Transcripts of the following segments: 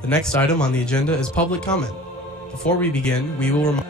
The next item on the agenda is public comment. Before we begin, we will remind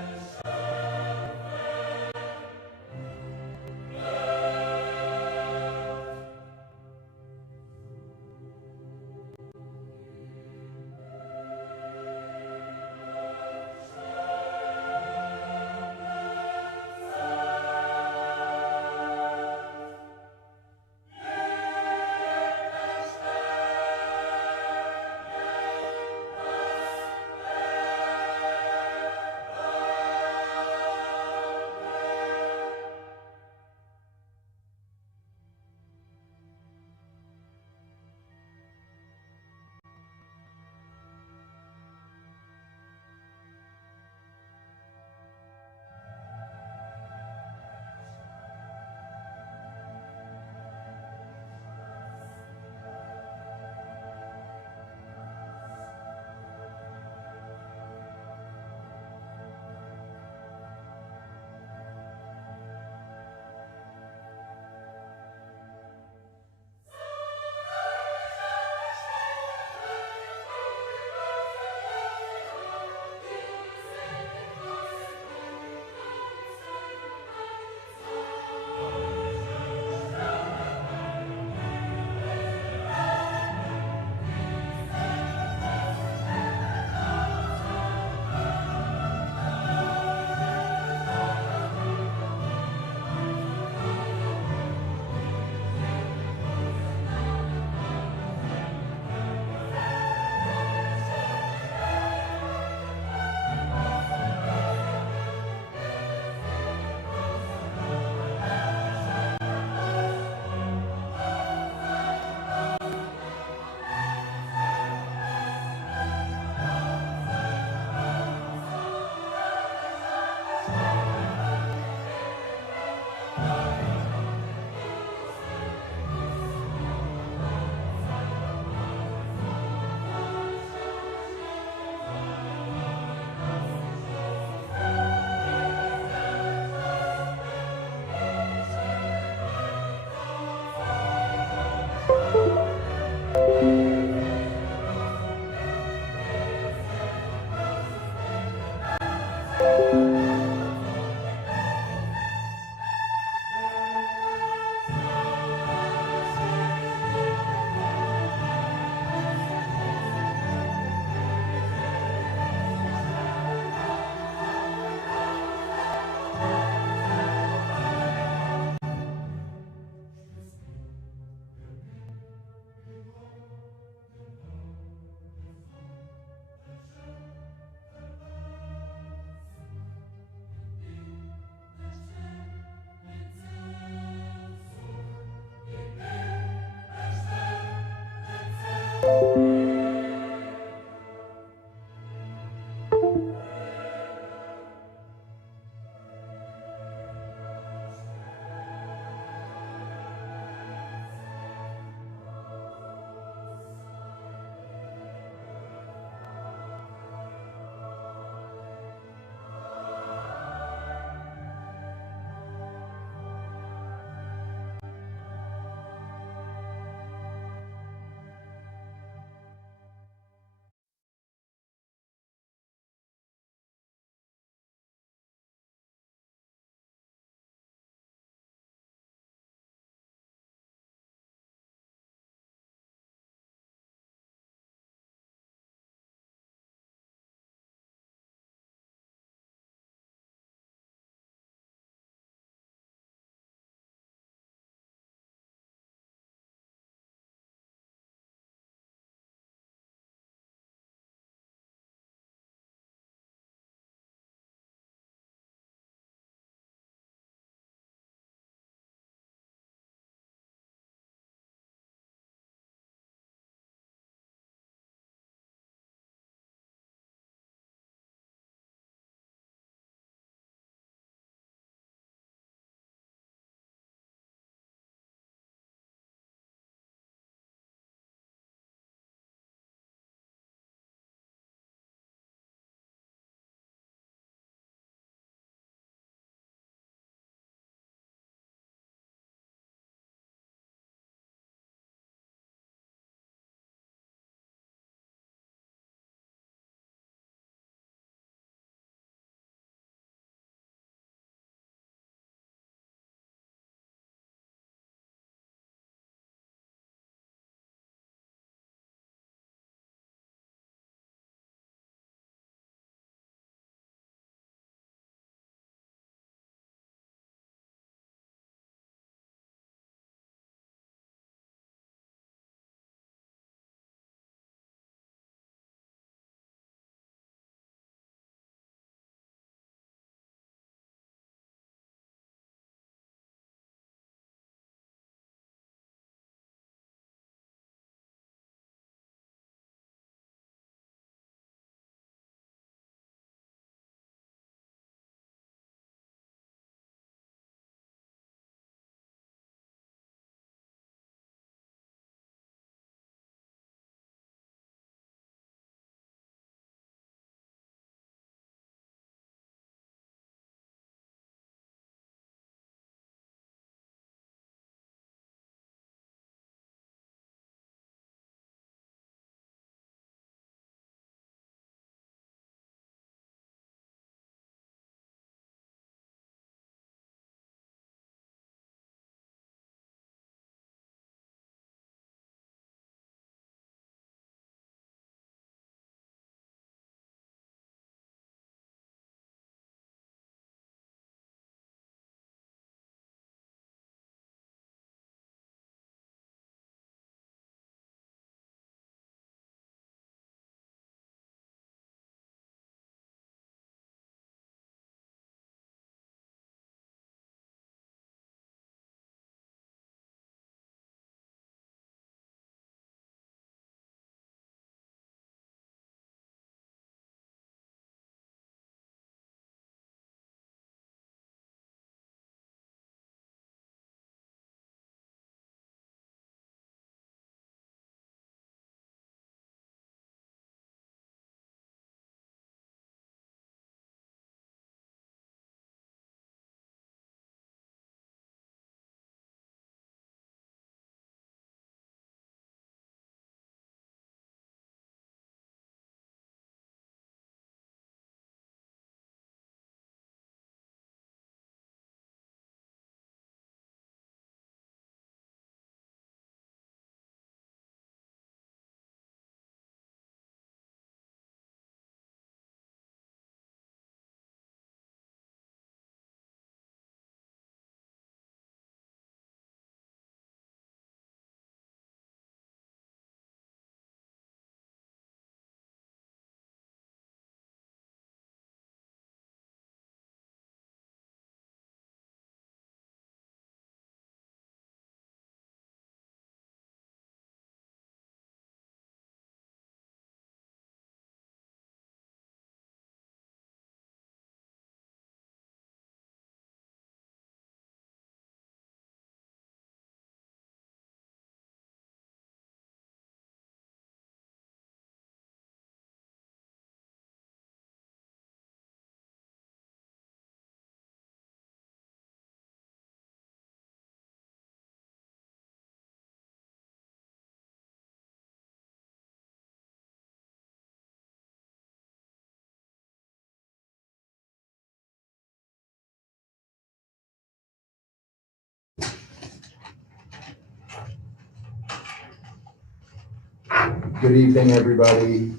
Good evening, everybody.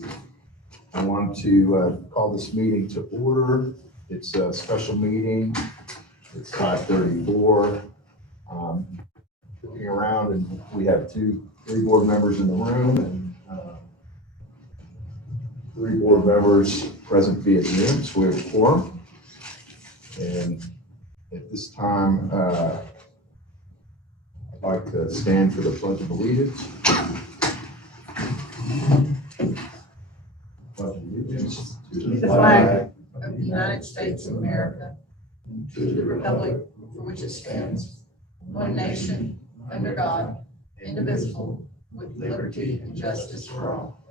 I want to call this meeting to order. It's a special meeting. It's 5:34. Looking around, and we have three board members in the room and three board members present via Zoom, so we have a quorum. And at this time, I'd like to stand for the Pledge of Allegiance. Pledge of allegiance to the flag of the United States of America, to the republic for which it stands, one nation, under God, indivisible, with liberty and justice for all.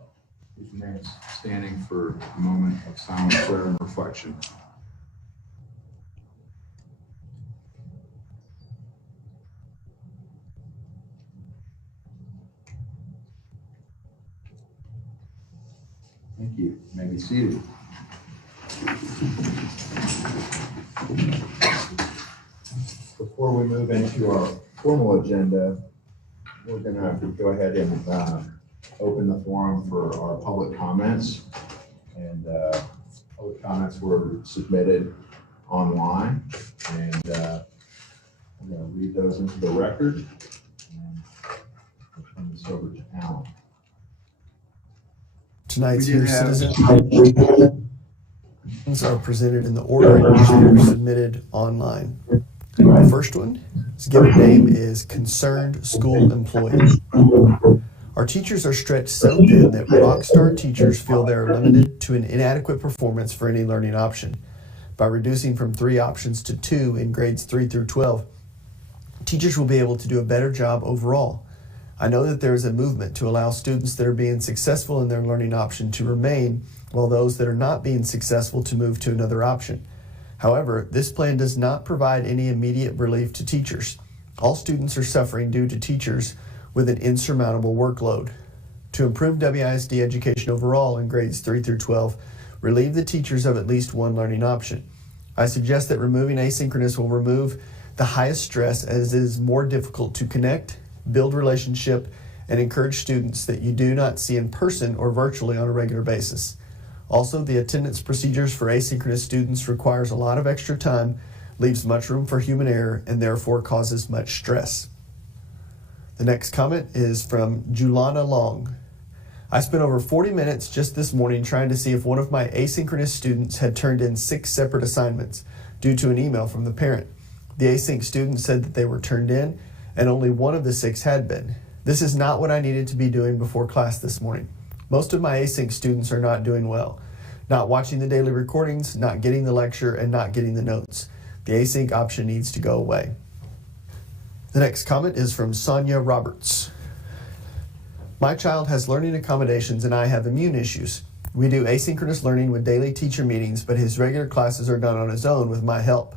Standing for a moment of silent prayer and reflection. Thank you. You may be seated. Before we move into our formal agenda, we're going to go ahead and open the forum for our public comments. And public comments were submitted online, and I'm going to read those into the record. And I'll turn this over to Alan. Tonight's here citizens are presented in the order in which they were submitted online. The first one is given name is Concerned School Employee. Our teachers are stretched so thin that rockstar teachers feel they are limited to an inadequate performance for any learning option. By reducing from 3 options to 2 in grades 3 through 12, teachers will be able to do a better job overall. I know that there is a movement to allow students that are being successful in their learning option to remain, while those that are not being successful to move to another option. However, this plan does not provide any immediate relief to teachers. All students are suffering due to teachers with an insurmountable workload. To improve WISD education overall in grades 3 through 12, relieve the teachers of at least one learning option. I suggest that removing asynchronous will remove the highest stress, as it is more difficult to connect, build relationship, and encourage students that you do not see in person or virtually on a regular basis. Also, the attendance procedures for asynchronous students requires a lot of extra time, leaves much room for human error, and therefore causes much stress. The next comment is from Julana Long. I spent over 40 minutes just this morning trying to see if one of my asynchronous students had turned in 6 separate assignments due to an email from the parent. The async student said that they were turned in, and only one of the 6 had been. This is not what I needed to be doing before class this morning. Most of my async students are not doing well. Not watching the daily recordings, not getting the lecture, and not getting the notes. The async option needs to go away. The next comment is from Sonia Roberts. My child has learning accommodations and I have immune issues. We do asynchronous learning with daily teacher meetings, but his regular classes are done on his own with my help.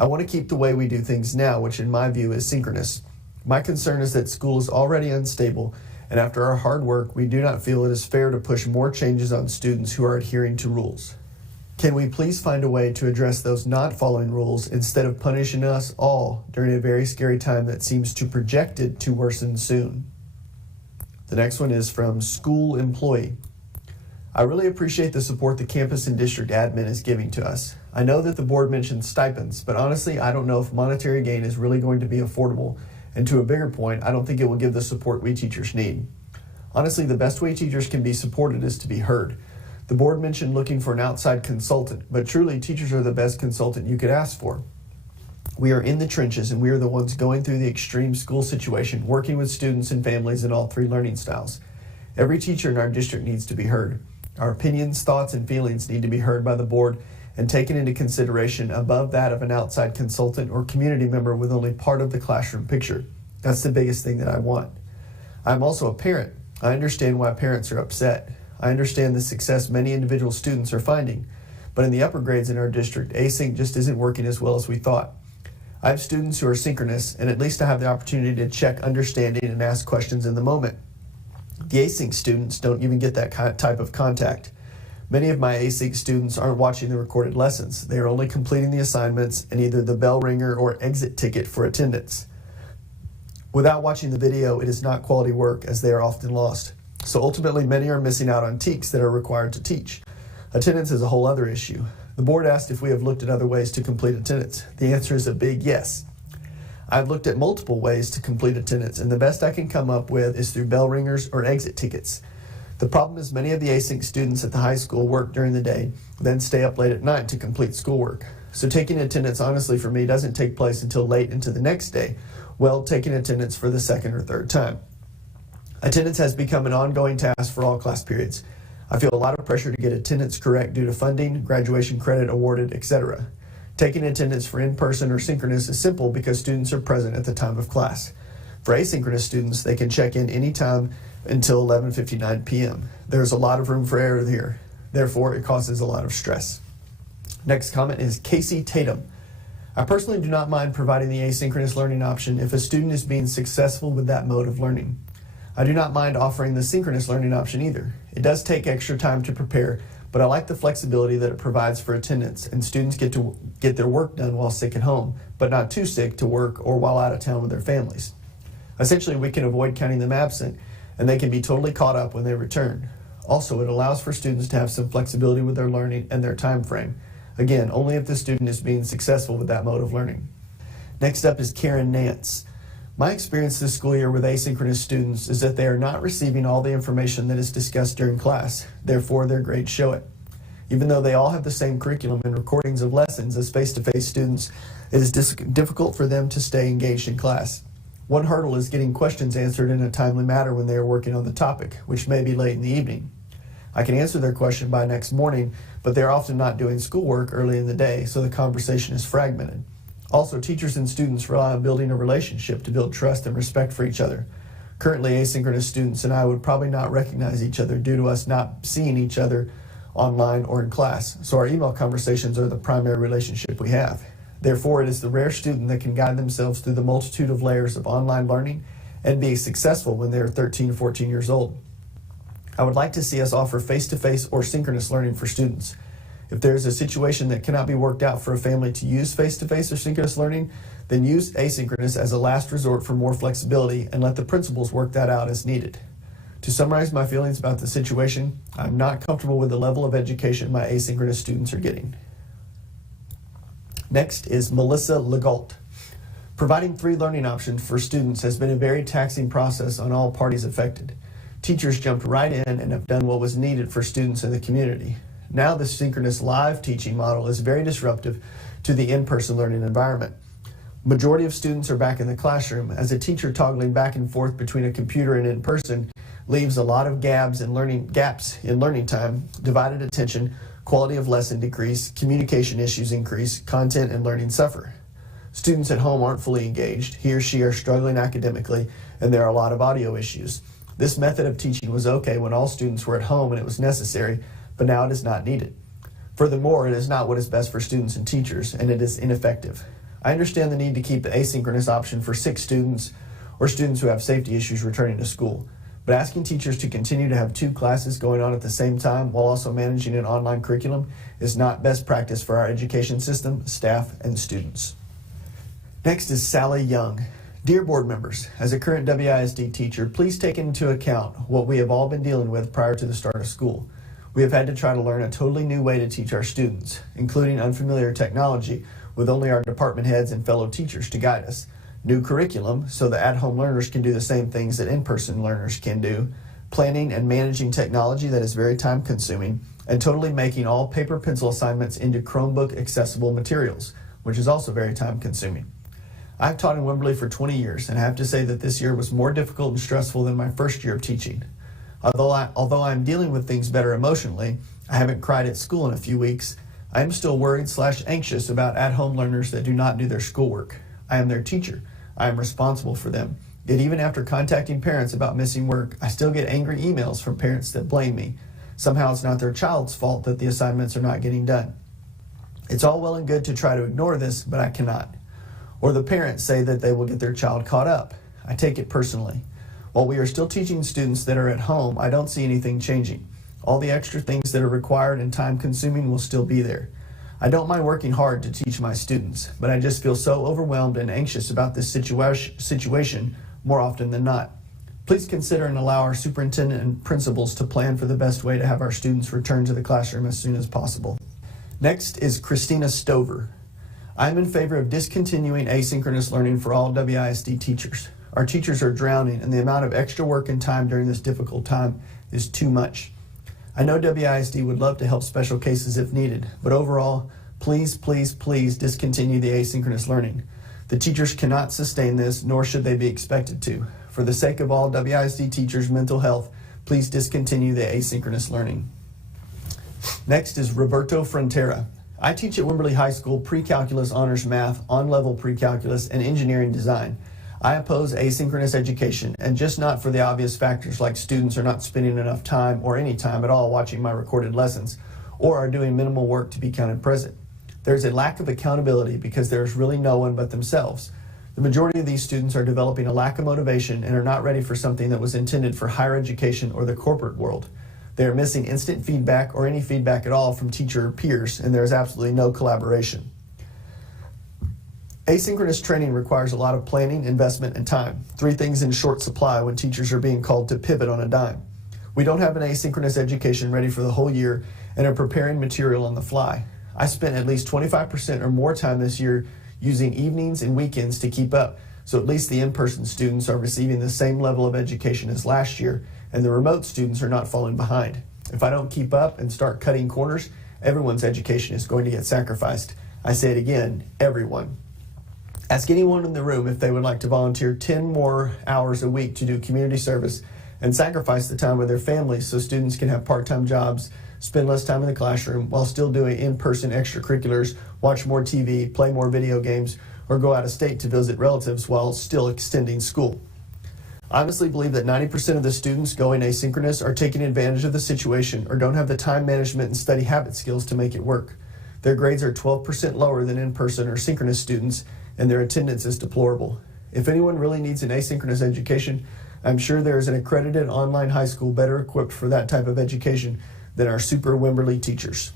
I want to keep the way we do things now, which in my view is synchronous. My concern is that school is already unstable, and after our hard work, we do not feel it is fair to push more changes on students who are adhering to rules. Can we please find a way to address those not following rules instead of punishing us all during a very scary time that seems to projected to worsen soon? The next one is from School Employee. I really appreciate the support the campus and district admin is giving to us. I know that the board mentioned stipends, but honestly, I don't know if monetary gain is really going to be affordable. And to a bigger point, I don't think it will give the support we teachers need. Honestly, the best way teachers can be supported is to be heard. The board mentioned looking for an outside consultant, but truly teachers are the best consultant you could ask for. We are in the trenches and we are the ones going through the extreme school situation, working with students and families in all 3 learning styles. Every teacher in our district needs to be heard. Our opinions, thoughts, and feelings need to be heard by the board and taken into consideration above that of an outside consultant or community member with only part of the classroom picture. That's the biggest thing that I want. I'm also a parent. I understand why parents are upset. I understand the success many individual students are finding, but in the upper grades in our district, async just isn't working as well as we thought. I have students who are synchronous, and at least I have the opportunity to check understanding and ask questions in the moment. The async students don't even get that type of contact. Many of my async students aren't watching the recorded lessons. They are only completing the assignments and either the bell ringer or exit ticket for attendance. Without watching the video, it is not quality work as they are often lost. So ultimately, many are missing out on TEKs that are required to teach. Attendance is a whole other issue. The board asked if we have looked at other ways to complete attendance. The answer is a big yes. I've looked at multiple ways to complete attendance, and the best I can come up with is through bell ringers or exit tickets. The problem is many of the async students at the high school work during the day, then stay up late at night to complete schoolwork. So taking attendance, honestly, for me, doesn't take place until late into the next day, well, taking attendance for the second or third time. Attendance has become an ongoing task for all class periods. I feel a lot of pressure to get attendance correct due to funding, graduation credit awarded, etc. Taking attendance for in-person or synchronous is simple because students are present at the time of class. For asynchronous students, they can check in anytime until 11:59 p.m. There's a lot of room for error here. Therefore, it causes a lot of stress. Next comment is Casey Tatum. I personally do not mind providing the asynchronous learning option if a student is being successful with that mode of learning. I do not mind offering the synchronous learning option either. It does take extra time to prepare, but I like the flexibility that it provides for attendance, and students get to get their work done while sick at home, but not too sick to work or while out of town with their families. Essentially, we can avoid counting them absent, and they can be totally caught up when they return. Also, it allows for students to have some flexibility with their learning and their time frame. Again, only if the student is being successful with that mode of learning. Next up is Karen Nance. My experience this school year with asynchronous students is that they are not receiving all the information that is discussed during class. Therefore, their grades show it. Even though they all have the same curriculum and recordings of lessons as face-to-face students, it is difficult for them to stay engaged in class. One hurdle is getting questions answered in a timely manner when they are working on the topic, which may be late in the evening. I can answer their question by next morning, but they're often not doing schoolwork early in the day, so the conversation is fragmented. Also, teachers and students rely on building a relationship to build trust and respect for each other. Currently, asynchronous students and I would probably not recognize each other due to us not seeing each other online or in class, so our email conversations are the primary relationship we have. Therefore, it is the rare student that can guide themselves through the multitude of layers of online learning and be successful when they are 13 or 14 years old. I would like to see us offer face-to-face or synchronous learning for students. If there is a situation that cannot be worked out for a family to use face-to-face or synchronous learning, then use asynchronous as a last resort for more flexibility and let the principals work that out as needed. To summarize my feelings about the situation, I'm not comfortable with the level of education my asynchronous students are getting. Next is Melissa Legault. Providing 3 learning options for students has been a very taxing process on all parties affected. Teachers jumped right in and have done what was needed for students in the community. Now the synchronous live teaching model is very disruptive to the in-person learning environment. Majority of students are back in the classroom, as a teacher toggling back and forth between a computer and in-person leaves a lot of gaps in learning time, divided attention, quality of lesson decrease, communication issues increase, content and learning suffer. Students at home aren't fully engaged, he or she are struggling academically, and there are a lot of audio issues. This method of teaching was okay when all students were at home and it was necessary, but now it is not needed. Furthermore, it is not what is best for students and teachers, and it is ineffective. I understand the need to keep the asynchronous option for sick students or students who have safety issues returning to school, but asking teachers to continue to have 2 classes going on at the same time while also managing an online curriculum is not best practice for our education system, staff, and students. Next is Sally Young. Dear board members, as a current WISD teacher, please take into account what we have all been dealing with prior to the start of school. We have had to try to learn a totally new way to teach our students, including unfamiliar technology with only our department heads and fellow teachers to guide us, new curriculum so that at-home learners can do the same things that in-person learners can do, planning and managing technology that is very time-consuming, and totally making all paper pencil assignments into Chromebook accessible materials, which is also very time-consuming. I've taught in Wimberley for 20 years, and I have to say that this year was more difficult and stressful than my first year of teaching. Although I'm dealing with things better emotionally, I haven't cried at school in a few weeks, I am still worried/anxious about at-home learners that do not do their schoolwork. I am their teacher. I am responsible for them. Yet even after contacting parents about missing work, I still get angry emails from parents that blame me. Somehow it's not their child's fault that the assignments are not getting done. It's all well and good to try to ignore this, but I cannot. Or the parents say that they will get their child caught up. I take it personally. While we are still teaching students that are at home, I don't see anything changing. All the extra things that are required and time-consuming will still be there. I don't mind working hard to teach my students, but I just feel so overwhelmed and anxious about this situation more often than not. Please consider and allow our superintendent and principals to plan for the best way to have our students return to the classroom as soon as possible. Next is Christina Stover. I'm in favor of discontinuing asynchronous learning for all WISD teachers. Our teachers are drowning, and the amount of extra work and time during this difficult time is too much. I know WISD would love to help special cases if needed, but overall, please, please, please discontinue the asynchronous learning. The teachers cannot sustain this, nor should they be expected to. For the sake of all WISD teachers' mental health, please discontinue the asynchronous learning. Next is Roberto Frontera. I teach at Wimberley High School pre-calculus honors math, on-level pre-calculus, and engineering design. I oppose asynchronous education, and just not for the obvious factors like students are not spending enough time or any time at all watching my recorded lessons, or are doing minimal work to be counted present. There's a lack of accountability because there's really no one but themselves. The majority of these students are developing a lack of motivation and are not ready for something that was intended for higher education or the corporate world. They are missing instant feedback or any feedback at all from teacher or peers, and there is absolutely no collaboration. Asynchronous training requires a lot of planning, investment, and time. 3 things in short supply when teachers are being called to pivot on a dime. We don't have an asynchronous education ready for the whole year and are preparing material on the fly. I spent at least 25% or more time this year using evenings and weekends to keep up, so at least the in-person students are receiving the same level of education as last year, and the remote students are not falling behind. If I don't keep up and start cutting corners, everyone's education is going to get sacrificed. I say it again, everyone. Ask anyone in the room if they would like to volunteer 10 more hours a week to do community service and sacrifice the time with their families so students can have part-time jobs, spend less time in the classroom while still doing in-person extracurriculars, watch more TV, play more video games, or go out of state to visit relatives while still extending school. I honestly believe that 90% of the students going asynchronous are taking advantage of the situation or don't have the time management and study habit skills to make it work. Their grades are 12% lower than in-person or synchronous students, and their attendance is deplorable. If anyone really needs an asynchronous education, I'm sure there is an accredited online high school better equipped for that type of education than our super Wimberley teachers.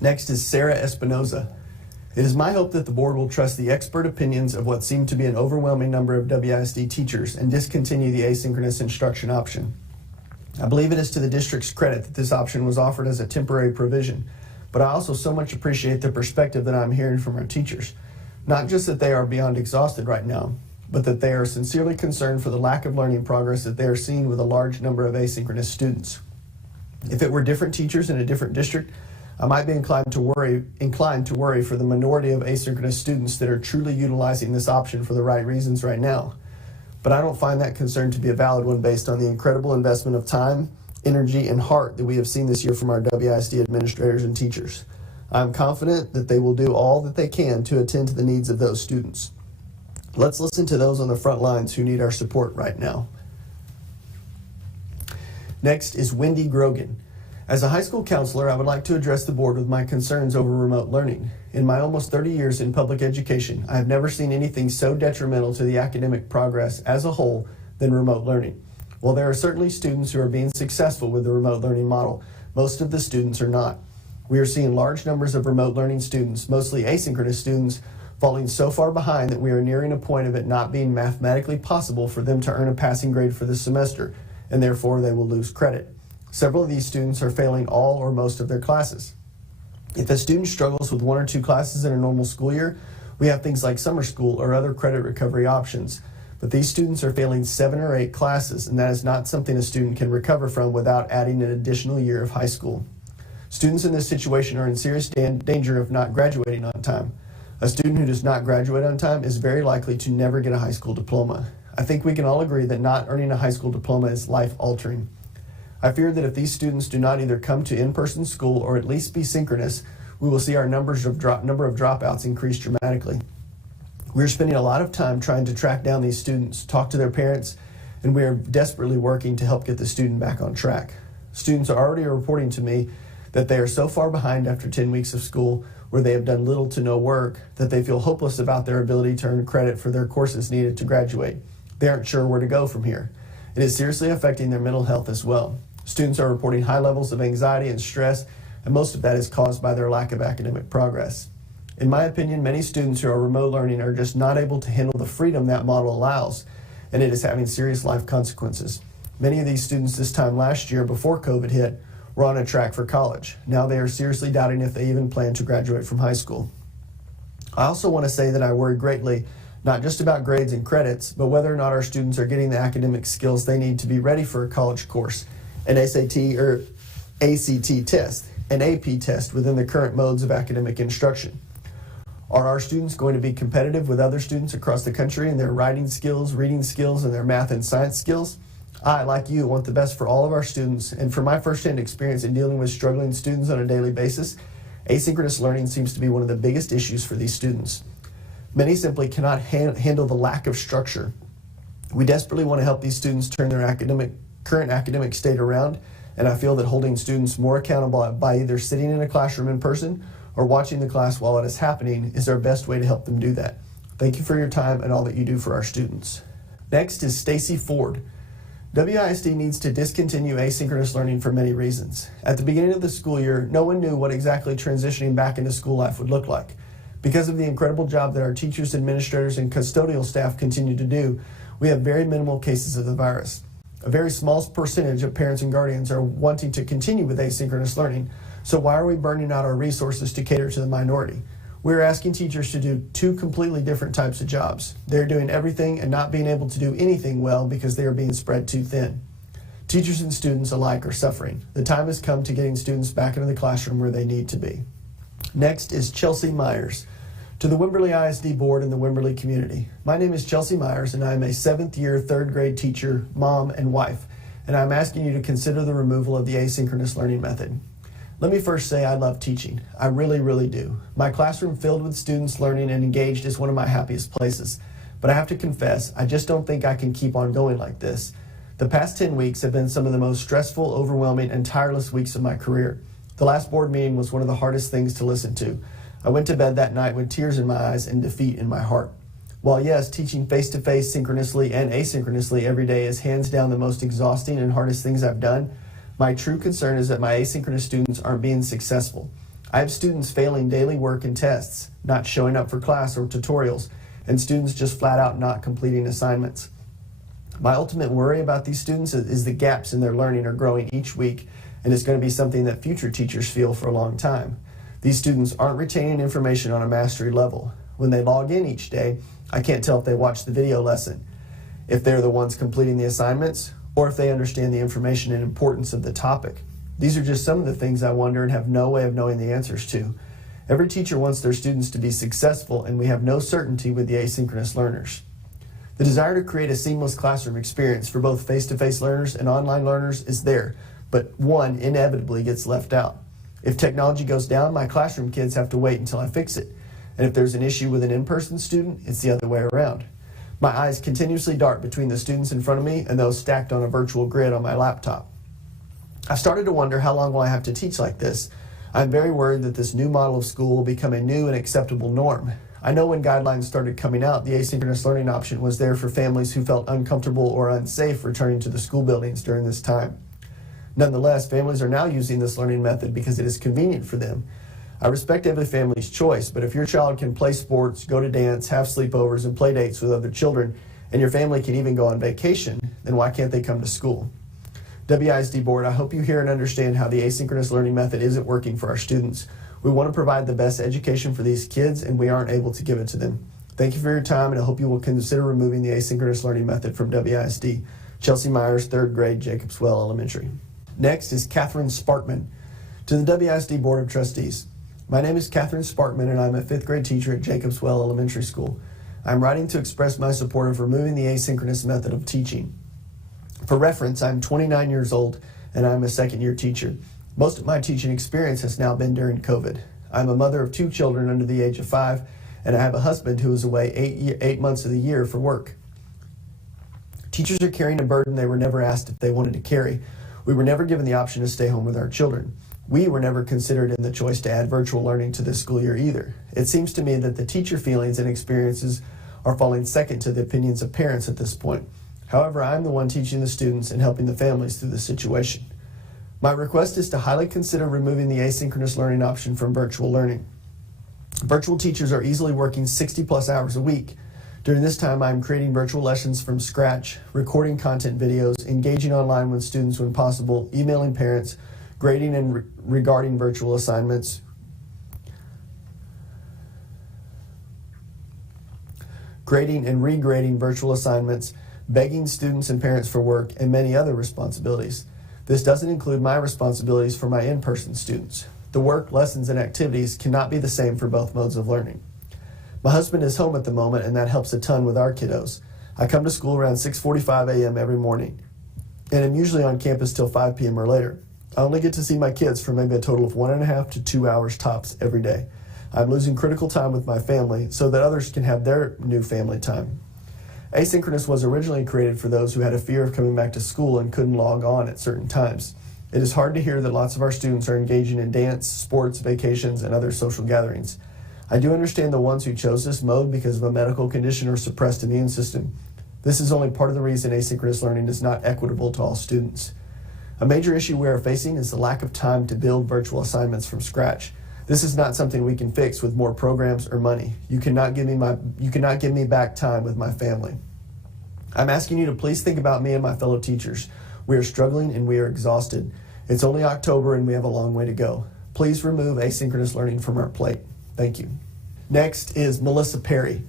Next is Sarah Espinoza. It is my hope that the board will trust the expert opinions of what seem to be an overwhelming number of WISD teachers and discontinue the asynchronous instruction option. I believe it is to the district's credit that this option was offered as a temporary provision, but I also so much appreciate the perspective that I'm hearing from our teachers. Not just that they are beyond exhausted right now, but that they are sincerely concerned for the lack of learning progress that they are seeing with a large number of asynchronous students. If it were different teachers in a different district, I might be inclined to worry for the minority of asynchronous students that are truly utilizing this option for the right reasons right now. But I don't find that concern to be a valid one based on the incredible investment of time, energy, and heart that we have seen this year from our WISD administrators and teachers. I'm confident that they will do all that they can to attend to the needs of those students. Let's listen to those on the front lines who need our support right now. Next is Wendy Grogan. As a high school counselor, I would like to address the board with my concerns over remote learning. In my almost 30 years in public education, I have never seen anything so detrimental to the academic progress as a whole than remote learning. While there are certainly students who are being successful with the remote learning model, most of the students are not. We are seeing large numbers of remote learning students, mostly asynchronous students, falling so far behind that we are nearing a point of it not being mathematically possible for them to earn a passing grade for the semester, and therefore they will lose credit. Several of these students are failing all or most of their classes. If a student struggles with 1 or 2 classes in a normal school year, we have things like summer school or other credit recovery options. But these students are failing 7 or 8 classes, and that is not something a student can recover from without adding an additional year of high school. Students in this situation are in serious danger of not graduating on time. A student who does not graduate on time is very likely to never get a high school diploma. I think we can all agree that not earning a high school diploma is life-altering. I fear that if these students do not either come to in-person school or at least be synchronous, we will see our number of dropouts increase dramatically. We're spending a lot of time trying to track down these students, talk to their parents, and we are desperately working to help get the student back on track. Students are already reporting to me that they are so far behind after 10 weeks of school where they have done little to no work that they feel hopeless about their ability to earn credit for their courses needed to graduate. They aren't sure where to go from here. It is seriously affecting their mental health as well. Students are reporting high levels of anxiety and stress, and most of that is caused by their lack of academic progress. In my opinion, many students who are remote learning are just not able to handle the freedom that model allows, and it is having serious life consequences. Many of these students this time last year, before COVID hit, were on a track for college. Now they are seriously doubting if they even plan to graduate from high school. I also want to say that I worry greatly, not just about grades and credits, but whether or not our students are getting the academic skills they need to be ready for a college course, an SAT or ACT test, an AP test within the current modes of academic instruction. Are our students going to be competitive with other students across the country in their writing skills, reading skills, and their math and science skills? I, like you, want the best for all of our students, and from my firsthand experience in dealing with struggling students on a daily basis, asynchronous learning seems to be one of the biggest issues for these students. Many simply cannot handle the lack of structure. We desperately want to help these students turn their current academic state around, and I feel that holding students more accountable by either sitting in a classroom in person or watching the class while it is happening is our best way to help them do that. Thank you for your time and all that you do for our students. Next is Stacy Ford. WISD needs to discontinue asynchronous learning for many reasons. At the beginning of the school year, no one knew what exactly transitioning back into school life would look like. Because of the incredible job that our teachers, administrators, and custodial staff continue to do, we have very minimal cases of the virus. A very small percentage of parents and guardians are wanting to continue with asynchronous learning, so why are we burning out our resources to cater to the minority? We're asking teachers to do two completely different types of jobs. They're doing everything and not being able to do anything well because they are being spread too thin. Teachers and students alike are suffering. The time has come to getting students back into the classroom where they need to be. Next is Chelsea Myers. To the Wimberley ISD board and the Wimberley community. My name is Chelsea Myers and I am a 7th year, 3rd grade teacher, mom, and wife, and I'm asking you to consider the removal of the asynchronous learning method. Let me first say I love teaching. I really, really do. My classroom filled with students learning and engaged is one of my happiest places. But I have to confess, I just don't think I can keep on going like this. The past 10 weeks have been some of the most stressful, overwhelming, and tireless weeks of my career. The last board meeting was one of the hardest things to listen to. I went to bed that night with tears in my eyes and defeat in my heart. While yes, teaching face-to-face synchronously and asynchronously every day is hands down the most exhausting and hardest things I've done, my true concern is that my asynchronous students aren't being successful. I have students failing daily work and tests, not showing up for class or tutorials, and students just flat out not completing assignments. My ultimate worry about these students is the gaps in their learning are growing each week, and it's going to be something that future teachers feel for a long time. These students aren't retaining information on a mastery level. When they log in each day, I can't tell if they watch the video lesson, if they're the ones completing the assignments, or if they understand the information and importance of the topic. These are just some of the things I wonder and have no way of knowing the answers to. Every teacher wants their students to be successful, and we have no certainty with the asynchronous learners. The desire to create a seamless classroom experience for both face-to-face learners and online learners is there, but one inevitably gets left out. If technology goes down, my classroom kids have to wait until I fix it. And if there's an issue with an in-person student, it's the other way around. My eyes continuously dart between the students in front of me and those stacked on a virtual grid on my laptop. I've started to wonder how long will I have to teach like this. I'm very worried that this new model of school will become a new and acceptable norm. I know when guidelines started coming out, the asynchronous learning option was there for families who felt uncomfortable or unsafe returning to the school buildings during this time. Nonetheless, families are now using this learning method because it is convenient for them. I respect every family's choice, but if your child can play sports, go to dance, have sleepovers, and play dates with other children, and your family can even go on vacation, then why can't they come to school? WISD Board, I hope you hear and understand how the asynchronous learning method isn't working for our students. We want to provide the best education for these kids, and we aren't able to give it to them. Thank you for your time, and I hope you will consider removing the asynchronous learning method from WISD. Chelsea Myers, 3rd grade, Jacobswell Elementary. Next is Catherine Spartman. To the WISD Board of Trustees. My name is Catherine Spartman, and I'm a 5th grade teacher at Jacobswell Elementary School. I'm writing to express my support of removing the asynchronous method of teaching. For reference, I'm 29 years old, and I'm a 2nd-year teacher. Most of my teaching experience has now been during COVID. I'm a mother of 2 children under the age of 5, and I have a husband who is away 8 months of the year for work. Teachers are carrying a burden they were never asked if they wanted to carry. We were never given the option to stay home with our children. We were never considered in the choice to add virtual learning to this school year either. It seems to me that the teacher feelings and experiences are falling second to the opinions of parents at this point. However, I'm the one teaching the students and helping the families through this situation. My request is to highly consider removing the asynchronous learning option from virtual learning. Virtual teachers are easily working 60+ hours a week. During this time, I'm creating virtual lessons from scratch, recording content videos, engaging online with students when possible, emailing parents, grading and regarding virtual assignments, grading and regrading virtual assignments, begging students and parents for work, and many other responsibilities. This doesn't include my responsibilities for my in-person students. The work, lessons, and activities cannot be the same for both modes of learning. My husband is home at the moment, and that helps a ton with our kiddos. I come to school around 6:45 a.m. every morning, and I'm usually on campus till 5 p.m. or later. I only get to see my kids for maybe a total of 1.5 to 2 hours tops every day. I'm losing critical time with my family so that others can have their new family time. Asynchronous was originally created for those who had a fear of coming back to school and couldn't log on at certain times. It is hard to hear that lots of our students are engaging in dance, sports, vacations, and other social gatherings. I do understand the ones who chose this mode because of a medical condition or suppressed immune system. This is only part of the reason asynchronous learning is not equitable to all students. A major issue we are facing is the lack of time to build virtual assignments from scratch. This is not something we can fix with more programs or money. You cannot give me back time with my family. I'm asking you to please think about me and my fellow teachers. We are struggling and we are exhausted. It's only October and we have a long way to go. Please remove asynchronous learning from our plate. Thank you. Next is Melissa Perry.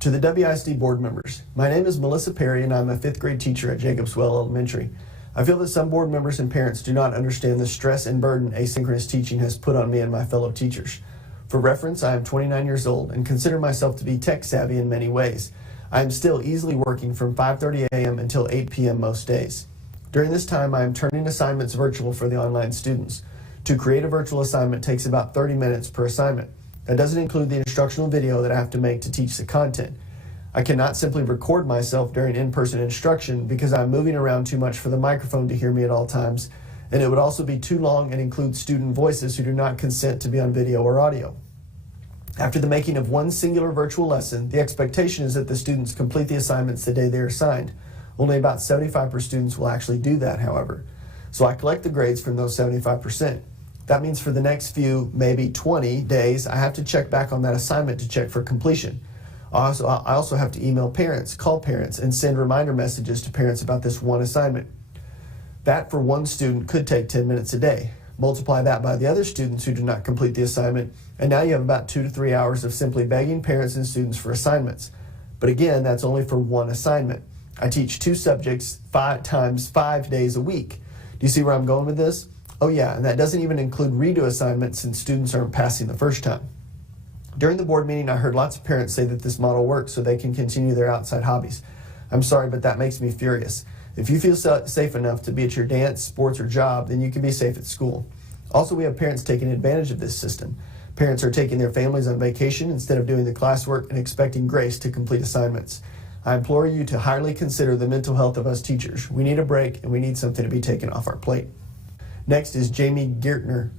To the WISD board members, my name is Melissa Perry and I'm a 5th grade teacher at Jacobswell Elementary. I feel that some board members and parents do not understand the stress and burden asynchronous teaching has put on me and my fellow teachers. For reference, I am 29 years old and consider myself to be tech savvy in many ways. I am still easily working from 5:30 a.m. until 8 p.m. most days. During this time, I am turning assignments virtual for the online students. To create a virtual assignment takes about 30 minutes per assignment. That doesn't include the instructional video that I have to make to teach the content. I cannot simply record myself during in-person instruction because I'm moving around too much for the microphone to hear me at all times, and it would also be too long and include student voices who do not consent to be on video or audio. After the making of one singular virtual lesson, the expectation is that the students complete the assignments the day they are assigned. Only about 75% students will actually do that, however. So I collect the grades from those 75%. That means for the next few, maybe 20 days, I have to check back on that assignment to check for completion. I also have to email parents, call parents, and send reminder messages to parents about this one assignment. That for one student could take 10 minutes a day. Multiply that by the other students who do not complete the assignment, and now you have about 2 to 3 hours of simply begging parents and students for assignments. But again, that's only for one assignment. I teach 2 subjects 5 times 5 days a week. Do you see where I'm going with this? Oh yeah, and that doesn't even include redo assignments since students aren't passing the first time. During the board meeting, I heard lots of parents say that this model works so they can continue their outside hobbies. I'm sorry, but that makes me furious. If you feel safe enough to be at your dance, sports, or job, then you can be safe at school. Also, we have parents taking advantage of this system. Parents are taking their families on vacation instead of doing the classwork and expecting grace to complete assignments. I implore you to highly consider the mental health of us teachers. We need a break and we need something to be taken off our plate. Next is Jamie Giertner.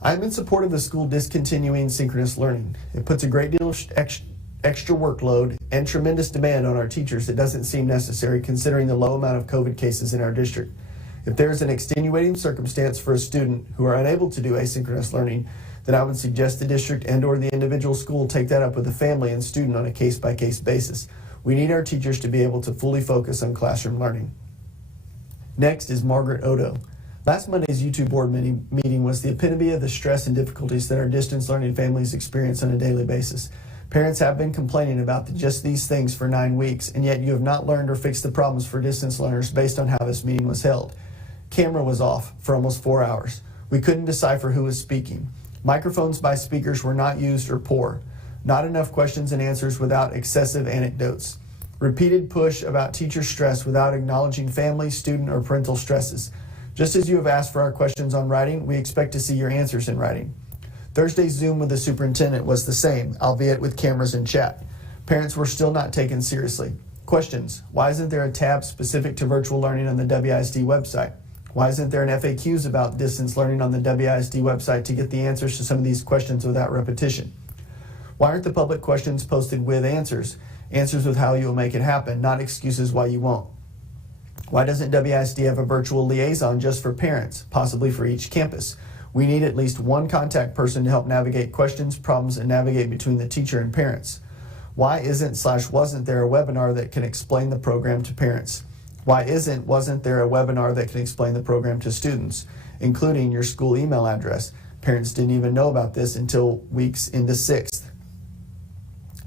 I am in support of the school discontinuing synchronous learning. It puts a great deal of extra workload and tremendous demand on our teachers that doesn't seem necessary considering the low amount of COVID cases in our district. If there is an extenuating circumstance for a student who are unable to do asynchronous learning, then I would suggest the district and/or the individual school take that up with the family and student on a case-by-case basis. We need our teachers to be able to fully focus on classroom learning. Next is Margaret Odo. Last Monday's YouTube board meeting was the epitome of the stress and difficulties that our distance learning families experience on a daily basis. Parents have been complaining about just these things for 9 weeks, and yet you have not learned or fixed the problems for distance learners based on how this meeting was held. Camera was off for almost 4 hours. We couldn't decipher who was speaking. Microphones by speakers were not used or poor. Not enough questions and answers without excessive anecdotes. Repeated push about teacher stress without acknowledging family, student, or parental stresses. Just as you have asked for our questions on writing, we expect to see your answers in writing. Thursday's Zoom with the superintendent was the same, albeit with cameras and chat. Parents were still not taken seriously. Questions: why isn't there a tab specific to virtual learning on the WISD website? Why isn't there an FAQs about distance learning on the WISD website to get the answers to some of these questions without repetition? Why aren't the public questions posted with answers? Answers with how you will make it happen, not excuses why you won't. Why doesn't WISD have a virtual liaison just for parents, possibly for each campus? We need at least one contact person to help navigate questions, problems, and navigate between the teacher and parents. Why isn't/wasn't there a webinar that can explain the program to parents? Why wasn't there a webinar that can explain the program to students, including your school email address? Parents didn't even know about this until weeks into 6th.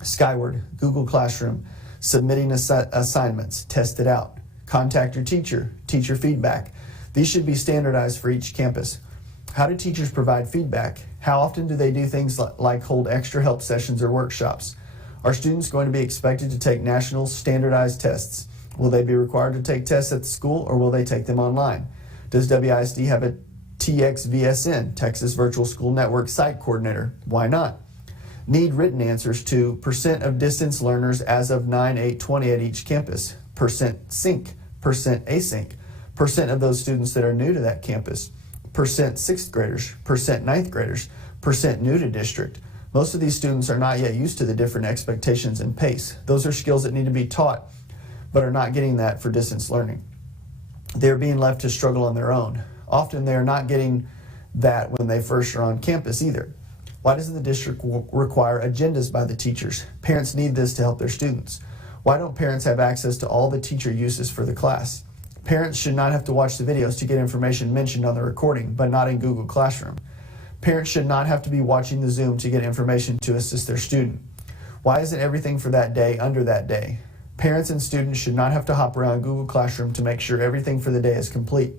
Skyward, Google Classroom, submitting assignments, test it out. Contact your teacher feedback. These should be standardized for each campus. How do teachers provide feedback? How often do they do things like hold extra help sessions or workshops? Are students going to be expected to take national standardized tests? Will they be required to take tests at the school, or will they take them online? Does WISD have a TXVSN, Texas Virtual School Network Site Coordinator? Why not? Need written answers to % of distance learners as of 9/8/20 at each campus, % sync, % async, % of those students that are new to that campus, % 6th graders, % 9th graders, % new to district. Most of these students are not yet used to the different expectations and pace. Those are skills that need to be taught, but are not getting that for distance learning. They're being left to struggle on their own. Often they are not getting that when they first are on campus either. Why doesn't the district require agendas by the teachers? Parents need this to help their students. Why don't parents have access to all the teacher uses for the class? Parents should not have to watch the videos to get information mentioned on the recording, but not in Google Classroom. Parents should not have to be watching the Zoom to get information to assist their student. Why isn't everything for that day under that day? Parents and students should not have to hop around Google Classroom to make sure everything for the day is complete.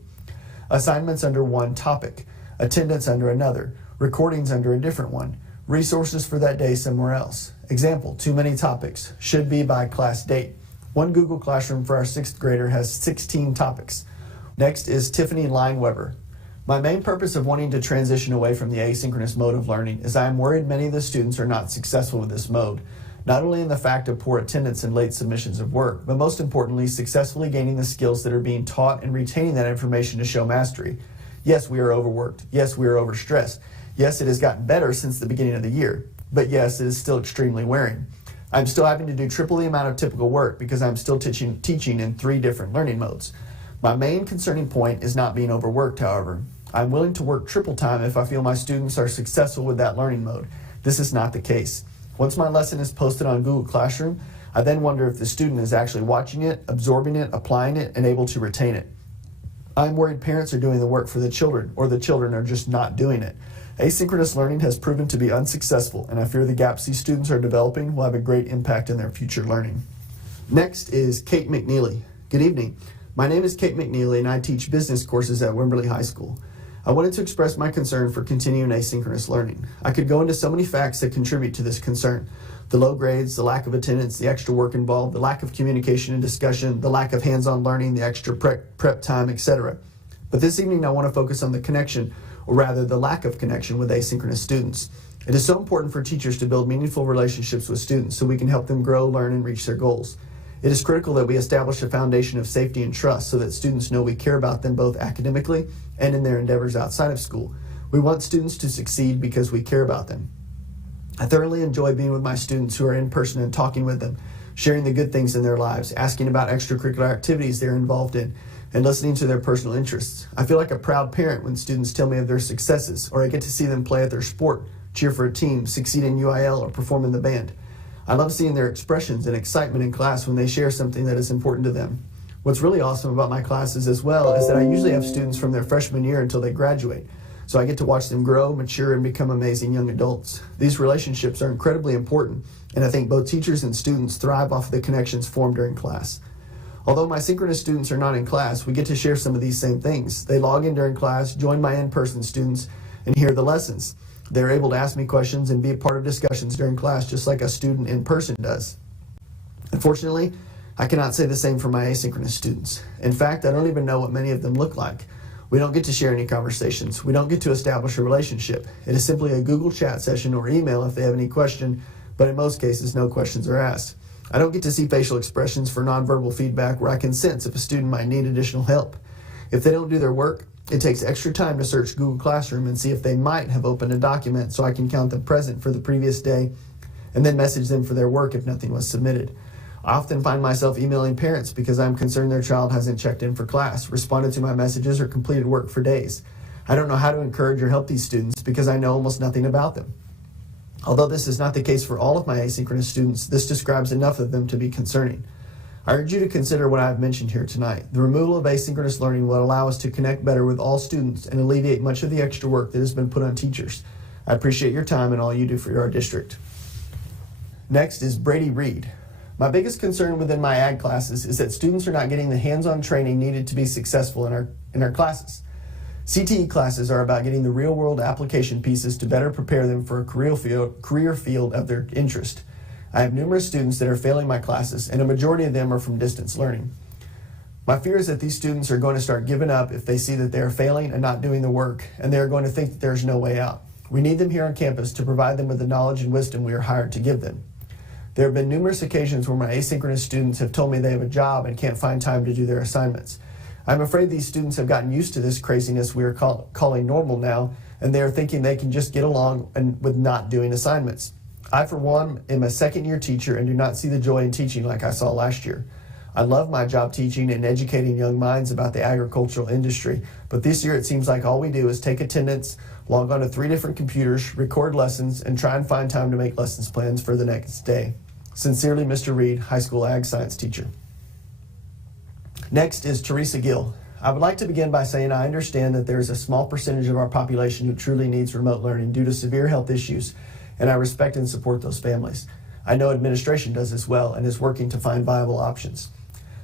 Assignments under one topic, attendance under another, recordings under a different one, resources for that day somewhere else. Example, too many topics, should be by class date. One Google Classroom for our 6th grader has 16 topics. Next is Tiffany Lineweber. My main purpose of wanting to transition away from the asynchronous mode of learning is I am worried many of the students are not successful with this mode, not only in the fact of poor attendance and late submissions of work, but most importantly, successfully gaining the skills that are being taught and retaining that information to show mastery. Yes, we are overworked. Yes, we are overstressed. Yes, it has gotten better since the beginning of the year, but yes, it is still extremely wearing. I'm still having to do triple the amount of typical work because I'm still teaching in 3 different learning modes. My main concerning point is not being overworked, however. I'm willing to work triple time if I feel my students are successful with that learning mode. This is not the case. Once my lesson is posted on Google Classroom, I then wonder if the student is actually watching it, absorbing it, applying it, and able to retain it. I'm worried parents are doing the work for the children, or the children are just not doing it. Asynchronous learning has proven to be unsuccessful, and I fear the gaps these students are developing will have a great impact in their future learning. Next is Kate McNeely. Good evening. My name is Kate McNeely, and I teach business courses at Wimberley High School. I wanted to express my concern for continuing asynchronous learning. I could go into so many facts that contribute to this concern. The low grades, the lack of attendance, the extra work involved, the lack of communication and discussion, the lack of hands-on learning, the extra prep time, etc. But this evening I want to focus on the connection, or rather the lack of connection with asynchronous students. It is so important for teachers to build meaningful relationships with students so we can help them grow, learn, and reach their goals. It is critical that we establish a foundation of safety and trust so that students know we care about them both academically and in their endeavors outside of school. We want students to succeed because we care about them. I thoroughly enjoy being with my students who are in person and talking with them, sharing the good things in their lives, asking about extracurricular activities they're involved in, and listening to their personal interests. I feel like a proud parent when students tell me of their successes, or I get to see them play at their sport, cheer for a team, succeed in UIL, or perform in the band. I love seeing their expressions and excitement in class when they share something that is important to them. What's really awesome about my classes as well is that I usually have students from their freshman year until they graduate. So I get to watch them grow, mature, and become amazing young adults. These relationships are incredibly important, and I think both teachers and students thrive off of the connections formed during class. Although my synchronous students are not in class, we get to share some of these same things. They log in during class, join my in-person students, and hear the lessons. They're able to ask me questions and be a part of discussions during class just like a student in person does. Unfortunately, I cannot say the same for my asynchronous students. In fact, I don't even know what many of them look like. We don't get to share any conversations. We don't get to establish a relationship. It is simply a Google chat session or email if they have any question, but in most cases, no questions are asked. I don't get to see facial expressions for nonverbal feedback where I can sense if a student might need additional help. If they don't do their work, it takes extra time to search Google Classroom and see if they might have opened a document so I can count them present for the previous day and then message them for their work if nothing was submitted. I often find myself emailing parents because I'm concerned their child hasn't checked in for class, responded to my messages, or completed work for days. I don't know how to encourage or help these students because I know almost nothing about them. Although this is not the case for all of my asynchronous students, this describes enough of them to be concerning. I urge you to consider what I have mentioned here tonight. The removal of asynchronous learning will allow us to connect better with all students and alleviate much of the extra work that has been put on teachers. I appreciate your time and all you do for our district. Next is Brady Reed. My biggest concern within my ag classes is that students are not getting the hands-on training needed to be successful in our classes. CTE classes are about getting the real-world application pieces to better prepare them for a career field of their interest. I have numerous students that are failing my classes, and a majority of them are from distance learning. My fear is that these students are going to start giving up if they see that they are failing and not doing the work, and they are going to think that there's no way out. We need them here on campus to provide them with the knowledge and wisdom we are hired to give them. There have been numerous occasions where my asynchronous students have told me they have a job and can't find time to do their assignments. I'm afraid these students have gotten used to this craziness we are calling normal now, and they are thinking they can just get along with not doing assignments. I, for one, am a second-year teacher and do not see the joy in teaching like I saw last year. I love my job teaching and educating young minds about the agricultural industry, but this year it seems like all we do is take attendance, log on to 3 different computers, record lessons, and try and find time to make lessons plans for the next day. Sincerely, Mr. Reed, high school ag science teacher. Next is Teresa Gill. I would like to begin by saying I understand that there is a small percentage of our population who truly needs remote learning due to severe health issues, and I respect and support those families. I know administration does as well and is working to find viable options.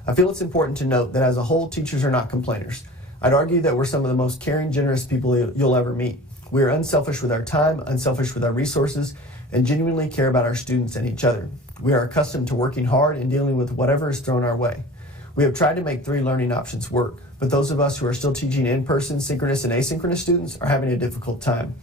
I feel it's important to note that as a whole, teachers are not complainers. I'd argue that we're some of the most caring, generous people you'll ever meet. We are unselfish with our time, unselfish with our resources, and genuinely care about our students and each other. We are accustomed to working hard and dealing with whatever is thrown our way. We have tried to make 3 learning options work, but those of us who are still teaching in-person, synchronous, and asynchronous students are having a difficult time.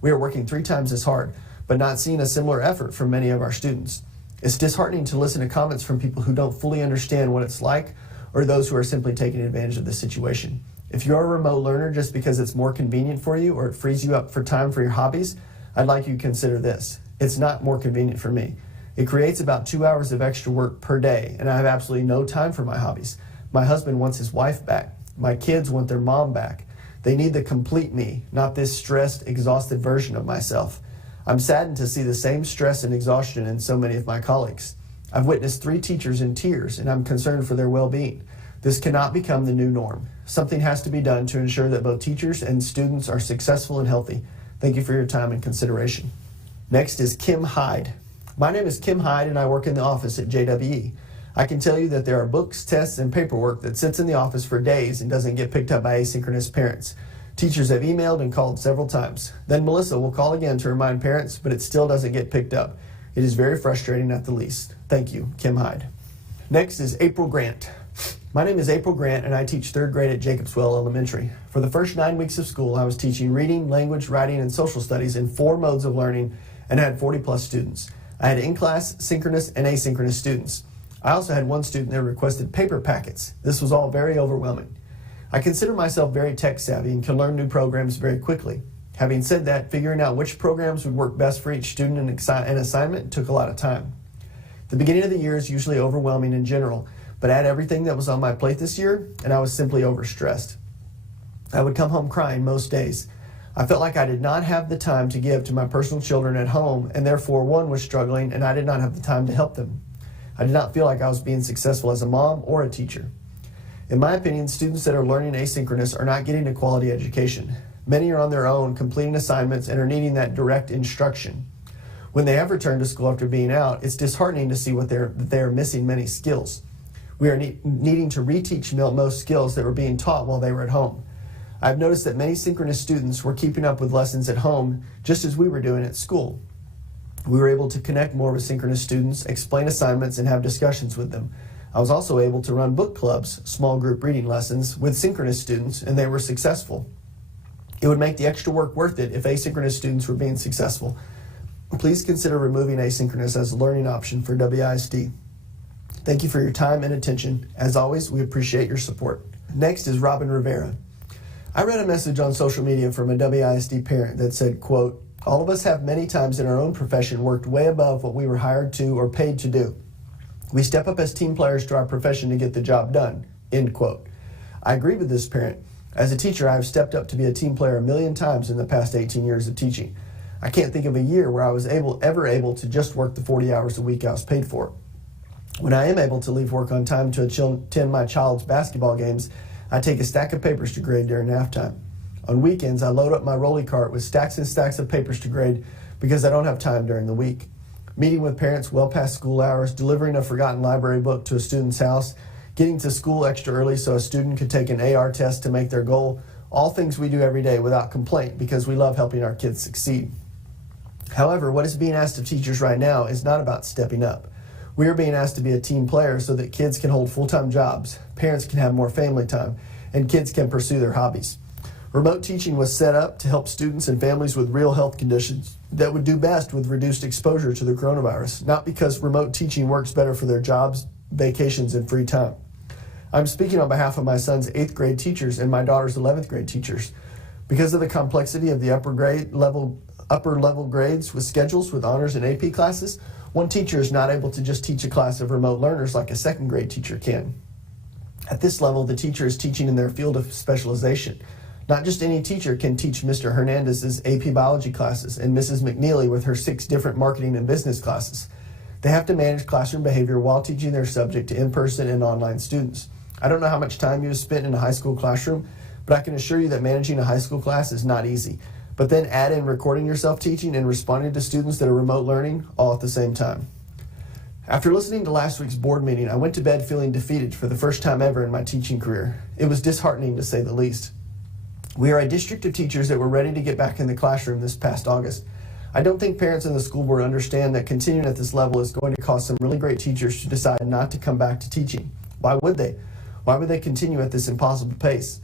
We are working 3 times as hard, but not seeing a similar effort from many of our students. It's disheartening to listen to comments from people who don't fully understand what it's like, or those who are simply taking advantage of the situation. If you are a remote learner just because it's more convenient for you or it frees you up for time for your hobbies, I'd like you to consider this. It's not more convenient for me. It creates about 2 hours of extra work per day, and I have absolutely no time for my hobbies. My husband wants his wife back. My kids want their mom back. They need the complete me, not this stressed, exhausted version of myself. I'm saddened to see the same stress and exhaustion in so many of my colleagues. I've witnessed 3 teachers in tears, and I'm concerned for their well-being. This cannot become the new norm. Something has to be done to ensure that both teachers and students are successful and healthy. Thank you for your time and consideration. Next is Kim Hyde. My name is Kim Hyde, and I work in the office at JWE. I can tell you that there are books, tests, and paperwork that sits in the office for days and doesn't get picked up by asynchronous parents. Teachers have emailed and called several times. Then Melissa will call again to remind parents, but it still doesn't get picked up. It is very frustrating at the least. Thank you, Kim Hyde. Next is April Grant. My name is April Grant, and I teach 3rd grade at Jacobswell Elementary. For the first 9 weeks of school, I was teaching reading, language, writing, and social studies in 4 modes of learning and had 40-plus students. I had in-class, synchronous, and asynchronous students. I also had 1 student that requested paper packets. This was all very overwhelming. I consider myself very tech-savvy and can learn new programs very quickly. Having said that, figuring out which programs would work best for each student and assignment took a lot of time. The beginning of the year is usually overwhelming in general, but add everything that was on my plate this year, and I was simply overstressed. I would come home crying most days. I felt like I did not have the time to give to my personal children at home, and therefore one was struggling, and I did not have the time to help them. I did not feel like I was being successful as a mom or a teacher. In my opinion, students that are learning asynchronous are not getting a quality education. Many are on their own, completing assignments, and are needing that direct instruction. When they have returned to school after being out, it's disheartening to see that they are missing many skills. We are needing to reteach most skills that were being taught while they were at home. I've noticed that many synchronous students were keeping up with lessons at home just as we were doing at school. We were able to connect more with synchronous students, explain assignments, and have discussions with them. I was also able to run book clubs, small group reading lessons, with synchronous students, and they were successful. It would make the extra work worth it if asynchronous students were being successful. Please consider removing asynchronous as a learning option for WISD. Thank you for your time and attention. As always, we appreciate your support. Next is Robin Rivera. I read a message on social media from a WISD parent that said, quote, "All of us have many times in our own profession worked way above what we were hired to or paid to do. We step up as team players to our profession to get the job done," end quote. I agree with this parent. As a teacher, I have stepped up to be a team player a million times in the past 18 years of teaching. I can't think of a year where I was ever able to just work the 40 hours a week I was paid for. When I am able to leave work on time to attend my child's basketball games, I take a stack of papers to grade during halftime. On weekends, I load up my rolly cart with stacks and stacks of papers to grade because I don't have time during the week. Meeting with parents well past school hours, delivering a forgotten library book to a student's house, getting to school extra early so a student could take an AR test to make their goal, all things we do every day without complaint because we love helping our kids succeed. However, what is being asked of teachers right now is not about stepping up. We are being asked to be a team player so that kids can hold full-time jobs, parents can have more family time, and kids can pursue their hobbies. Remote teaching was set up to help students and families with real health conditions that would do best with reduced exposure to the coronavirus, not because remote teaching works better for their jobs, vacations, and free time. I'm speaking on behalf of my son's 8th grade teachers and my daughter's 11th grade teachers. Because of the complexity of the upper level grades with schedules with honors and AP classes, one teacher is not able to just teach a class of remote learners like a 2nd grade teacher can. At this level, the teacher is teaching in their field of specialization. Not just any teacher can teach Mr. Hernandez's AP biology classes and Mrs. McNeely with her 6 different marketing and business classes. They have to manage classroom behavior while teaching their subject to in-person and online students. I don't know how much time you have spent in a high school classroom, but I can assure you that managing a high school class is not easy. But then add in recording yourself teaching and responding to students that are remote learning all at the same time. After listening to last week's board meeting, I went to bed feeling defeated for the first time ever in my teaching career. It was disheartening to say the least. We are a district of teachers that were ready to get back in the classroom this past August. I don't think parents in the school board understand that continuing at this level is going to cause some really great teachers to decide not to come back to teaching. Why would they? Why would they continue at this impossible pace?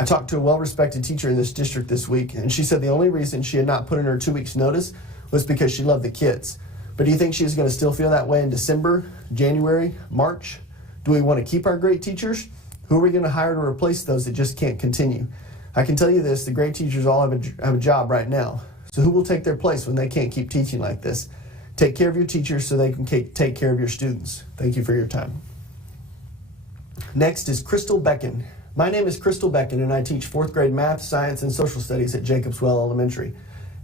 I talked to a well-respected teacher in this district this week, and she said the only reason she had not put in her 2 weeks' notice was because she loved the kids. But do you think she's going to still feel that way in December, January, March? Do we want to keep our great teachers? Who are we going to hire to replace those that just can't continue? I can tell you this, the great teachers all have a job right now. So who will take their place when they can't keep teaching like this? Take care of your teachers so they can take care of your students. Thank you for your time. Next is Crystal Becken. My name is Crystal Becken, and I teach 4th grade math, science, and social studies at Jacobs Well Elementary.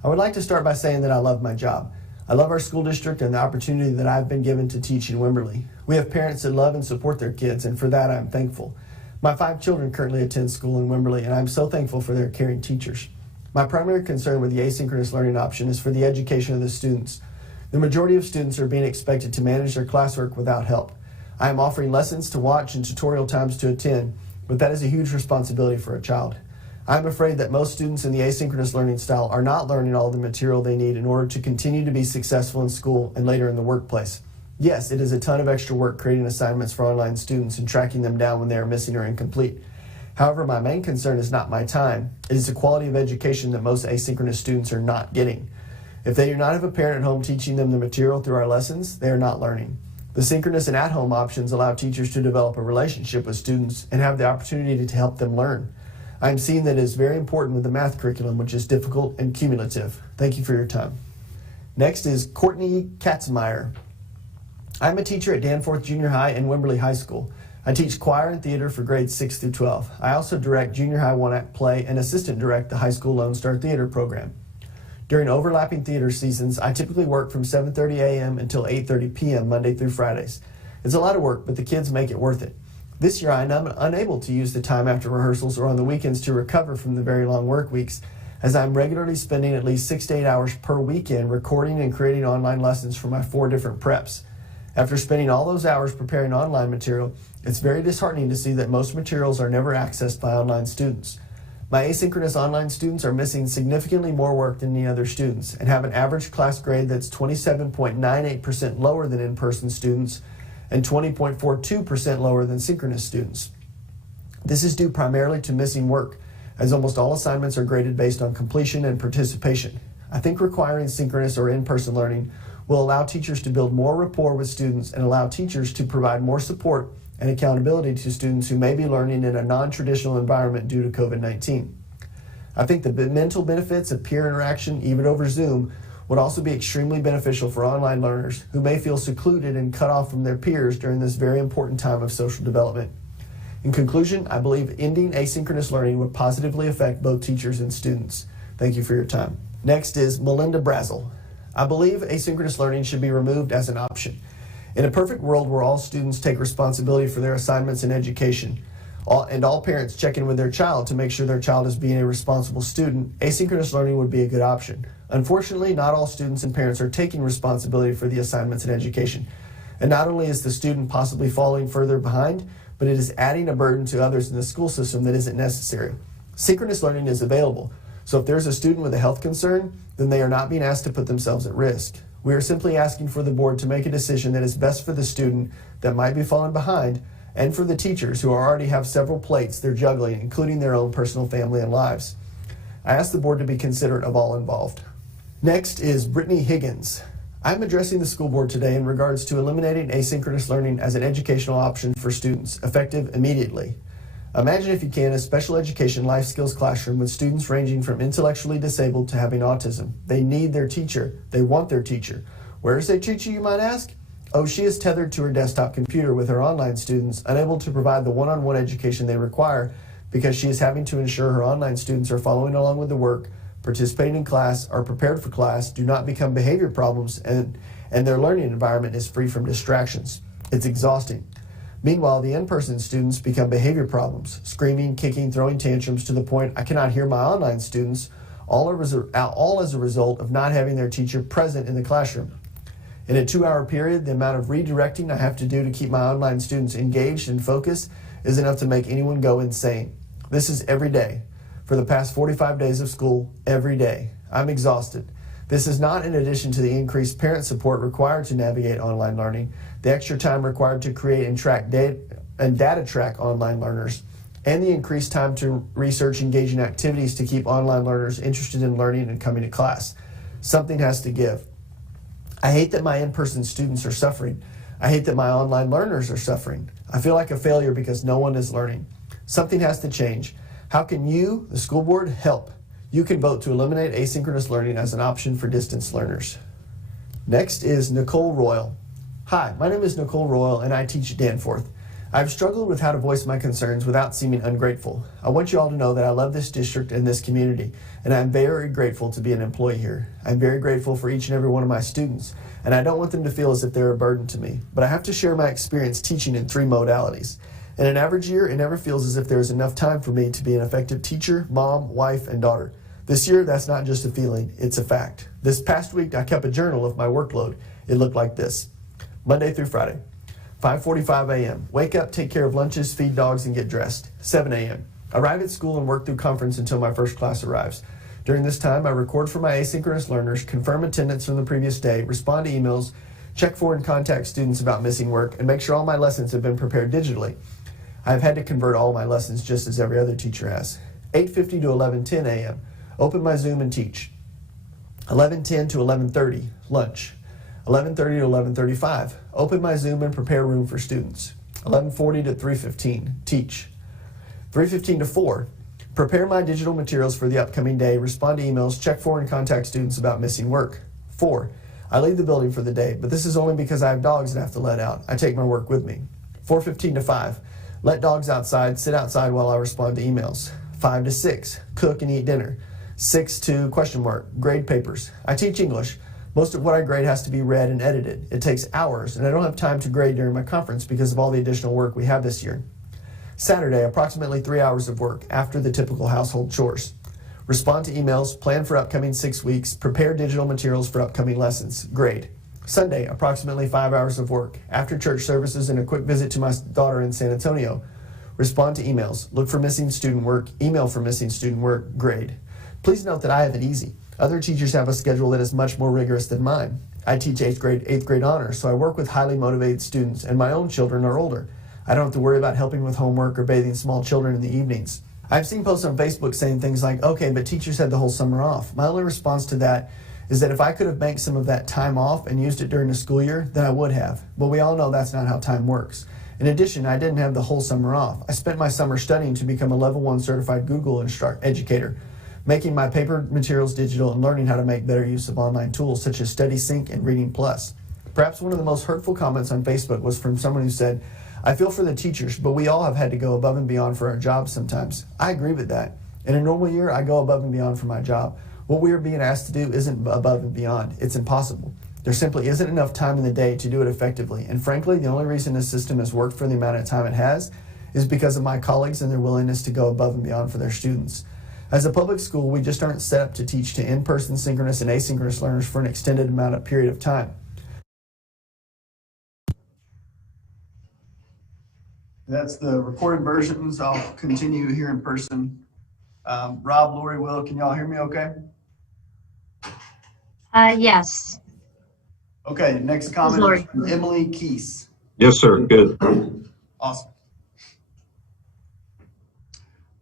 I would like to start by saying that I love my job. I love our school district and the opportunity that I've been given to teach in Wimberley. We have parents that love and support their kids, and for that I'm thankful. My 5 children currently attend school in Wimberley, and I'm so thankful for their caring teachers. My primary concern with the asynchronous learning option is for the education of the students. The majority of students are being expected to manage their classwork without help. I am offering lessons to watch and tutorial times to attend, but that is a huge responsibility for a child. I'm afraid that most students in the asynchronous learning style are not learning all the material they need in order to continue to be successful in school and later in the workplace. Yes, it is a ton of extra work creating assignments for online students and tracking them down when they are missing or incomplete. However, my main concern is not my time. It is the quality of education that most asynchronous students are not getting. If they do not have a parent at home teaching them the material through our lessons, they are not learning. The synchronous and at-home options allow teachers to develop a relationship with students and have the opportunity to help them learn. I am seeing that it is very important with the math curriculum, which is difficult and cumulative. Thank you for your time. Next is Courtney Katzmeyer. I'm a teacher at Danforth Junior High and Wimberley High School. I teach choir and theater for grades 6 through 12. I also direct junior high one-act play and assistant direct the high school Lone Star Theater program. During overlapping theater seasons, I typically work from 7:30 a.m. until 8:30 p.m. Monday through Fridays. It's a lot of work, but the kids make it worth it. This year, I am unable to use the time after rehearsals or on the weekends to recover from the very long work weeks, as I'm regularly spending at least 6 to 8 hours per weekend recording and creating online lessons for my 4 different preps. After spending all those hours preparing online material, it's very disheartening to see that most materials are never accessed by online students. My asynchronous online students are missing significantly more work than any other students and have an average class grade that's 27.98% lower than in-person students and 20.42% lower than synchronous students. This is due primarily to missing work, as almost all assignments are graded based on completion and participation. I think requiring synchronous or in-person learning will allow teachers to build more rapport with students and allow teachers to provide more support and accountability to students who may be learning in a non-traditional environment due to COVID-19. I think the mental benefits of peer interaction, even over Zoom, would also be extremely beneficial for online learners who may feel secluded and cut off from their peers during this very important time of social development. In conclusion, I believe ending asynchronous learning would positively affect both teachers and students. Thank you for your time. Next is Melinda Brazel. I believe asynchronous learning should be removed as an option. In a perfect world where all students take responsibility for their assignments and education, and all parents check in with their child to make sure their child is being a responsible student, asynchronous learning would be a good option. Unfortunately, not all students and parents are taking responsibility for the assignments and education. And not only is the student possibly falling further behind, but it is adding a burden to others in the school system that isn't necessary. Synchronous learning is available, so if there's a student with a health concern, then they are not being asked to put themselves at risk. We are simply asking for the board to make a decision that is best for the student that might be falling behind, and for the teachers who already have several plates they're juggling, including their own personal family and lives. I ask the board to be considerate of all involved. Next is Brittany Higgins. I'm addressing the school board today in regards to eliminating asynchronous learning as an educational option for students, effective immediately. Imagine, if you can, a special education life skills classroom with students ranging from intellectually disabled to having autism. They need their teacher. They want their teacher. Where is their teacher, you might ask? Oh, she is tethered to her desktop computer with her online students, unable to provide the one-on-one education they require because she is having to ensure her online students are following along with the work, participating in class, are prepared for class, do not become behavior problems, and their learning environment is free from distractions. It's exhausting. Meanwhile, the in-person students become behavior problems, screaming, kicking, throwing tantrums to the point I cannot hear my online students, all as a result of not having their teacher present in the classroom. In a 2-hour period, the amount of redirecting I have to do to keep my online students engaged and focused is enough to make anyone go insane. This is every day. For the past 45 days of school, every day. I'm exhausted. This is not in addition to the increased parent support required to navigate online learning, the extra time required to create and track data track online learners, and the increased time to research engaging activities to keep online learners interested in learning and coming to class. Something has to give. I hate that my in-person students are suffering. I hate that my online learners are suffering. I feel like a failure because no one is learning. Something has to change. How can you, the school board, help? You can vote to eliminate asynchronous learning as an option for distance learners. Next is Nicole Royal. Hi, my name is Nicole Royal and I teach at Danforth. I've struggled with how to voice my concerns without seeming ungrateful. I want you all to know that I love this district and this community, and I'm very grateful to be an employee here. I'm very grateful for each and every one of my students, and I don't want them to feel as if they're a burden to me. But I have to share my experience teaching in 3 modalities. In an average year, it never feels as if there is enough time for me to be an effective teacher, mom, wife, and daughter. This year, that's not just a feeling, it's a fact. This past week, I kept a journal of my workload. It looked like this. Monday through Friday, 5:45 a.m. Wake up, take care of lunches, feed dogs, and get dressed. 7 a.m. Arrive at school and work through conference until my first class arrives. During this time, I record for my asynchronous learners, confirm attendance from the previous day, respond to emails, check for and contact students about missing work, and make sure all my lessons have been prepared digitally. I've had to convert all my lessons just as every other teacher has. 8:50 to 11:10 a.m. Open my Zoom and teach. 11:10 to 11:30, lunch. 11:30 to 11:35, open my Zoom and prepare room for students. 11:40 to 3:15, teach. 3:15 to 4, prepare my digital materials for the upcoming day, respond to emails, check for and contact students about missing work. 4, I leave the building for the day, but this is only because I have dogs that I have to let out. I take my work with me. 4:15 to 5, let dogs outside, sit outside while I respond to emails. 5 to 6, cook and eat dinner. 6 to ? Grade papers. I teach English. Most of what I grade has to be read and edited. It takes hours, and I don't have time to grade during my conference because of all the additional work we have this year. Saturday, approximately 3 hours of work after the typical household chores. Respond to emails, plan for upcoming 6 weeks, prepare digital materials for upcoming lessons, grade. Sunday, approximately 5 hours of work. After church services and a quick visit to my daughter in San Antonio. Respond to emails, look for missing student work, email for missing student work, grade. Please note that I have it easy. Other teachers have a schedule that is much more rigorous than mine. I teach 8th grade honors, so I work with highly motivated students, and my own children are older. I don't have to worry about helping with homework or bathing small children in the evenings. I've seen posts on Facebook saying things like, okay, but teachers had the whole summer off. My only response to that is that if I could have banked some of that time off and used it during the school year, then I would have. But we all know that's not how time works. In addition, I didn't have the whole summer off. I spent my summer studying to become a level 1 certified Google educator, making my paper materials digital and learning how to make better use of online tools such as StudySync and Reading Plus. Perhaps one of the most hurtful comments on Facebook was from someone who said, I feel for the teachers, but we all have had to go above and beyond for our jobs sometimes. I agree with that. In a normal year, I go above and beyond for my job. What we are being asked to do isn't above and beyond. It's impossible. There simply isn't enough time in the day to do it effectively. And frankly, the only reason this system has worked for the amount of time it has is because of my colleagues and their willingness to go above and beyond for their students. As a public school, we just aren't set up to teach to in-person synchronous and asynchronous learners for an extended period of time. That's the recorded versions. I'll continue here in person. Rob, Lori, Will, can y'all hear me okay? Yes. Okay, next comment is from Emily Keese. Yes, sir. Good. Awesome.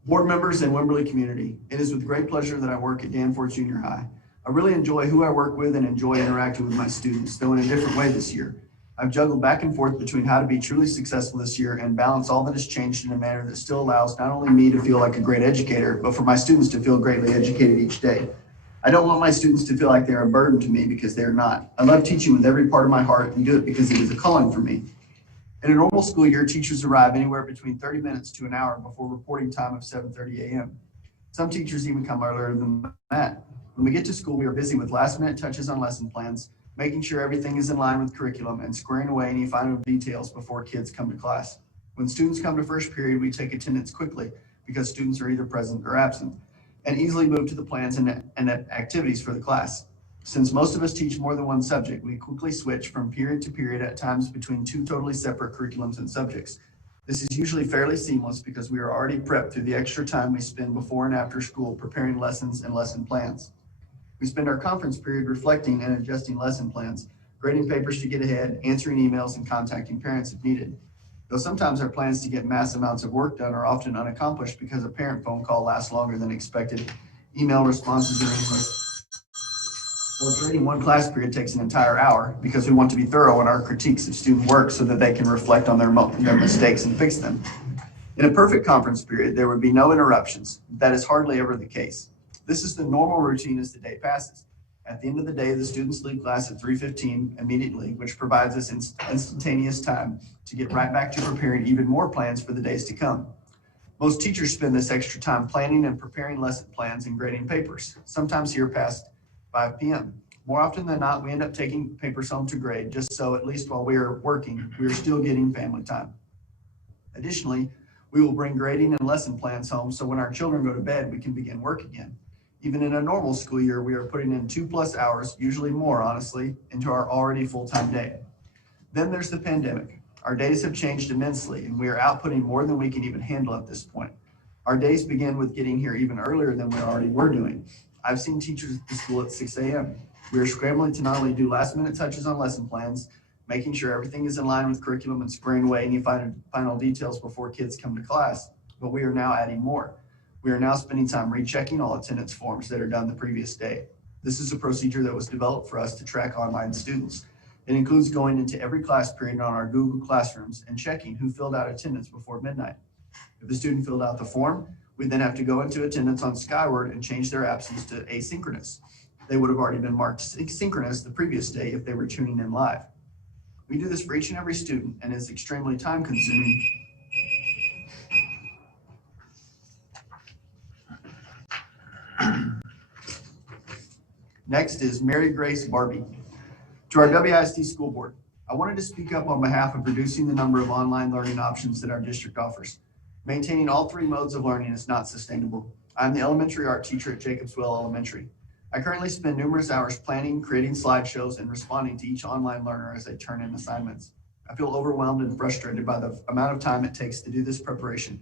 Board members and Wimberley community, it is with great pleasure that I work at Danforth Junior High. I really enjoy who I work with and enjoy interacting with my students, though in a different way this year. I've juggled back and forth between how to be truly successful this year and balance all that has changed in a manner that still allows not only me to feel like a great educator, but for my students to feel greatly educated each day. I don't want my students to feel like they're a burden to me because they're not. I love teaching with every part of my heart and do it because it is a calling for me. In a normal school year, teachers arrive anywhere between 30 minutes to an hour before reporting time of 7:30 a.m. Some teachers even come earlier than that. When we get to school, we are busy with last-minute touches on lesson plans, making sure everything is in line with curriculum, and squaring away any final details before kids come to class. When students come to first period, we take attendance quickly because students are either present or absent, and easily move to the plans and activities for the class. Since most of us teach more than one subject, we quickly switch from period to period, at times between two totally separate curriculums and subjects. This is usually fairly seamless because we are already prepped through the extra time we spend before and after school preparing lessons and lesson plans. We spend our conference period reflecting and adjusting lesson plans, grading papers to get ahead, answering emails, and contacting parents if needed. Though sometimes our plans to get mass amounts of work done are often unaccomplished because a parent phone call lasts longer than expected, email responses are endless, or grading one class period takes an entire hour because we want to be thorough in our critiques of student work so that they can reflect on their mistakes and fix them. In a perfect conference period, there would be no interruptions. That is hardly ever the case. This is the normal routine as the day passes. At the end of the day, the students leave class at 3:15 immediately, which provides us instantaneous time to get right back to preparing even more plans for the days to come. Most teachers spend this extra time planning and preparing lesson plans and grading papers, sometimes here past 5 p.m. More often than not, we end up taking papers home to grade, just so at least while we are working, we are still getting family time. Additionally, we will bring grading and lesson plans home so when our children go to bed, we can begin work again. Even in a normal school year, we are putting in 2+ hours, usually more honestly, into our already full-time day. Then there's the pandemic. Our days have changed immensely and we are outputting more than we can even handle at this point. Our days begin with getting here even earlier than we already were doing. I've seen teachers at the school at 6 a.m. We are scrambling to not only do last-minute touches on lesson plans, making sure everything is in line with curriculum and squaring away any final details before kids come to class, but we are now adding more. We are now spending time rechecking all attendance forms that are done the previous day. This is a procedure that was developed for us to track online students. It includes going into every class period on our Google Classrooms and checking who filled out attendance before midnight. If the student filled out the form, we then have to go into attendance on Skyward and change their absence to asynchronous. They would have already been marked synchronous the previous day if they were tuning in live. We do this for each and every student and it's extremely time consuming. Next is Mary Grace Barbie. To our WISD School Board, I wanted to speak up on behalf of reducing the number of online learning options that our district offers. Maintaining all three modes of learning is not sustainable. I'm the elementary art teacher at Jacobswell Elementary. I currently spend numerous hours planning, creating slideshows, and responding to each online learner as they turn in assignments. I feel overwhelmed and frustrated by the amount of time it takes to do this preparation,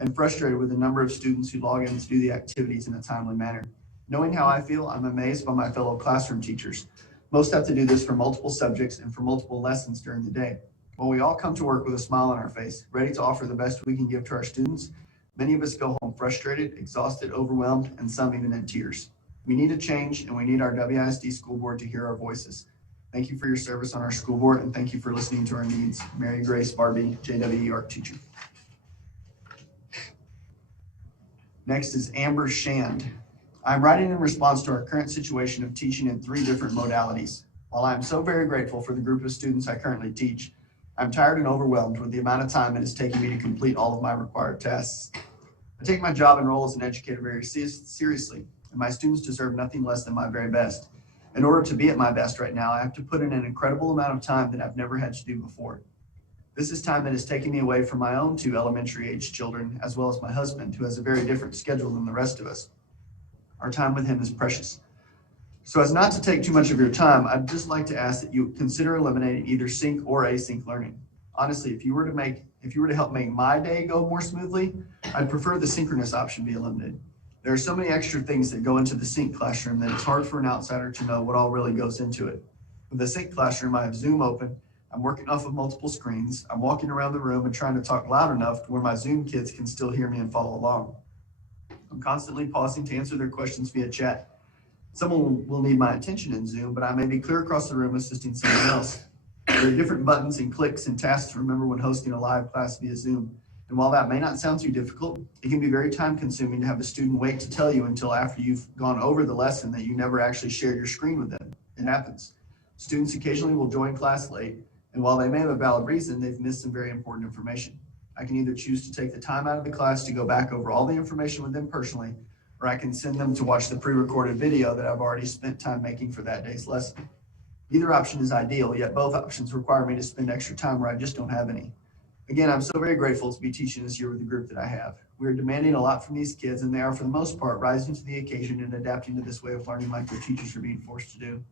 and frustrated with the number of students who log in to do the activities in a timely manner. Knowing how I feel, I'm amazed by my fellow classroom teachers. Most have to do this for multiple subjects and for multiple lessons during the day. While we all come to work with a smile on our face, ready to offer the best we can give to our students, many of us go home frustrated, exhausted, overwhelmed, and some even in tears. We need a change, and we need our WISD School Board to hear our voices. Thank you for your service on our school board, and thank you for listening to our needs. Mary Grace Barbie, JWE art teacher. Next is Amber Shand. I'm writing in response to our current situation of teaching in 3 different modalities. While I'm so very grateful for the group of students I currently teach, I'm tired and overwhelmed with the amount of time it is taking me to complete all of my required tasks. I take my job and role as an educator very seriously. and my students deserve nothing less than my very best. In order to be at my best right now, I have to put in an incredible amount of time that I've never had to do before. This is time that is taking me away from my own 2 elementary-age children, as well as my husband, who has a very different schedule than the rest of us. Our time with him is precious. So as not to take too much of your time, I'd just like to ask that you consider eliminating either sync or async learning. Honestly, if you were to help make my day go more smoothly, I'd prefer the synchronous option be eliminated. There are so many extra things that go into the sync classroom that it's hard for an outsider to know what all really goes into it. With the sync classroom, I have Zoom open, I'm working off of multiple screens, I'm walking around the room and trying to talk loud enough to where my Zoom kids can still hear me and follow along. I'm constantly pausing to answer their questions via chat. Someone will need my attention in Zoom, but I may be clear across the room assisting someone else. There are different buttons and clicks and tasks to remember when hosting a live class via Zoom. And while that may not sound too difficult, it can be very time consuming to have a student wait to tell you until after you've gone over the lesson that you never actually shared your screen with them. It happens. Students occasionally will join class late, and while they may have a valid reason, they've missed some very important information. I can either choose to take the time out of the class to go back over all the information with them personally, or I can send them to watch the pre-recorded video that I've already spent time making for that day's lesson. Either option is ideal, yet both options require me to spend extra time where I just don't have any. Again, I'm so very grateful to be teaching this year with the group that I have. We are demanding a lot from these kids, and they are, for the most part, rising to the occasion and adapting to this way of learning like their teachers are being forced to do.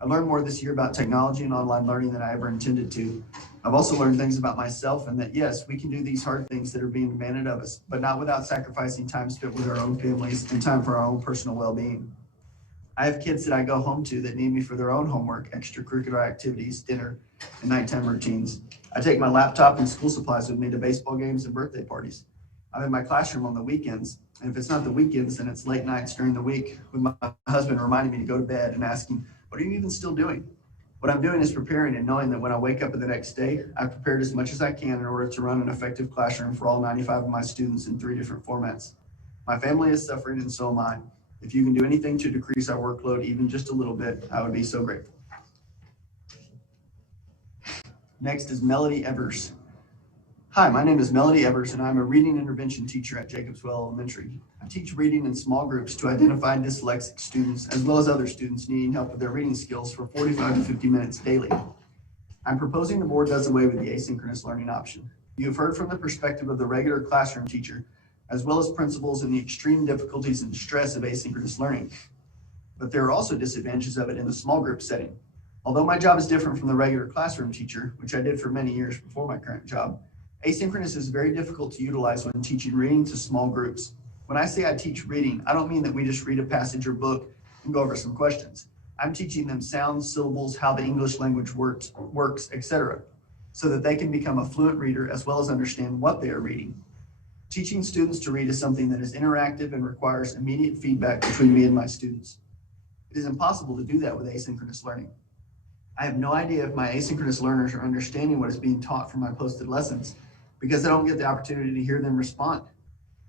I learned more this year about technology and online learning than I ever intended to. I've also learned things about myself, and that yes, we can do these hard things that are being demanded of us, but not without sacrificing time spent with our own families and time for our own personal well-being. I have kids that I go home to that need me for their own homework, extracurricular activities, dinner, and nighttime routines. I take my laptop and school supplies with me to baseball games and birthday parties. I'm in my classroom on the weekends, and if it's not the weekends, then it's late nights during the week with my husband reminding me to go to bed and asking, "What are you even still doing?" What I'm doing is preparing and knowing that when I wake up the next day, I've prepared as much as I can in order to run an effective classroom for all 95 of my students in 3 different formats. My family is suffering, and so am I. If you can do anything to decrease our workload even just a little bit, I would be so grateful. Next is Melody Evers. Hi, my name is Melody Evers, and I'm a reading intervention teacher at Jacobswell Elementary. I teach reading in small groups to identify dyslexic students, as well as other students needing help with their reading skills for 45 to 50 minutes daily. I'm proposing the board does away with the asynchronous learning option. You have heard from the perspective of the regular classroom teacher, as well as principals, and the extreme difficulties and stress of asynchronous learning. But there are also disadvantages of it in the small group setting. Although my job is different from the regular classroom teacher, which I did for many years before my current job, asynchronous is very difficult to utilize when teaching reading to small groups. When I say I teach reading, I don't mean that we just read a passage or book and go over some questions. I'm teaching them sounds, syllables, how the English language works, etc., so that they can become a fluent reader as well as understand what they are reading. Teaching students to read is something that is interactive and requires immediate feedback between me and my students. It is impossible to do that with asynchronous learning. I have no idea if my asynchronous learners are understanding what is being taught from my posted lessons because I don't get the opportunity to hear them respond.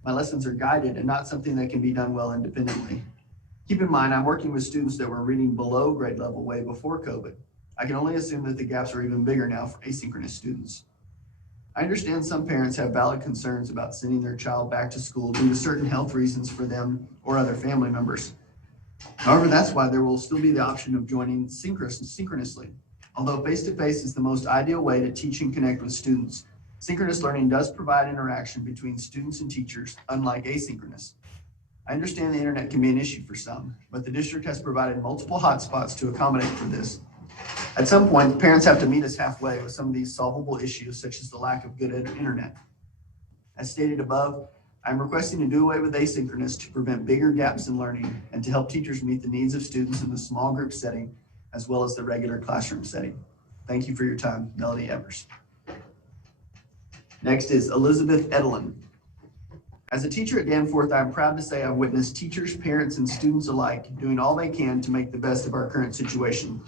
My lessons are guided and not something that can be done well independently. Keep in mind, I'm working with students that were reading below grade level way before COVID. I can only assume that the gaps are even bigger now for asynchronous students. I understand some parents have valid concerns about sending their child back to school due to certain health reasons for them or other family members. However, that's why there will still be the option of joining synchronously. Although face-to-face is the most ideal way to teach and connect with students, synchronous learning does provide interaction between students and teachers, unlike asynchronous. I understand the internet can be an issue for some, but the district has provided multiple hotspots to accommodate for this. At some point, parents have to meet us halfway with some of these solvable issues, such as the lack of good internet. As stated above, I'm requesting to do away with asynchronous to prevent bigger gaps in learning and to help teachers meet the needs of students in the small group setting, as well as the regular classroom setting. Thank you for your time, Melody Evers. Next is Elizabeth Edelin. As a teacher at Danforth, I'm proud to say I've witnessed teachers, parents, and students alike doing all they can to make the best of our current situation.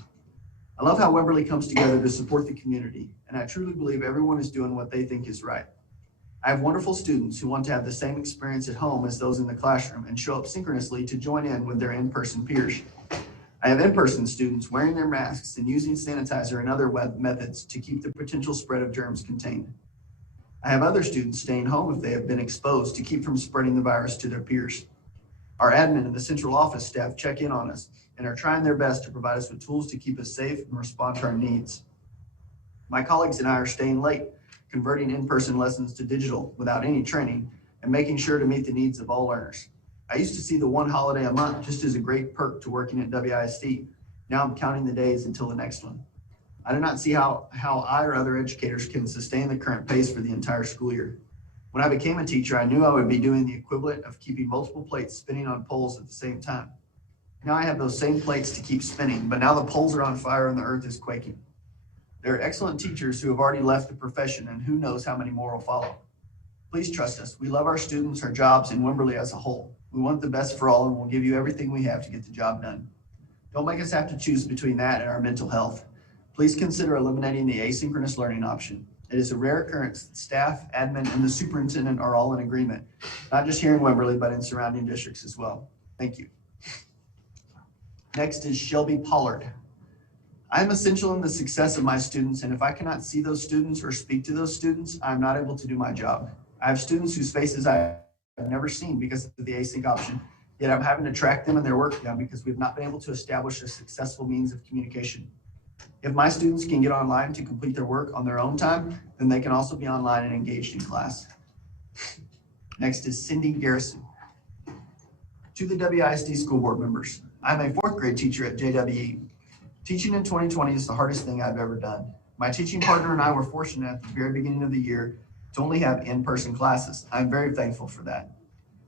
I love how Wimberley comes together to support the community, and I truly believe everyone is doing what they think is right. I have wonderful students who want to have the same experience at home as those in the classroom and show up synchronously to join in with their in-person peers. I have in-person students wearing their masks and using sanitizer and other methods to keep the potential spread of germs contained. I have other students staying home if they have been exposed to keep from spreading the virus to their peers. Our admin and the central office staff check in on us and are trying their best to provide us with tools to keep us safe and respond to our needs. My colleagues and I are staying late, converting in-person lessons to digital without any training and making sure to meet the needs of all learners. I used to see the one holiday a month just as a great perk to working at WISD. Now I'm counting the days until the next one. I do not see how I or other educators can sustain the current pace for the entire school year. When I became a teacher, I knew I would be doing the equivalent of keeping multiple plates spinning on poles at the same time. Now I have those same plates to keep spinning, but now the poles are on fire and the earth is quaking. There are excellent teachers who have already left the profession, and who knows how many more will follow. Please trust us. We love our students, our jobs, and Wimberley as a whole. We want the best for all, and we'll give you everything we have to get the job done. Don't make us have to choose between that and our mental health. Please consider eliminating the asynchronous learning option. It is a rare occurrence that staff, admin, and the superintendent are all in agreement, not just here in Wimberley, but in surrounding districts as well. Thank you. Next is Shelby Pollard. I am essential in the success of my students, and if I cannot see those students or speak to those students, I'm not able to do my job. I have students whose faces I've never seen because of the async option, yet I'm having to track them and their work down because we've not been able to establish a successful means of communication. If my students can get online to complete their work on their own time, then they can also be online and engaged in class. Next is Cindy Garrison. To the WISD school board members, I'm a 4th grade teacher at JWE. Teaching in 2020 is the hardest thing I've ever done. My teaching partner and I were fortunate at the very beginning of the year to only have in-person classes. I'm very thankful for that.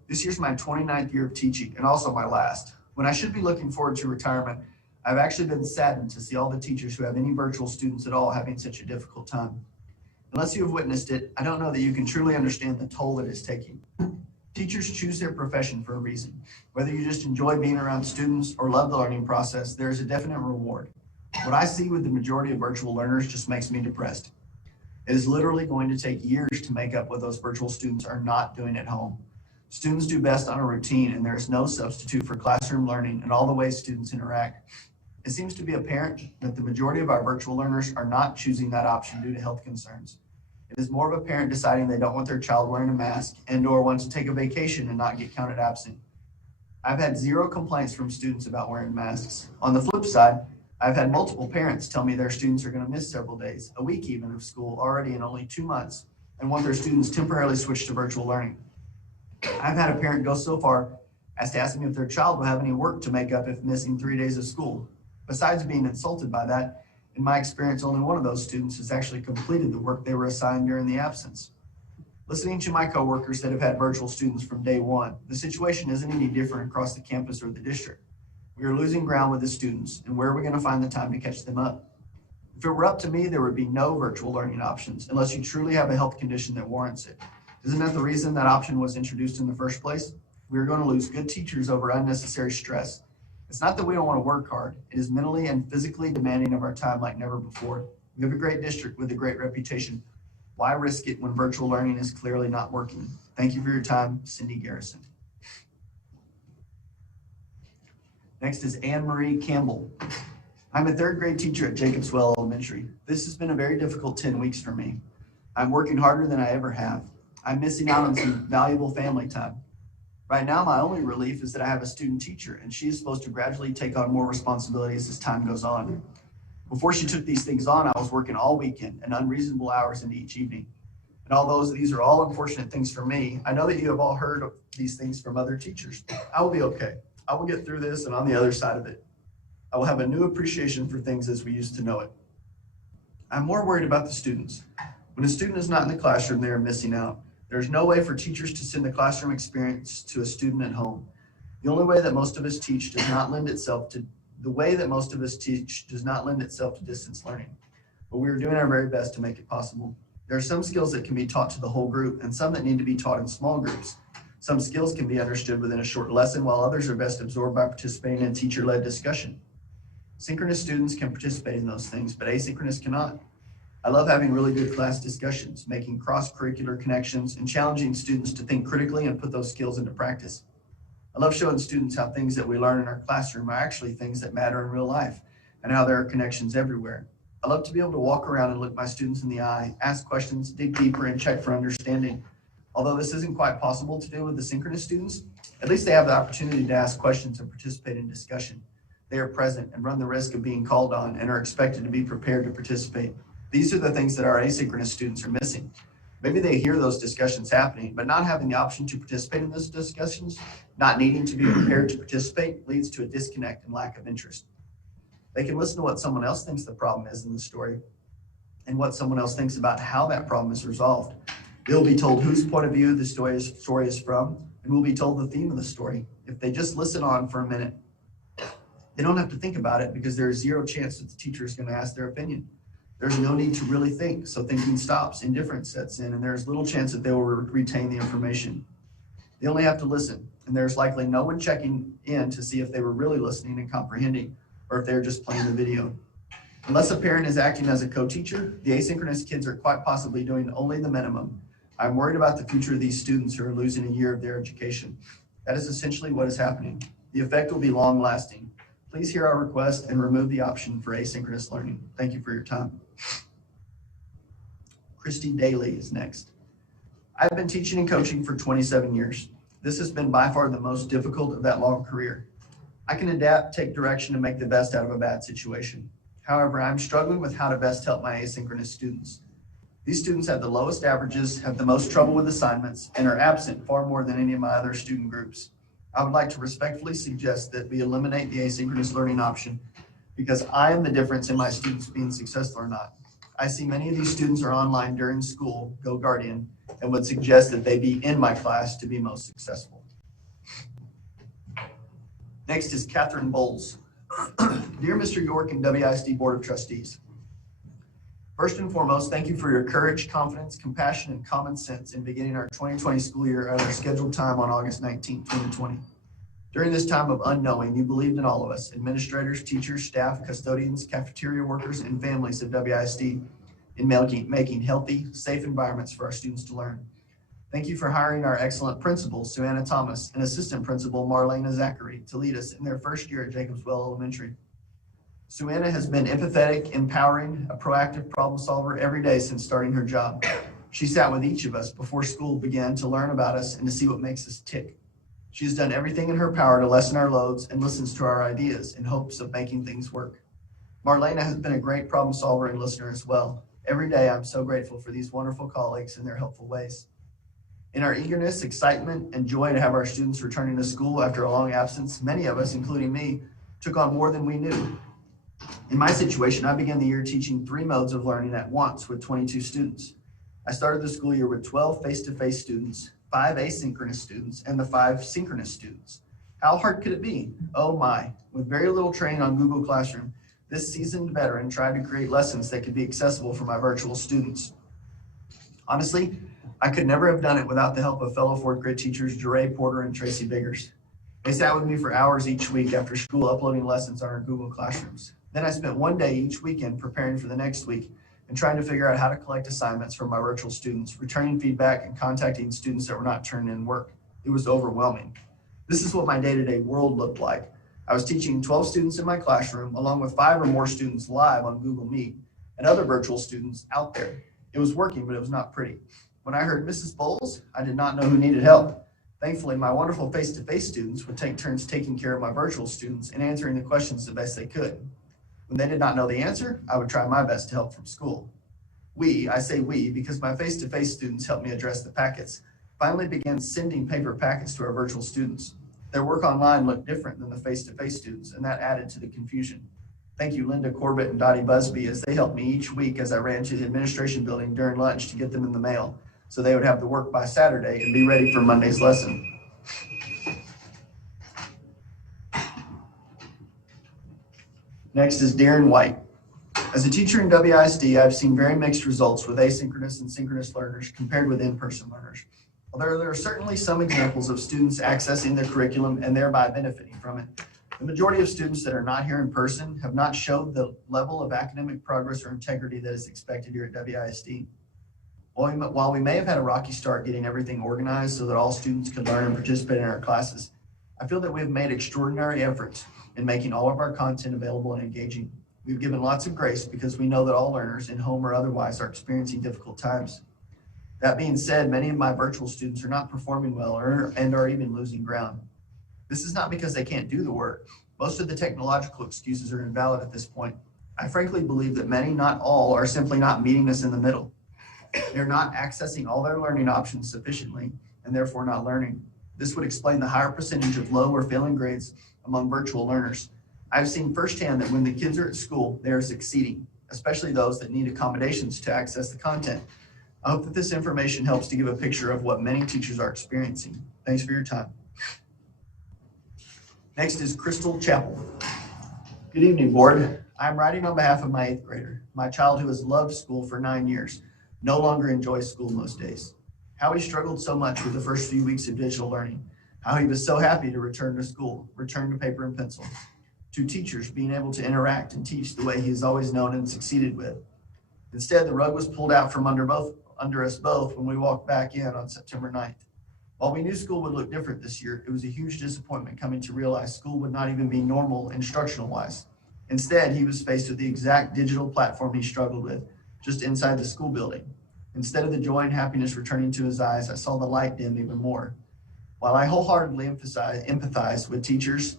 This year's my 29th year of teaching and also my last. When I should be looking forward to retirement, I've actually been saddened to see all the teachers who have any virtual students at all having such a difficult time. Unless you have witnessed it, I don't know that you can truly understand the toll it is taking. Teachers choose their profession for a reason. Whether you just enjoy being around students or love the learning process, there is a definite reward. What I see with the majority of virtual learners just makes me depressed. It is literally going to take years to make up what those virtual students are not doing at home. Students do best on a routine, and there is no substitute for classroom learning and all the ways students interact. It seems to be apparent that the majority of our virtual learners are not choosing that option due to health concerns. It is more of a parent deciding they don't want their child wearing a mask and/or want to take a vacation and not get counted absent. I've had 0 complaints from students about wearing masks. On the flip side, I've had multiple parents tell me their students are going to miss several days, a week even, of school already in only 2 months, and want their students temporarily switched to virtual learning. I've had a parent go so far as to ask me if their child will have any work to make up if missing 3 days of school. Besides being insulted by that, in my experience, only one of those students has actually completed the work they were assigned during the absence. Listening to my coworkers that have had virtual students from day one, the situation isn't any different across the campus or the district. We are losing ground with the students, and where are we going to find the time to catch them up? If it were up to me, there would be no virtual learning options unless you truly have a health condition that warrants it. Isn't that the reason that option was introduced in the first place? We are going to lose good teachers over unnecessary stress. It's not that we don't want to work hard. It is mentally and physically demanding of our time like never before. We have a great district with a great reputation. Why risk it when virtual learning is clearly not working? Thank you for your time, Cindy Garrison. Next is Anne Marie Campbell. I'm a 3rd grade teacher at Jacobswell Elementary. This has been a very difficult 10 weeks for me. I'm working harder than I ever have. I'm missing out on some valuable family time. Right now, my only relief is that I have a student teacher, and she is supposed to gradually take on more responsibilities as time goes on. Before she took these things on, I was working all weekend and unreasonable hours into each evening. And although these are all unfortunate things for me, I know that you have all heard of these things from other teachers. I will be okay. I will get through this and on the other side of it. I will have a new appreciation for things as we used to know it. I'm more worried about the students. When a student is not in the classroom, they are missing out. There's no way for teachers to send the classroom experience to a student at home. The only way that most of us teach does not lend itself to distance learning, but we are doing our very best to make it possible. There are some skills that can be taught to the whole group and some that need to be taught in small groups. Some skills can be understood within a short lesson, while others are best absorbed by participating in teacher-led discussion. Synchronous students can participate in those things, but asynchronous cannot. I love having really good class discussions, making cross-curricular connections, and challenging students to think critically and put those skills into practice. I love showing students how things that we learn in our classroom are actually things that matter in real life, and how there are connections everywhere. I love to be able to walk around and look my students in the eye, ask questions, dig deeper, and check for understanding. Although this isn't quite possible to do with the synchronous students, at least they have the opportunity to ask questions and participate in discussion. They are present and run the risk of being called on and are expected to be prepared to participate. These are the things that our asynchronous students are missing. Maybe they hear those discussions happening, but not having the option to participate in those discussions, not needing to be prepared to participate, leads to a disconnect and lack of interest. They can listen to what someone else thinks the problem is in the story and what someone else thinks about how that problem is resolved. They'll be told whose point of view the story is from, and will be told the theme of the story. If they just listen on for a minute, they don't have to think about it because there is zero chance that the teacher is going to ask their opinion. There's no need to really think, so thinking stops, indifference sets in, and there's little chance that they will retain the information. They only have to listen, and there's likely no one checking in to see if they were really listening and comprehending, or if they're just playing the video. Unless a parent is acting as a co-teacher, the asynchronous kids are quite possibly doing only the minimum. I'm worried about the future of these students who are losing a year of their education. That is essentially what is happening. The effect will be long-lasting. Please hear our request and remove the option for asynchronous learning. Thank you for your time. Christy Daly is next. I've been teaching and coaching for 27 years. This has been by far the most difficult of that long career. I can adapt, take direction, and make the best out of a bad situation. However, I'm struggling with how to best help my asynchronous students. These students have the lowest averages, have the most trouble with assignments, and are absent far more than any of my other student groups. I would like to respectfully suggest that we eliminate the asynchronous learning option because I am the difference in my students being successful or not. I see many of these students are online during school, Go Guardian, and would suggest that they be in my class to be most successful. Next is Catherine Bowles. Dear Mr. York and WISD Board of Trustees, first and foremost, thank you for your courage, confidence, compassion, and common sense in beginning our 2020 school year at our scheduled time on August 19, 2020. During this time of unknowing, you believed in all of us, administrators, teachers, staff, custodians, cafeteria workers, and families of WISD in making healthy, safe environments for our students to learn. Thank you for hiring our excellent principal, Suanna Thomas, and assistant principal, Marlena Zachary, to lead us in their first year at Jacobswell Elementary. Suanna has been empathetic, empowering, a proactive problem solver every day since starting her job. She sat with each of us before school began to learn about us and to see what makes us tick. She has done everything in her power to lessen our loads and listens to our ideas in hopes of making things work. Marlena has been a great problem solver and listener as well. Every day, I'm so grateful for these wonderful colleagues and their helpful ways. In our eagerness, excitement, and joy to have our students returning to school after a long absence, many of us, including me, took on more than we knew. In my situation, I began the year teaching 3 modes of learning at once with 22 students. I started the school year with 12 face-to-face students, 5 asynchronous students, and the 5 synchronous students. How hard could it be? Oh my. With very little training on Google Classroom, this seasoned veteran tried to create lessons that could be accessible for my virtual students. Honestly, I could never have done it without the help of fellow 4th grade teachers Jeray Porter and Tracy Biggers. They sat with me for hours each week after school uploading lessons on our Google Classrooms. Then I spent one day each weekend preparing for the next week and trying to figure out how to collect assignments from my virtual students, returning feedback and contacting students that were not turning in work. It was overwhelming. This is what my day-to-day world looked like. I was teaching 12 students in my classroom, along with 5 or more students live on Google Meet, and other virtual students out there. It was working, but it was not pretty. When I heard Mrs. Bowles, I did not know who needed help. Thankfully, my wonderful face-to-face students would take turns taking care of my virtual students and answering the questions the best they could. When they did not know the answer, I would try my best to help from school. I say we because my face-to-face students helped me address the packets, finally began sending paper packets to our virtual students. Their work online looked different than the face-to-face students, and that added to the confusion. Thank you, Linda Corbett and Dottie Busby, as they helped me each week as I ran to the administration building during lunch to get them in the mail, so they would have the work by Saturday and be ready for Monday's lesson. Next is Darren White. As a teacher in WISD, I've seen very mixed results with asynchronous and synchronous learners compared with in-person learners. Although there are certainly some examples of students accessing the curriculum and thereby benefiting from it, the majority of students that are not here in person have not showed the level of academic progress or integrity that is expected here at WISD. While we may have had a rocky start getting everything organized so that all students could learn and participate in our classes, I feel that we have made extraordinary efforts in making all of our content available and engaging. We've given lots of grace because we know that all learners, in home or otherwise, are experiencing difficult times. That being said, many of my virtual students are not performing well and are even losing ground. This is not because they can't do the work. Most of the technological excuses are invalid at this point. I frankly believe that many, not all, are simply not meeting us in the middle. They're not accessing all their learning options sufficiently and therefore not learning. This would explain the higher percentage of low or failing grades among virtual learners. I've seen firsthand that when the kids are at school, they are succeeding, especially those that need accommodations to access the content. I hope that this information helps to give a picture of what many teachers are experiencing. Thanks for your time. Next is Crystal Chapel. Good evening, board. I'm writing on behalf of my 8th grader. My child who has loved school for 9 years no longer enjoys school most days. How he struggled so much with the first few weeks of digital learning. How he was so happy to return to school, return to paper and pencil. To teachers being able to interact and teach the way he has always known and succeeded with. Instead, the rug was pulled out from under us both when we walked back in on September 9th. While we knew school would look different this year, it was a huge disappointment coming to realize school would not even be normal instructional-wise. Instead, he was faced with the exact digital platform he struggled with, just inside the school building. Instead of the joy and happiness returning to his eyes, I saw the light dim even more. While I wholeheartedly empathize with teachers,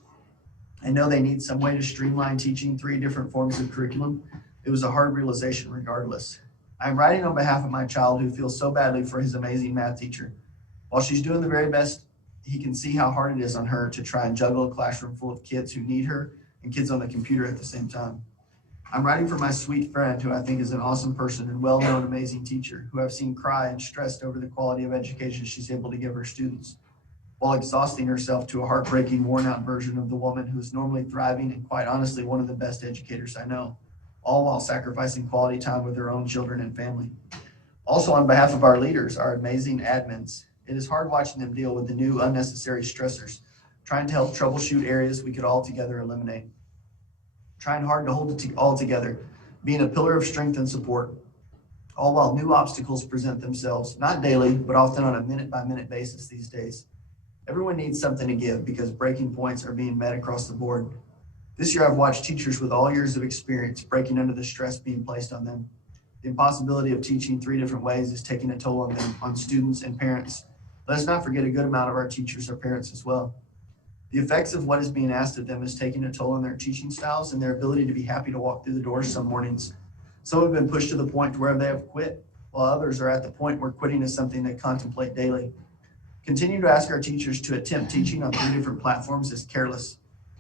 I know they need some way to streamline teaching 3 different forms of curriculum. It was a hard realization regardless. I'm writing on behalf of my child who feels so badly for his amazing math teacher. While she's doing the very best, he can see how hard it is on her to try and juggle a classroom full of kids who need her and kids on the computer at the same time. I'm writing for my sweet friend who I think is an awesome person and well-known amazing teacher who I've seen cry and stressed over the quality of education she's able to give her students, while exhausting herself to a heartbreaking, worn-out version of the woman who is normally thriving and quite honestly one of the best educators I know, all while sacrificing quality time with her own children and family. Also, on behalf of our leaders, our amazing admins, it is hard watching them deal with the new unnecessary stressors, trying to help troubleshoot areas we could all together eliminate. Trying hard to hold it all together, being a pillar of strength and support, all while new obstacles present themselves, not daily, but often on a minute-by-minute basis these days. Everyone needs something to give because breaking points are being met across the board. This year, I've watched teachers with all years of experience breaking under the stress being placed on them. The impossibility of teaching 3 different ways is taking a toll on them, on students and parents. Let us not forget a good amount of our teachers are parents as well. The effects of what is being asked of them is taking a toll on their teaching styles and their ability to be happy to walk through the doors some mornings. Some have been pushed to the point where they have quit, while others are at the point where quitting is something they contemplate daily. Continue to ask our teachers to attempt teaching on 3 different platforms is careless.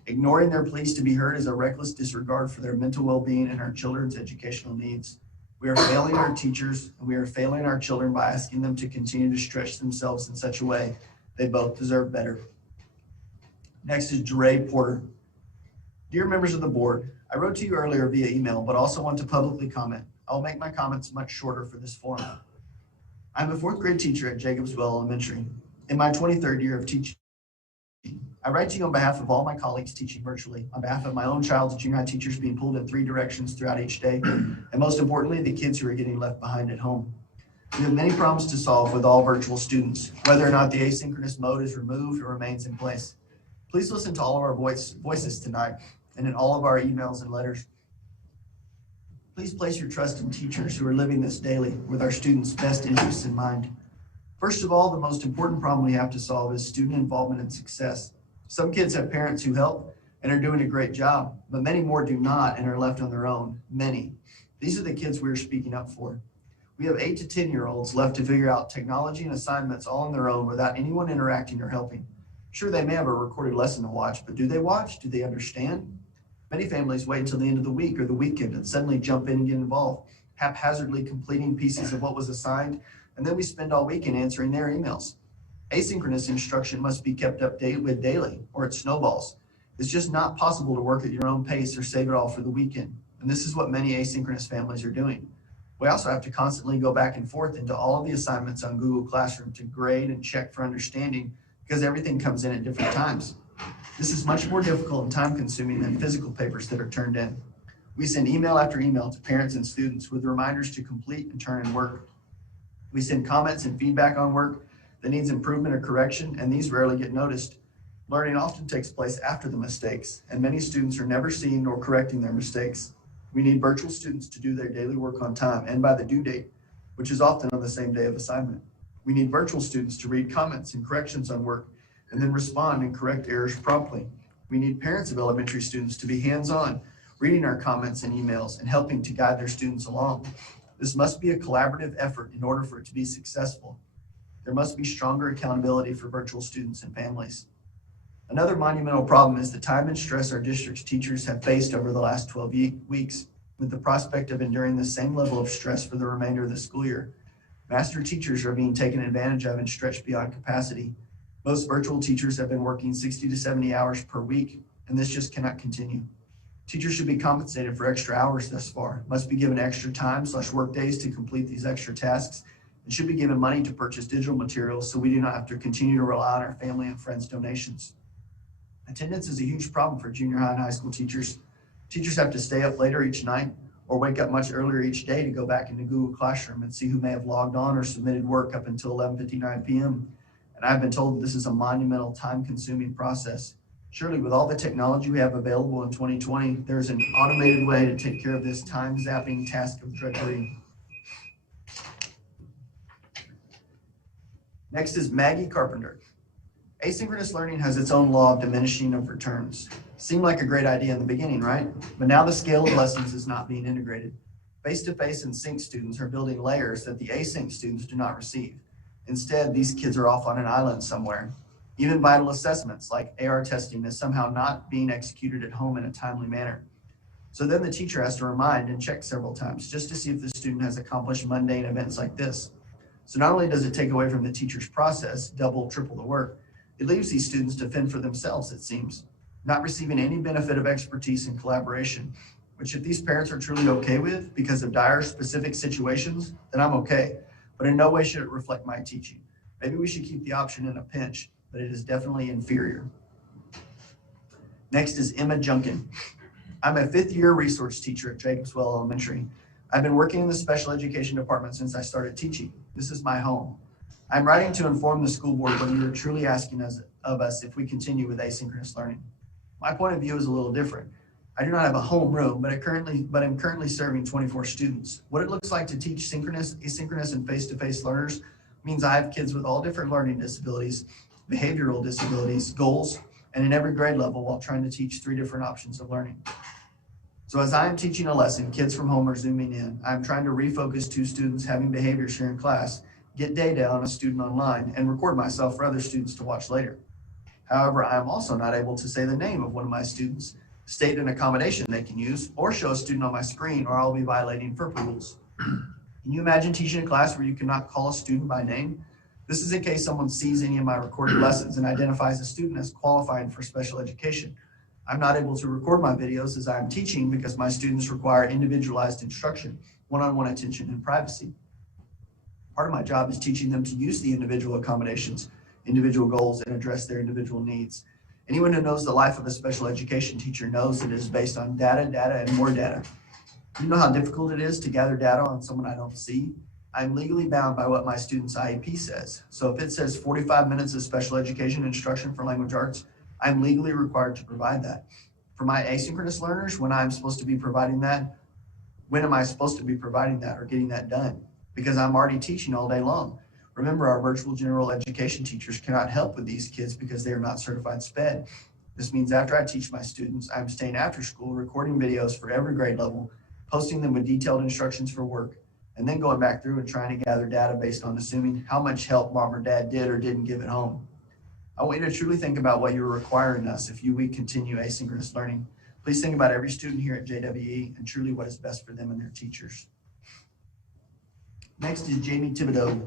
Ignoring their pleas to be heard is a reckless disregard for their mental well-being and our children's educational needs. We are failing our teachers and we are failing our children by asking them to continue to stretch themselves in such a way. They both deserve better. Next is Dre Porter. Dear members of the board, I wrote to you earlier via email, but also want to publicly comment. I'll make my comments much shorter for this forum. I'm a 4th grade teacher at Jacobswell Elementary. In my 23rd year of teaching, I write to you on behalf of all my colleagues teaching virtually, on behalf of my own child's junior high teachers being pulled in 3 directions throughout each day, and most importantly, the kids who are getting left behind at home. We have many problems to solve with all virtual students, whether or not the asynchronous mode is removed or remains in place. Please listen to all of our voices tonight and in all of our emails and letters. Please place your trust in teachers who are living this daily with our students' best interests in mind. First of all, the most important problem we have to solve is student involvement and success. Some kids have parents who help and are doing a great job, but many more do not and are left on their own. Many. These are the kids we're speaking up for. We have 8 to 10-year-olds left to figure out technology and assignments all on their own without anyone interacting or helping. Sure, they may have a recorded lesson to watch, but do they watch? Do they understand? Many families wait until the end of the week or the weekend and suddenly jump in and get involved, haphazardly completing pieces of what was assigned, and then we spend all weekend answering their emails. Asynchronous instruction must be kept up with daily, or it snowballs. It's just not possible to work at your own pace or save it all for the weekend, and this is what many asynchronous families are doing. We also have to constantly go back and forth into all of the assignments on Google Classroom to grade and check for understanding because everything comes in at different times. This is much more difficult and time-consuming than physical papers that are turned in. We send email after email to parents and students with reminders to complete and turn in work. We send comments and feedback on work that needs improvement or correction, and these rarely get noticed. Learning often takes place after the mistakes, and many students are never seeing nor correcting their mistakes. We need virtual students to do their daily work on time and by the due date. which is often on the same day of assignment. We need virtual students to read comments and corrections on work and then respond and correct errors promptly. We need parents of elementary students to be hands-on, reading our comments and emails and helping to guide their students along. This must be a collaborative effort in order for it to be successful. There must be stronger accountability for virtual students and families. Another monumental problem is the time and stress our district's teachers have faced over the last 12 weeks, with the prospect of enduring the same level of stress for the remainder of the school year. Master teachers are being taken advantage of and stretched beyond capacity. Most virtual teachers have been working 60 to 70 hours per week, and this just cannot continue. Teachers should be compensated for extra hours thus far, must be given extra time/work days to complete these extra tasks, and should be given money to purchase digital materials so we do not have to continue to rely on our family and friends' donations. Attendance is a huge problem for junior high and high school teachers. Teachers have to stay up later each night or wake up much earlier each day to go back into Google Classroom and see who may have logged on or submitted work up until 11:59 p.m. And I've been told this is a monumental time-consuming process. Surely with all the technology we have available in 2020, there's an automated way to take care of this time-zapping task of drudgery. Next is Maggie Carpenter. Asynchronous learning has its own law of diminishing of returns. Seemed like a great idea in the beginning, right? But now the scale of lessons is not being integrated. Face-to-face and sync students are building layers that the async students do not receive. Instead, these kids are off on an island somewhere. Even vital assessments like AR testing is somehow not being executed at home in a timely manner. So then the teacher has to remind and check several times just to see if the student has accomplished mundane events like this. So not only does it take away from the teacher's process, double, triple the work, it leaves these students to fend for themselves, it seems, not receiving any benefit of expertise and collaboration, which if these parents are truly okay with because of dire specific situations, then I'm okay. But in no way should it reflect my teaching. Maybe we should keep the option in a pinch, but it is definitely inferior. Next is Emma Junkin. I'm a fifth-year resource teacher at Jacobswell Elementary. I've been working in the special education department since I started teaching. This is my home. I'm writing to inform the school board when you are truly asking of us if we continue with asynchronous learning. My point of view is a little different. I do not have a home room, but I'm currently serving 24 students. What it looks like to teach synchronous, asynchronous, and face-to-face learners means I have kids with all different learning disabilities, behavioral disabilities, goals, and in every grade level while trying to teach 3 different options of learning. So as I am teaching a lesson, kids from home are zooming in. I'm trying to refocus 2 students having behaviors here in class, get data on a student online, and record myself for other students to watch later. However, I am also not able to say the name of one of my students, state an accommodation they can use, or show a student on my screen, or I'll be violating FERPA rules. Can you imagine teaching a class where you cannot call a student by name? This is in case someone sees any of my recorded lessons and identifies a student as qualifying for special education. I'm not able to record my videos as I'm teaching because my students require individualized instruction, one-on-one attention, and privacy. Part of my job is teaching them to use the individual accommodations, individual goals, and address their individual needs. Anyone who knows the life of a special education teacher knows that it is based on data, and more data. You know how difficult it is to gather data on someone I don't see? I'm legally bound by what my student's IEP says. So if it says 45 minutes of special education instruction for language arts, I'm legally required to provide that. For my asynchronous learners, when am I supposed to be providing that or getting that done? Because I'm already teaching all day long. Remember, our virtual general education teachers cannot help with these kids because they are not certified SPED. This means after I teach my students, I'm staying after school, recording videos for every grade level, posting them with detailed instructions for work, and then going back through and trying to gather data based on assuming how much help mom or dad did or didn't give at home. I want you to truly think about what you're requiring us if we continue asynchronous learning. Please think about every student here at JWE and truly what is best for them and their teachers. Next is Jamie Thibodeau.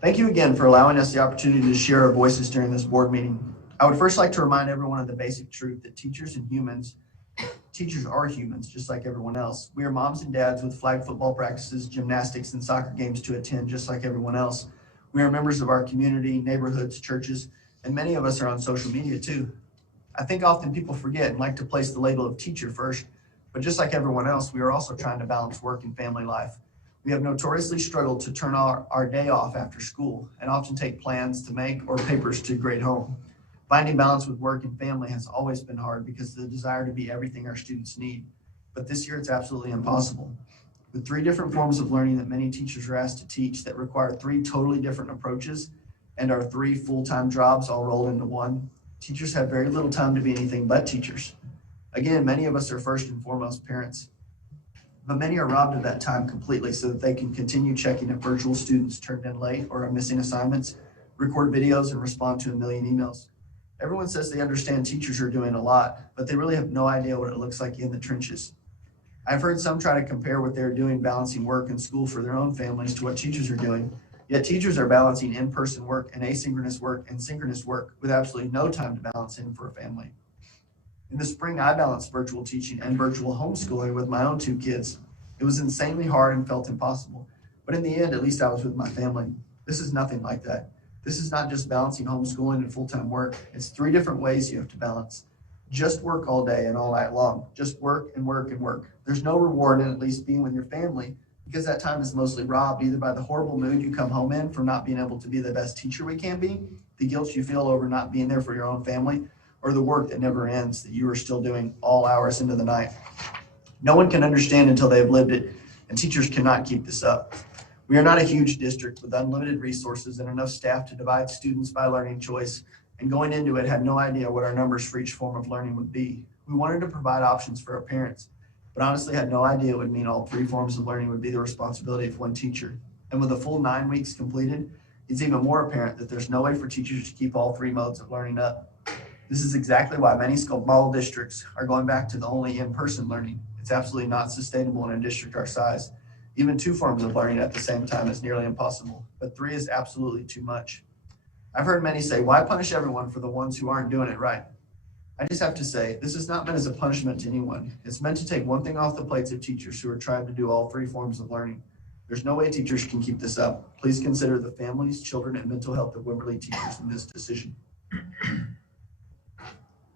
Thank you again for allowing us the opportunity to share our voices during this board meeting. I would first like to remind everyone of the basic truth that teachers are humans just like everyone else. We are moms and dads with flag football practices, gymnastics, and soccer games to attend just like everyone else. We are members of our community, neighborhoods, churches, and many of us are on social media too. I think often people forget and like to place the label of teacher first, but just like everyone else, we are also trying to balance work and family life. We have notoriously struggled to turn our day off after school and often take plans to make or papers to grade home. Finding balance with work and family has always been hard because of the desire to be everything our students need. But this year it's absolutely impossible. With 3 different forms of learning that many teachers are asked to teach that require 3 totally different approaches and our 3 full-time jobs all rolled into one, teachers have very little time to be anything but teachers. Again, many of us are first and foremost parents, but many are robbed of that time completely so that they can continue checking if virtual students turned in late or are missing assignments, record videos, and respond to a million emails. Everyone says they understand teachers are doing a lot, but they really have no idea what it looks like in the trenches. I've heard some try to compare what they're doing balancing work and school for their own families to what teachers are doing, yet teachers are balancing in-person work and asynchronous work and synchronous work with absolutely no time to balance in for a family. In the spring, I balanced virtual teaching and virtual homeschooling with my own 2 kids. It was insanely hard and felt impossible, but in the end, at least I was with my family. This is nothing like that. This is not just balancing homeschooling and full-time work. It's 3 different ways you have to balance. Just work all day and all night long. Just work and work and work. There's no reward in at least being with your family because that time is mostly robbed either by the horrible mood you come home in from not being able to be the best teacher we can be, the guilt you feel over not being there for your own family, or the work that never ends that you are still doing all hours into the night. No one can understand until they've lived it, and teachers cannot keep this up. We are not a huge district with unlimited resources and enough staff to divide students by learning choice, and going into it had no idea what our numbers for each form of learning would be. We wanted to provide options for our parents, but honestly had no idea it would mean all 3 forms of learning would be the responsibility of one teacher. And with a full 9 weeks completed, it's even more apparent that there's no way for teachers to keep all 3 modes of learning up. This is exactly why many small districts are going back to the only in-person learning. It's absolutely not sustainable in a district our size. Even 2 forms of learning at the same time is nearly impossible, but 3 is absolutely too much. I've heard many say, why punish everyone for the ones who aren't doing it right? I just have to say, this is not meant as a punishment to anyone. It's meant to take one thing off the plates of teachers who are trying to do all 3 forms of learning. There's no way teachers can keep this up. Please consider the families, children, and mental health of Wimberley teachers in this decision.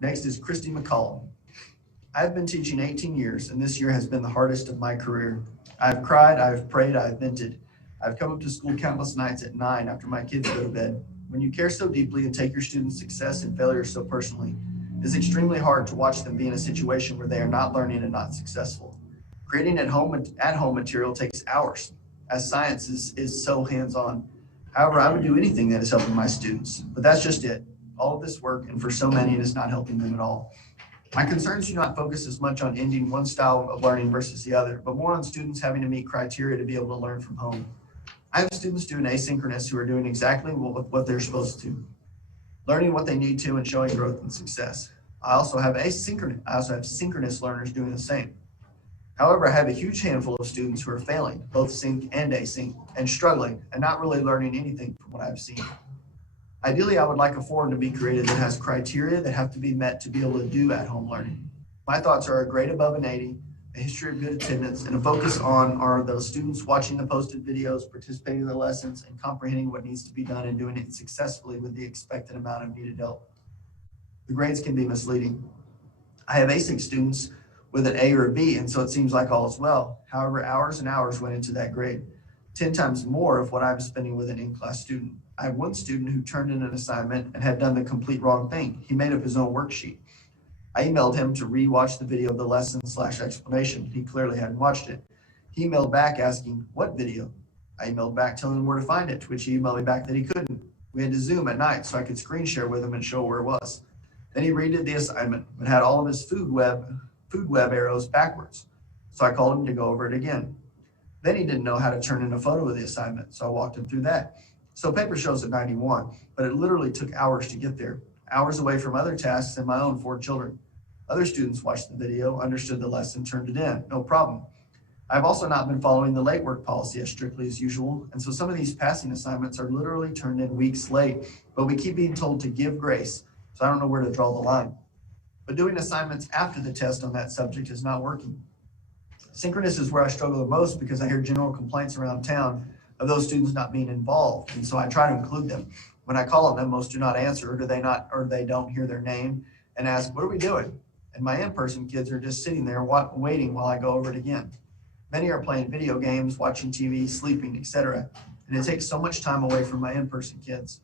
Next is Christy McCollum. I've been teaching 18 years, and this year has been the hardest of my career. I've cried, I've prayed, I've vented. I've come up to school countless nights at 9 after my kids go to bed. When you care so deeply and take your students' success and failure so personally, it's extremely hard to watch them be in a situation where they are not learning and not successful. Creating at-home material takes hours, as science is so hands-on. However, I would do anything that is helping my students, but that's just it. All of this work, and for so many, it is not helping them at all. My concerns do not focus as much on ending one style of learning versus the other, but more on students having to meet criteria to be able to learn from home. I have students doing asynchronous who are doing exactly what they're supposed to, learning what they need to and showing growth and success. I also have synchronous learners doing the same. However, I have a huge handful of students who are failing, both sync and async, and struggling and not really learning anything from what I've seen. Ideally, I would like a forum to be created that has criteria that have to be met to be able to do at-home learning. My thoughts are a grade above an 80, a history of good attendance, and a focus on are those students watching the posted videos, participating in the lessons, and comprehending what needs to be done and doing it successfully with the expected amount of needed help. The grades can be misleading. I have async students with an A or a B, and so it seems like all is well. However, hours and hours went into that grade, 10 times more of what I'm spending with an in-class student. I have one student who turned in an assignment and had done the complete wrong thing. He made up his own worksheet. I emailed him to re-watch the video of the lesson/explanation. He clearly hadn't watched it. He emailed back asking, what video? I emailed back telling him where to find it, to which he emailed me back that he couldn't. We had to Zoom at night so I could screen share with him and show where it was. Then he redid the assignment, but had all of his food web arrows backwards. So I called him to go over it again. Then he didn't know how to turn in a photo of the assignment, so I walked him through that. So paper shows at 91, but it literally took hours to get there, hours away from other tasks and my own 4 children. Other students watched the video, understood the lesson, turned it in, no problem. I've also not been following the late work policy as strictly as usual, and so some of these passing assignments are literally turned in weeks late, but we keep being told to give grace, so I don't know where to draw the line. But doing assignments after the test on that subject is not working. Synchronous is where I struggle the most because I hear general complaints around town of those students not being involved, and so I try to include them. When I call on them, most do not answer, or they don't hear their name and ask, what are we doing? And my in-person kids are just sitting there waiting while I go over it again. Many are playing video games, watching TV, sleeping, etc. And it takes so much time away from my in-person kids.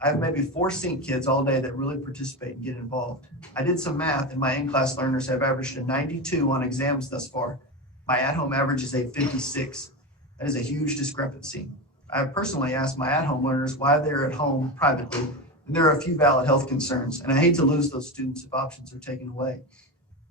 I have maybe 4 sync kids all day that really participate and get involved. I did some math, and my in-class learners have averaged a 92 on exams thus far. My at-home average is a 56. That is a huge discrepancy. I have personally asked my at-home learners why they're at home privately, and there are a few valid health concerns, and I hate to lose those students if options are taken away.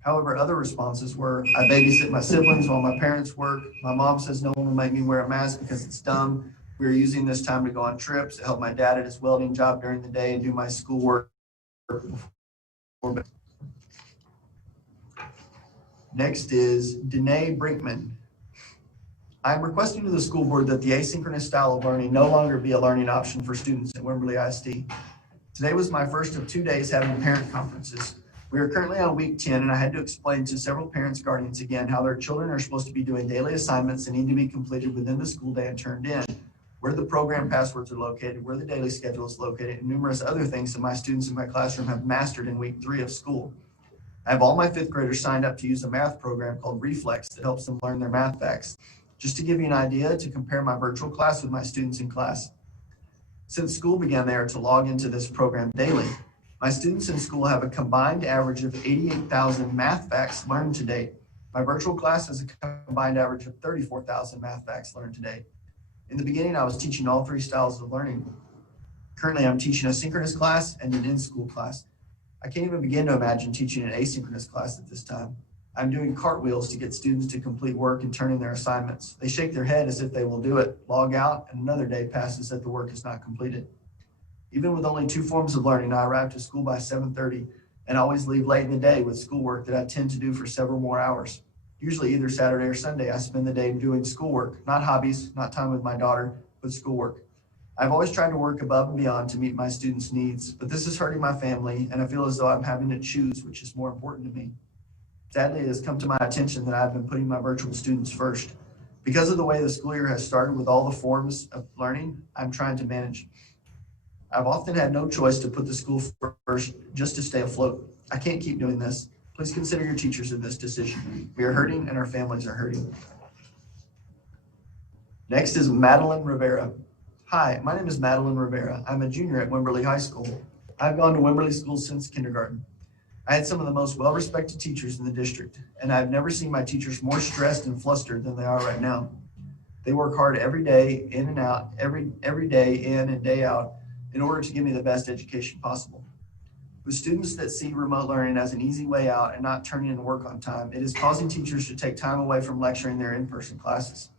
However, other responses were, I babysit my siblings while my parents work. My mom says no one will make me wear a mask because it's dumb. We are using this time to go on trips, to help my dad at his welding job during the day and do my schoolwork. Next is Danae Brinkman. I'm requesting to the school board that the asynchronous style of learning no longer be a learning option for students at Wimberley ISD. Today was my first of 2 days having parent conferences. We are currently on week 10, and I had to explain to several parents, guardians again, how their children are supposed to be doing daily assignments that need to be completed within the school day and turned in, where the program passwords are located, where the daily schedule is located, and numerous other things that my students in my classroom have mastered in week 3 of school. I have all my 5th graders signed up to use a math program called Reflex that helps them learn their math facts. Just to give you an idea, to compare my virtual class with my students in class. Since school began, they are to log into this program daily. My students in school have a combined average of 88,000 math facts learned to date. My virtual class has a combined average of 34,000 math facts learned to date. In the beginning, I was teaching all 3 styles of learning. Currently, I'm teaching a synchronous class and an in-school class. I can't even begin to imagine teaching an asynchronous class at this time. I'm doing cartwheels to get students to complete work and turn in their assignments. They shake their head as if they will do it, log out, and another day passes that the work is not completed. Even with only 2 forms of learning, I arrive to school by 7:30 and always leave late in the day with schoolwork that I tend to do for several more hours. Usually either Saturday or Sunday, I spend the day doing schoolwork, not hobbies, not time with my daughter, but schoolwork. I've always tried to work above and beyond to meet my students' needs, but this is hurting my family, and I feel as though I'm having to choose which is more important to me. Sadly, it has come to my attention that I've been putting my virtual students first. Because of the way the school year has started with all the forms of learning, I'm trying to manage. I've often had no choice to put the school first just to stay afloat. I can't keep doing this. Please consider your teachers in this decision. We are hurting and our families are hurting. Next is Madeline Rivera. Hi, my name is Madeline Rivera. I'm a junior at Wimberley High School. I've gone to Wimberley schools since kindergarten. I had some of the most well-respected teachers in the district, and I've never seen my teachers more stressed and flustered than they are right now. They work hard every day, in and out, every day in and day out, in order to give me the best education possible. With students that see remote learning as an easy way out and not turning in work on time, it is causing teachers to take time away from lecturing their in-person classes.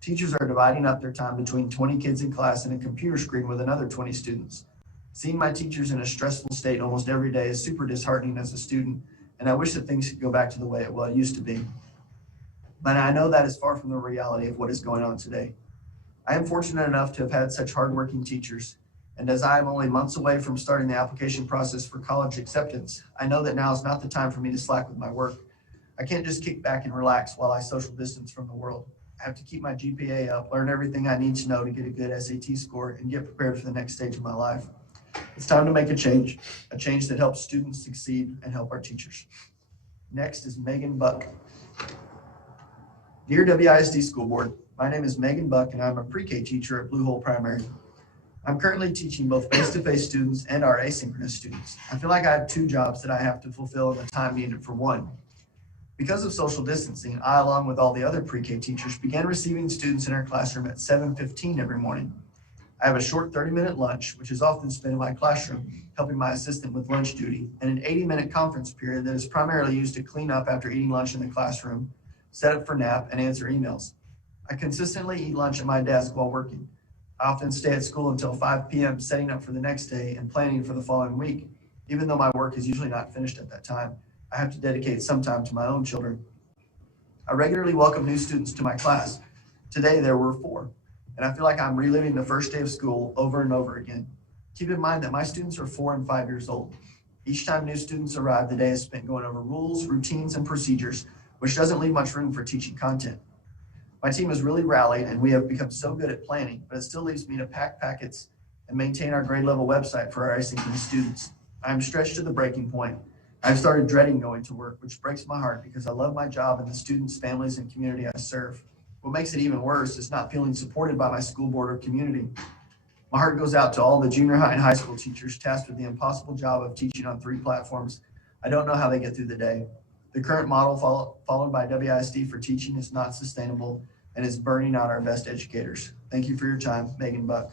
Teachers are dividing up their time between 20 kids in class and a computer screen with another 20 students. Seeing my teachers in a stressful state almost every day is super disheartening as a student, and I wish that things could go back to the way it used to be. But I know that is far from the reality of what is going on today. I am fortunate enough to have had such hardworking teachers, and as I am only months away from starting the application process for college acceptance, I know that now is not the time for me to slack with my work. I can't just kick back and relax while I social distance from the world. I have to keep my GPA up, learn everything I need to know to get a good SAT score, and get prepared for the next stage of my life. It's time to make a change that helps students succeed and help our teachers. Next is Megan Buck. Dear WISD School Board, my name is Megan Buck and I'm a pre-K teacher at Blue Hole Primary. I'm currently teaching both face-to-face students and our asynchronous students. I feel like I have 2 jobs that I have to fulfill in the time needed for one. Because of social distancing, I, along with all the other pre-K teachers, began receiving students in our classroom at 7:15 every morning. I have a short 30-minute lunch, which is often spent in my classroom, helping my assistant with lunch duty, and an 80-minute conference period that is primarily used to clean up after eating lunch in the classroom, set up for nap, and answer emails. I consistently eat lunch at my desk while working. I often stay at school until 5 p.m. setting up for the next day and planning for the following week. Even though my work is usually not finished at that time, I have to dedicate some time to my own children. I regularly welcome new students to my class. Today there were 4. And I feel like I'm reliving the first day of school over and over again. Keep in mind that my students are 4 and 5 years old. Each time new students arrive, the day is spent going over rules, routines, and procedures, which doesn't leave much room for teaching content. My team has really rallied and we have become so good at planning, but it still leaves me to pack packets and maintain our grade level website for our asynchronous students. I'm stretched to the breaking point. I've started dreading going to work, which breaks my heart because I love my job and the students, families, and community I serve. What makes it even worse is not feeling supported by my school board or community. My heart goes out to all the junior high and high school teachers tasked with the impossible job of teaching on 3 platforms. I don't know how they get through the day. The current model followed by WISD for teaching is not sustainable and is burning out our best educators. Thank you for your time, Megan Buck.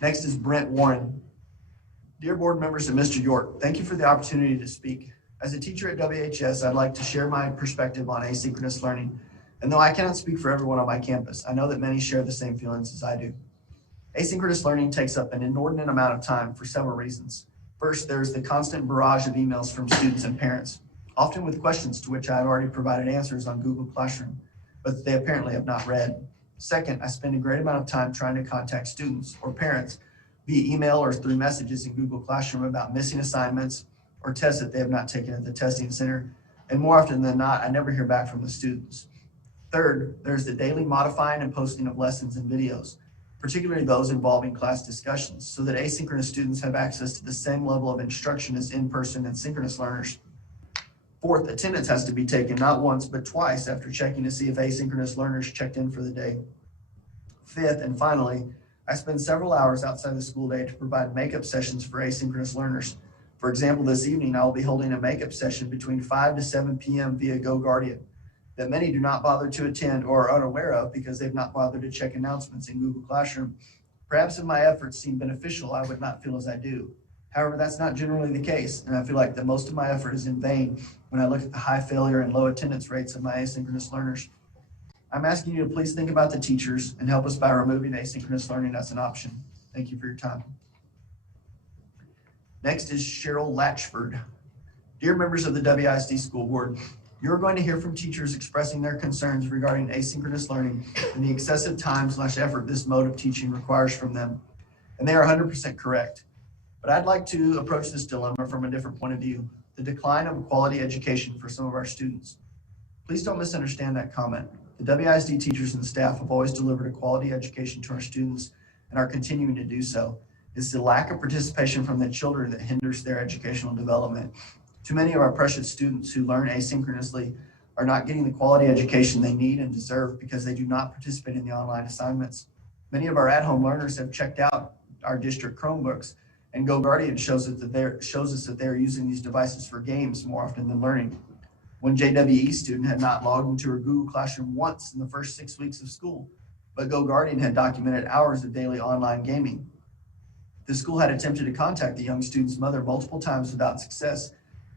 Next is Brent Warren. Dear board members and Mr. York, thank you for the opportunity to speak. As a teacher at WHS, I'd like to share my perspective on asynchronous learning. And though I cannot speak for everyone on my campus, I know that many share the same feelings as I do. Asynchronous learning takes up an inordinate amount of time for several reasons. First, there's the constant barrage of emails from students and parents, often with questions to which I have already provided answers on Google Classroom, but they apparently have not read. Second, I spend a great amount of time trying to contact students or parents via email or through messages in Google Classroom about missing assignments or tests that they have not taken at the testing center. And more often than not, I never hear back from the students. Third, there's the daily modifying and posting of lessons and videos, particularly those involving class discussions, so that asynchronous students have access to the same level of instruction as in-person and synchronous learners. Fourth, attendance has to be taken not once, but twice after checking to see if asynchronous learners checked in for the day. Fifth, and finally, I spend several hours outside the school day to provide makeup sessions for asynchronous learners. For example, this evening, I will be holding a makeup session between 5 to 7 p.m. via GoGuardian that many do not bother to attend or are unaware of because they've not bothered to check announcements in Google Classroom. Perhaps if my efforts seem beneficial, I would not feel as I do. However, that's not generally the case, and I feel like that most of my effort is in vain when I look at the high failure and low attendance rates of my asynchronous learners. I'm asking you to please think about the teachers and help us by removing asynchronous learning as an option. Thank you for your time. Next is Cheryl Latchford. Dear members of the WISD School Board, you're going to hear from teachers expressing their concerns regarding asynchronous learning and the excessive time/effort this mode of teaching requires from them. And they are 100% correct. But I'd like to approach this dilemma from a different point of view, the decline of quality education for some of our students. Please don't misunderstand that comment. The WISD teachers and staff have always delivered a quality education to our students and are continuing to do so. It's the lack of participation from the children that hinders their educational development. Too many of our precious students who learn asynchronously are not getting the quality education they need and deserve because they do not participate in the online assignments. Many of our at-home learners have checked out our district Chromebooks, and GoGuardian shows us that they're using these devices for games more often than learning. One JWE student had not logged into her Google Classroom once in the first 6 weeks of school, but GoGuardian had documented hours of daily online gaming. The school had attempted to contact the young student's mother multiple times without success.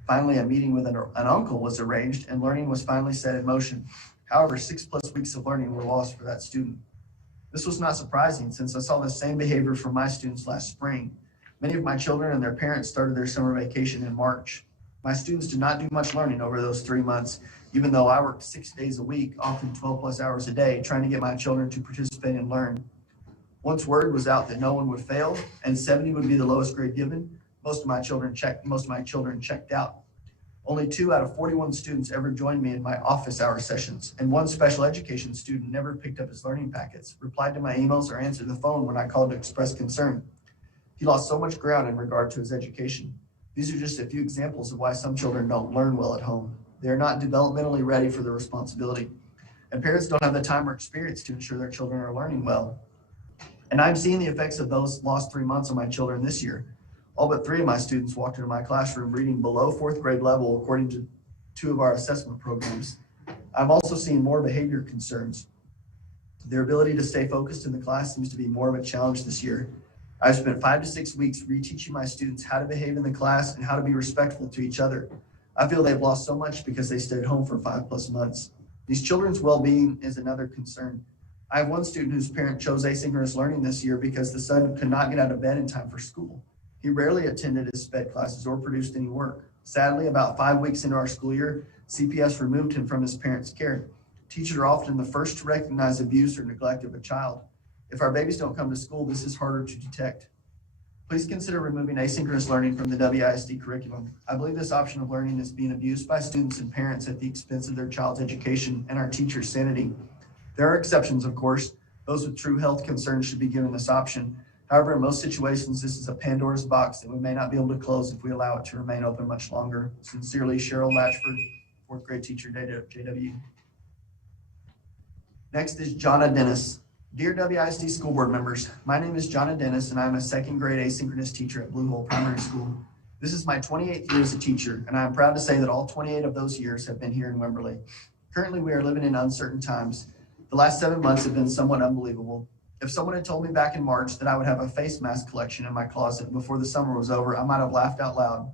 Finally, a meeting with an uncle was arranged and learning was finally set in motion. However, 6+ weeks of learning were lost for that student. This was not surprising since I saw the same behavior from my students last spring. Many of my children and their parents started their summer vacation in March. My students did not do much learning over those 3 months, even though I worked 6 days a week, often 12+ hours a day, trying to get my children to participate and learn. Once word was out that no one would fail and 70 would be the lowest grade given, most of my children checked out. Only 2 out of 41 students ever joined me in my office hour sessions, and one special education student never picked up his learning packets, replied to my emails, or answered the phone when I called to express concern. He lost so much ground in regard to his education. These are just a few examples of why some children don't learn well at home. They are not developmentally ready for the responsibility, and parents don't have the time or experience to ensure their children are learning well. And I'm seeing the effects of those lost 3 months on my children this year. All but 3 of my students walked into my classroom reading below 4th grade level according to 2 of our assessment programs. I've also seen more behavior concerns. Their ability to stay focused in the class seems to be more of a challenge this year. I've spent 5 to 6 weeks reteaching my students how to behave in the class and how to be respectful to each other. I feel they've lost so much because they stayed home for 5+ months. These children's well-being is another concern. I have one student whose parent chose asynchronous learning this year because the son could not get out of bed in time for school. He rarely attended his SPED classes or produced any work. Sadly, about 5 weeks into our school year, CPS removed him from his parents' care. Teachers are often the first to recognize abuse or neglect of a child. If our babies don't come to school, this is harder to detect. Please consider removing asynchronous learning from the WISD curriculum. I believe this option of learning is being abused by students and parents at the expense of their child's education and our teachers' sanity. There are exceptions, of course. Those with true health concerns should be given this option. However, in most situations, this is a Pandora's box that we may not be able to close if we allow it to remain open much longer. Sincerely, Cheryl Latchford, 4th grade teacher, JW. Next is Jonna Dennis. Dear WISD school board members, my name is Jonna Dennis and I'm a 2nd grade asynchronous teacher at Blue Hole Primary School. This is my 28th year as a teacher, and I am proud to say that all 28 of those years have been here in Wimberley. Currently, we are living in uncertain times. The last 7 months have been somewhat unbelievable. If someone had told me back in March that I would have a face mask collection in my closet before the summer was over, I might have laughed out loud.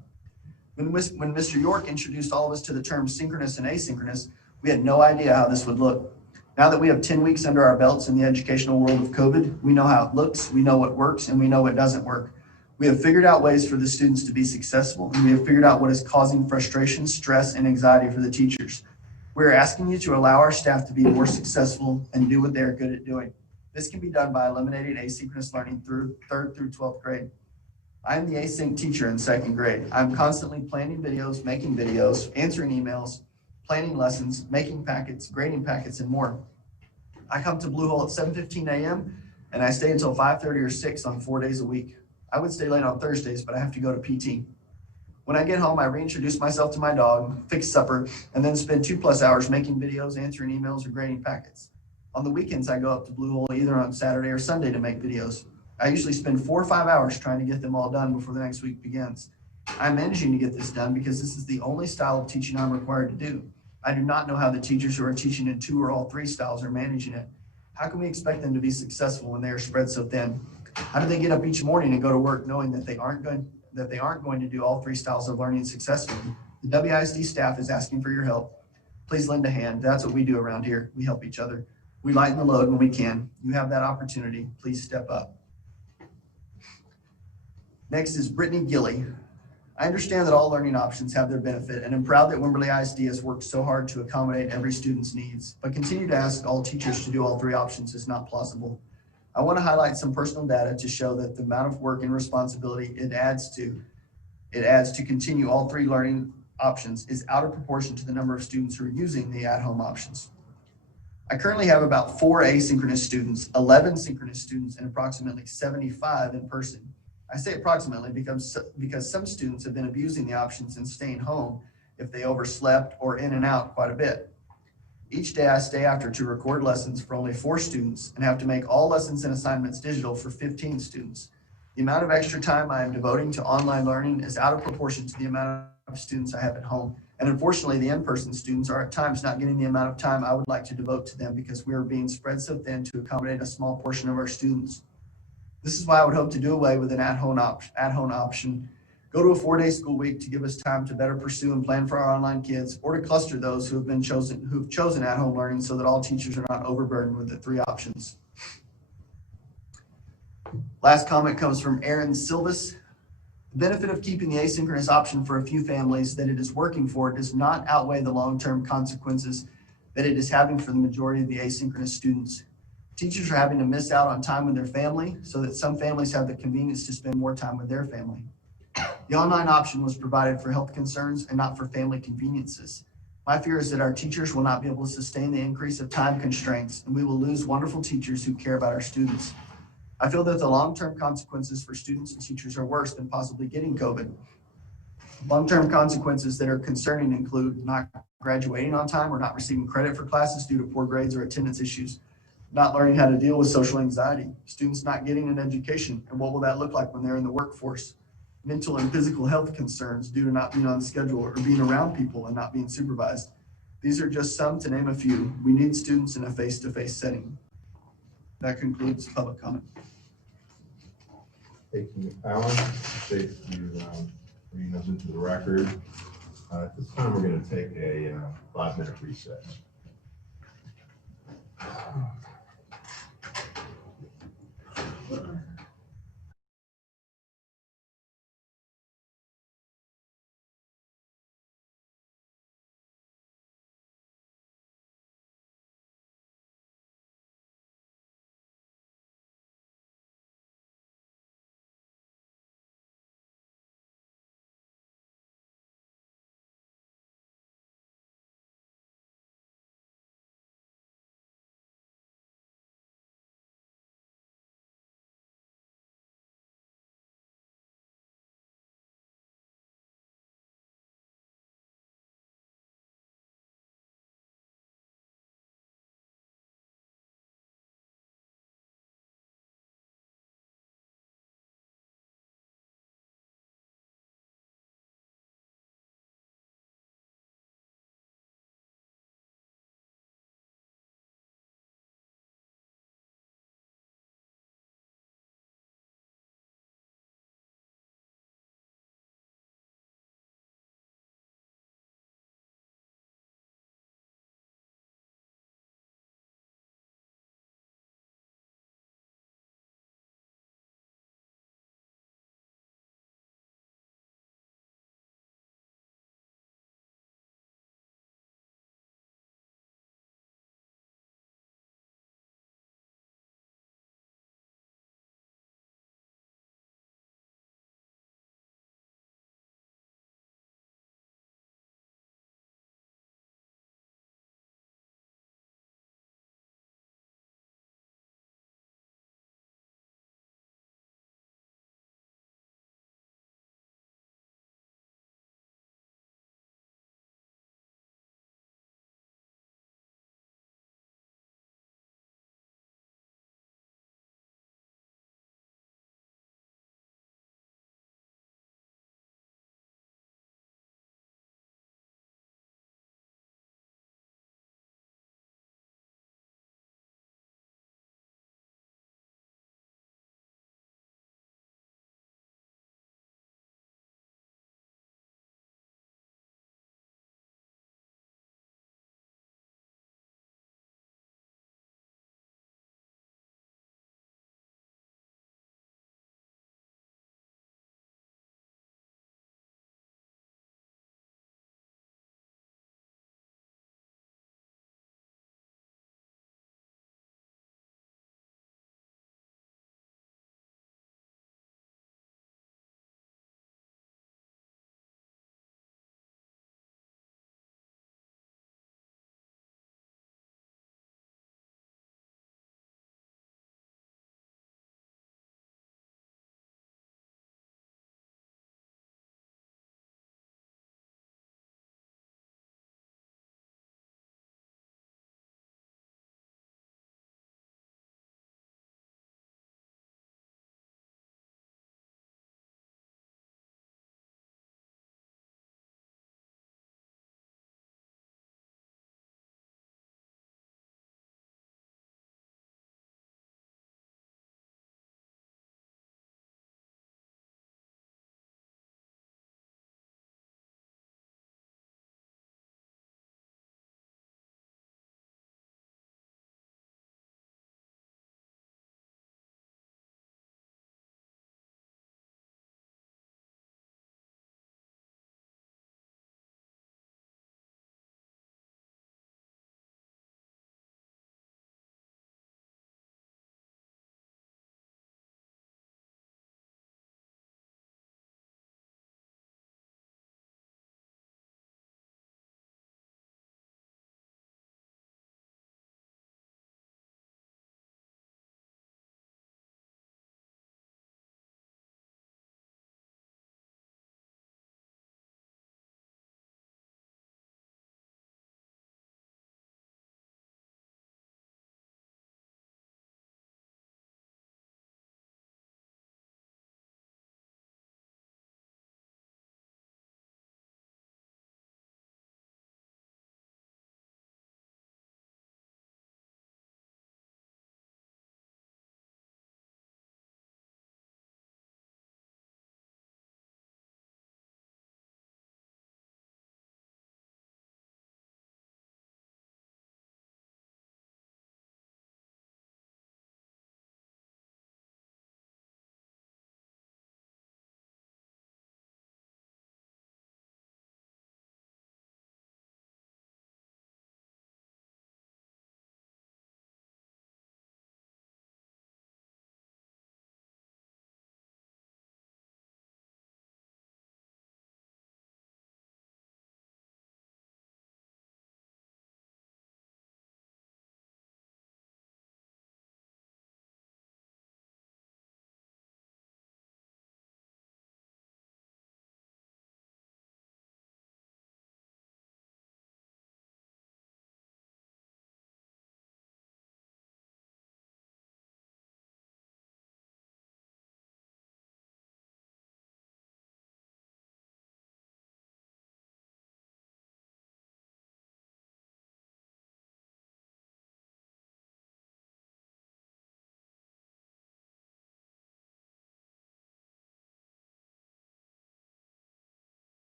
When Mr. York introduced all of us to the terms synchronous and asynchronous, we had no idea how this would look. Now that we have 10 weeks under our belts in the educational world of COVID, we know how it looks, we know what works, and we know what doesn't work. We have figured out ways for the students to be successful, and we have figured out what is causing frustration, stress, and anxiety for the teachers. We are asking you to allow our staff to be more successful and do what they are good at doing. This can be done by eliminating asynchronous learning through 3rd through 12th grade. I am the async teacher in 2nd grade. I'm constantly planning videos, making videos, answering emails, planning lessons, making packets, grading packets, and more. I come to Blue Hole at 7:15 a.m. and I stay until 5:30 or 6 on 4 days a week. I would stay late on Thursdays, but I have to go to PT. When I get home, I reintroduce myself to my dog, fix supper, and then spend 2+ hours making videos, answering emails, or grading packets. On the weekends, I go up to Blue Hole either on Saturday or Sunday to make videos. I usually spend 4 or 5 hours trying to get them all done before the next week begins. I'm managing to get this done because this is the only style of teaching I'm required to do. I do not know how the teachers who are teaching in 2 or all 3 styles are managing it. How can we expect them to be successful when they are spread so thin? How do they get up each morning and go to work knowing that they aren't going to do all 3 styles of learning successfully? The WISD staff is asking for your help. Please lend a hand. That's what we do around here. We help each other. We lighten the load when we can. You have that opportunity. Please step up. Next is Brittany Gilly. I understand that all learning options have their benefit, and I'm proud that Wimberley ISD has worked so hard to accommodate every student's needs, but continue to ask all teachers to do all 3 options is not plausible. I want to highlight some personal data to show that the amount of work and responsibility it adds to continue all 3 learning options is out of proportion to the number of students who are using the at-home options. I currently have about 4 asynchronous students, 11 synchronous students, and approximately 75 in person. I say approximately because some students have been abusing the options and staying home if they overslept or in and out quite a bit. Each day I stay after to record lessons for only 4 students and have to make all lessons and assignments digital for 15 students. The amount of extra time I am devoting to online learning is out of proportion to the amount of students I have at home. And unfortunately, the in-person students are at times not getting the amount of time I would like to devote to them because we are being spread so thin to accommodate a small portion of our students. This is why I would hope to do away with an at-home option, go to a 4-day school week to give us time to better pursue and plan for our online kids, or to cluster those who've chosen at-home learning so that all teachers are not overburdened with the 3 options. Last comment comes from Aaron Silvis. The benefit of keeping the asynchronous option for a few families that it is working for does not outweigh the long-term consequences that it is having for the majority of the asynchronous students. Teachers are having to miss out on time with their family so that some families have the convenience to spend more time with their family. The online option was provided for health concerns and not for family conveniences. My fear is that our teachers will not be able to sustain the increase of time constraints, and we will lose wonderful teachers who care about our students. I feel that the long-term consequences for students and teachers are worse than possibly getting COVID. Long-term consequences that are concerning include not graduating on time or not receiving credit for classes due to poor grades or attendance issues, not learning how to deal with social anxiety, students not getting an education, and what will that look like when they're in the workforce? Mental and physical health concerns due to not being on schedule or being around people and not being supervised. These are just some to name a few. We need students in a face-to-face setting. That concludes public comment. Thank you, Alan. Appreciate you bringing those into the record. At this time, we're going to take a 5-minute recess.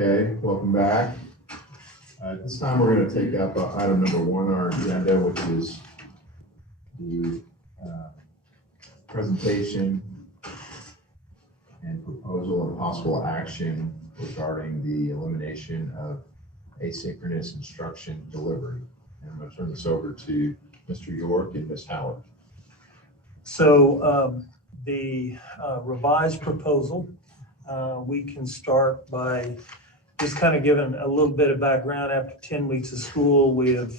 Okay, welcome back. This time we're going to take up item number 1 on our agenda, which is the presentation and proposal and possible action regarding the elimination of asynchronous instruction delivery. And I'm going to turn this over to Mr. York and Ms. Howard. So the revised proposal, we can start by just kind of giving a little bit of background. After 10 weeks of school, we have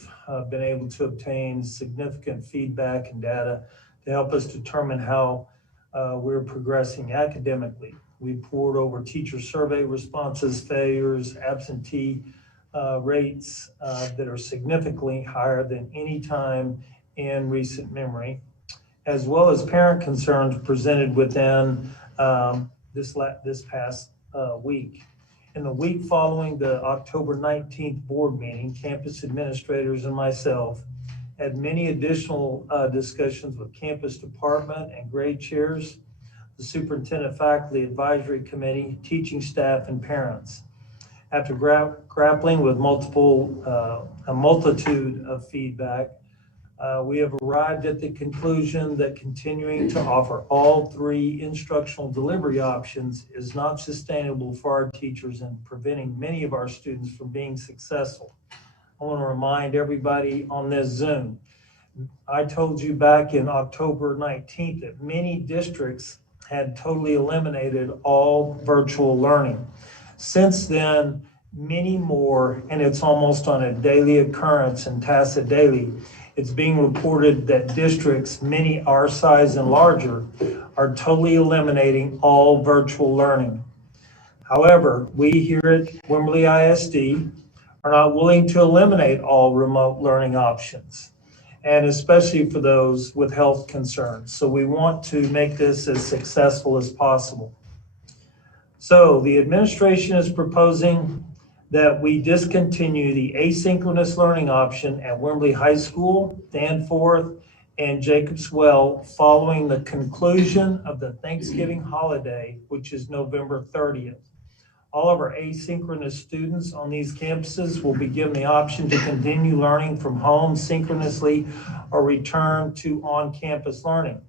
been able to obtain significant feedback and data to help us determine how we're progressing academically. We poured over teacher survey responses, failures, absentee rates that are significantly higher than any time in recent memory, as well as parent concerns presented within this past week. In the week following the October 19th board meeting, campus administrators and myself had many additional discussions with campus department and grade chairs, the superintendent faculty advisory committee, teaching staff, and parents. After grappling with a multitude of feedback, we have arrived at the conclusion that continuing to offer all 3 instructional delivery options is not sustainable for our teachers and preventing many of our students from being successful. I want to remind everybody on this Zoom, I told you back in October 19th that many districts had totally eliminated all virtual learning. Since then, many more, and it's almost on a daily occurrence in Tacit Daily, it's being reported that districts, many our size and larger, are totally eliminating all virtual learning. However, we here at Wimberley ISD are not willing to eliminate all remote learning options, and especially for those with health concerns. So we want to make this as successful as possible. So the administration is proposing that we discontinue the asynchronous learning option at Wimberley High School, Danforth, and Jacobs Well following the conclusion of the Thanksgiving holiday, which is November 30th. All of our asynchronous students on these campuses will be given the option to continue learning from home synchronously or return to on-campus learning.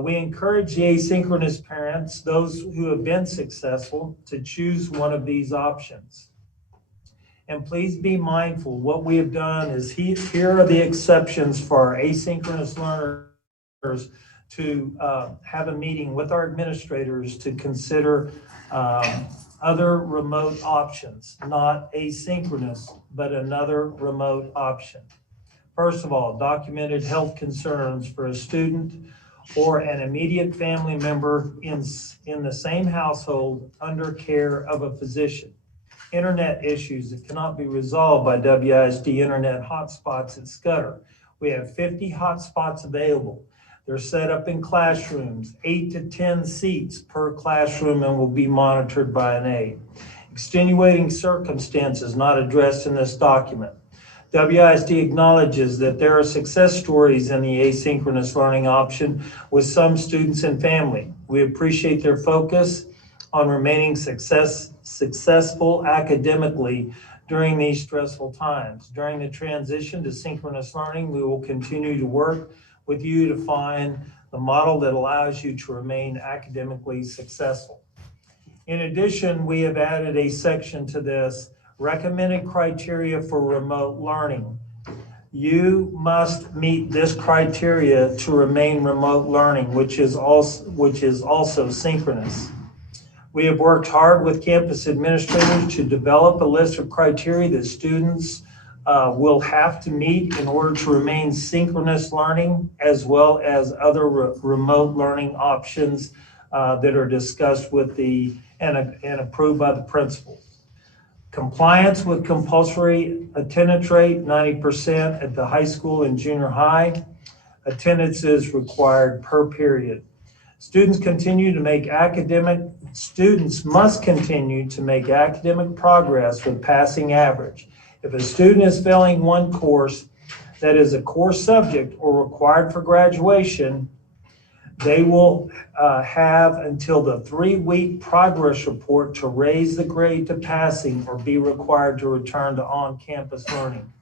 We encourage the asynchronous parents, those who have been successful, to choose one of these options. And please be mindful, what we have done is here are the exceptions for our asynchronous learners to have a meeting with our administrators to consider other remote options, not asynchronous, but another remote option. First of all, documented health concerns for a student or an immediate family member in the same household under care of a physician. Internet issues that cannot be resolved by WISD internet hotspots at Scudder. We have 50 hotspots available. They're set up in classrooms, 8 to 10 seats per classroom, and will be monitored by an aide. Extenuating circumstances not addressed in this document. WISD acknowledges that there are success stories in the asynchronous learning option with some students and family. We appreciate their focus on remaining successful academically during these stressful times. During the transition to synchronous learning, we will continue to work with you to find the model that allows you to remain academically successful. In addition, we have added a section to this, recommended criteria for remote learning. You must meet this criteria to remain remote learning, which is also synchronous. We have worked hard with campus administrators to develop a list of criteria that students will have to meet in order to remain synchronous learning, as well as other remote learning options that are discussed with and approved by the principal. Compliance with compulsory attendance rate, 90% at the high school and junior high. Attendance is required per period. Students must continue to make academic progress with passing average. If a student is failing one course that is a core subject or required for graduation, They will have until the 3-week progress report to raise the grade to passing or be required to return to on-campus learning.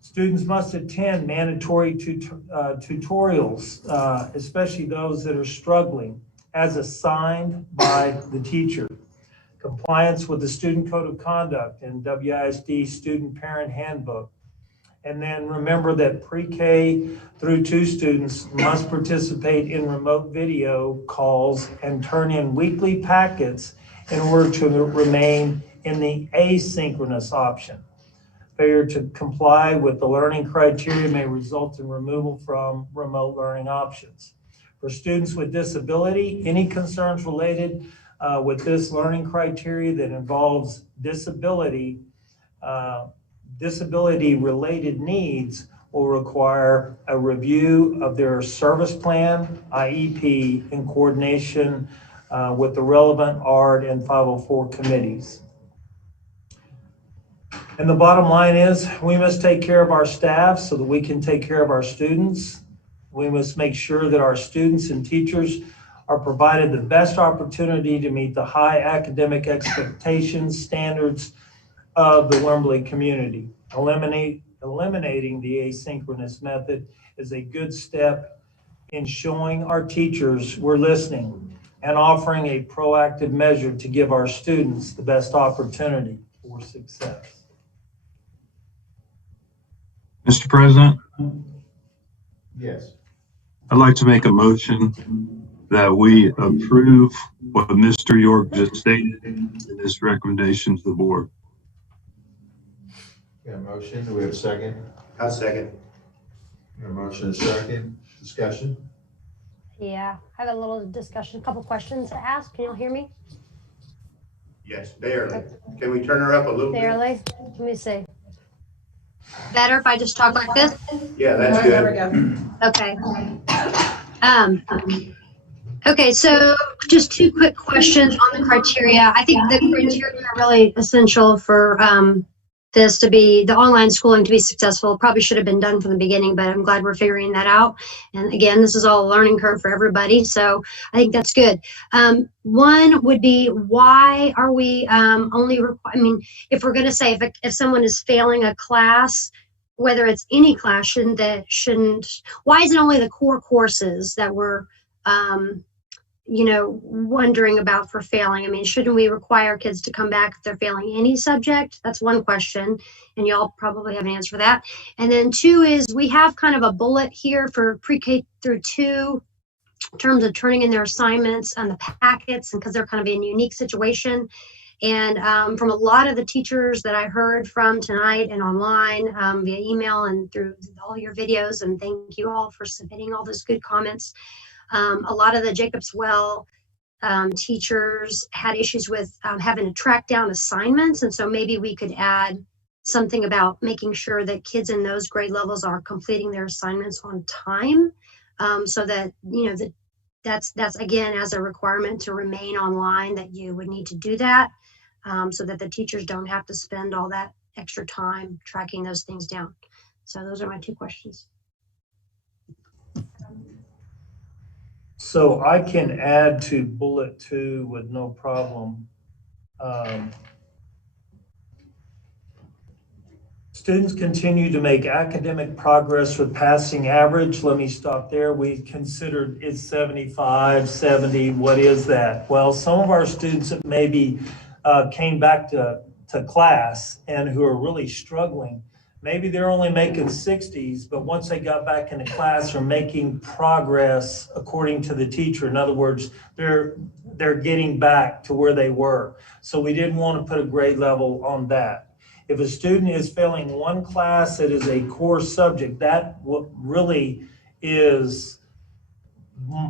Students must attend mandatory tutorials, especially those that are struggling, as assigned by the teacher. Compliance with the Student Code of Conduct and WISD Student Parent Handbook. And then remember that pre-K through 2 students must participate in remote video calls and turn in weekly packets in order to remain in the asynchronous option. Failure to comply with the learning criteria may result in removal from remote learning options. For students with disability, any concerns related with this learning criteria that involves disability-related needs will require a review of their service plan, IEP, in coordination with the relevant ARD and 504 committees. And the bottom line is we must take care of our staff so that we can take care of our students. We must make sure that our students and teachers are provided the best opportunity to meet the high academic expectations, standards of the Wimberley community. Eliminating the asynchronous method is a good step in showing our teachers we're listening and offering a proactive measure to give our students the best opportunity for success. Mr. President, Yes. I'd like to make a motion that we approve what Mr. York just stated in this recommendation to the board. Got a motion, do we have a second? I'll second. Got a motion and a second, discussion? Yeah, I have a little discussion, a couple questions to ask. Can you hear me? Yes, barely. Can we turn her up a little bit? Barely. Let me see. Better if I just talk like this? Yeah, that's There we good. go. Okay. Okay, so just 2 quick questions on the criteria. I think the criteria are really essential for the online schooling to be successful. Probably should have been done from the beginning, but I'm glad we're figuring that out. And again, this is all a learning curve for everybody, so I think that's good. One would be, why are we if we're going to say if someone is failing a class, whether it's any class, why is it only the core courses that we're wondering about for failing? I mean, shouldn't we require kids to come back if they're failing any subject? That's one question, and y'all probably have an answer for that. And then 2 is, we have kind of a bullet here for pre-K through 2 in terms of turning in their assignments and the packets, and because they're kind of in a unique situation. And from a lot of the teachers that I heard from tonight and online via email and through all your videos, and thank you all for submitting all those good comments. A lot of the Jacobs Well teachers had issues with having to track down assignments. And so maybe we could add something about making sure that kids in those grade levels are completing their assignments on time. So that, that's again, as a requirement to remain online, that you would need to do that so that the teachers don't have to spend all that extra time tracking those things down. So those are my 2 questions. So I can add to bullet 2 with no problem. Students continue to make academic progress with passing average. Let me stop there. We considered it's 75, 70. What is that? Well, some of our students that maybe came back to class and who are really struggling, maybe they're only making 60s, but once they got back into class are making progress according to the teacher. In other words, they're getting back to where they were. So we didn't want to put a grade level on that. If a student is failing one class that is a core subject, that really is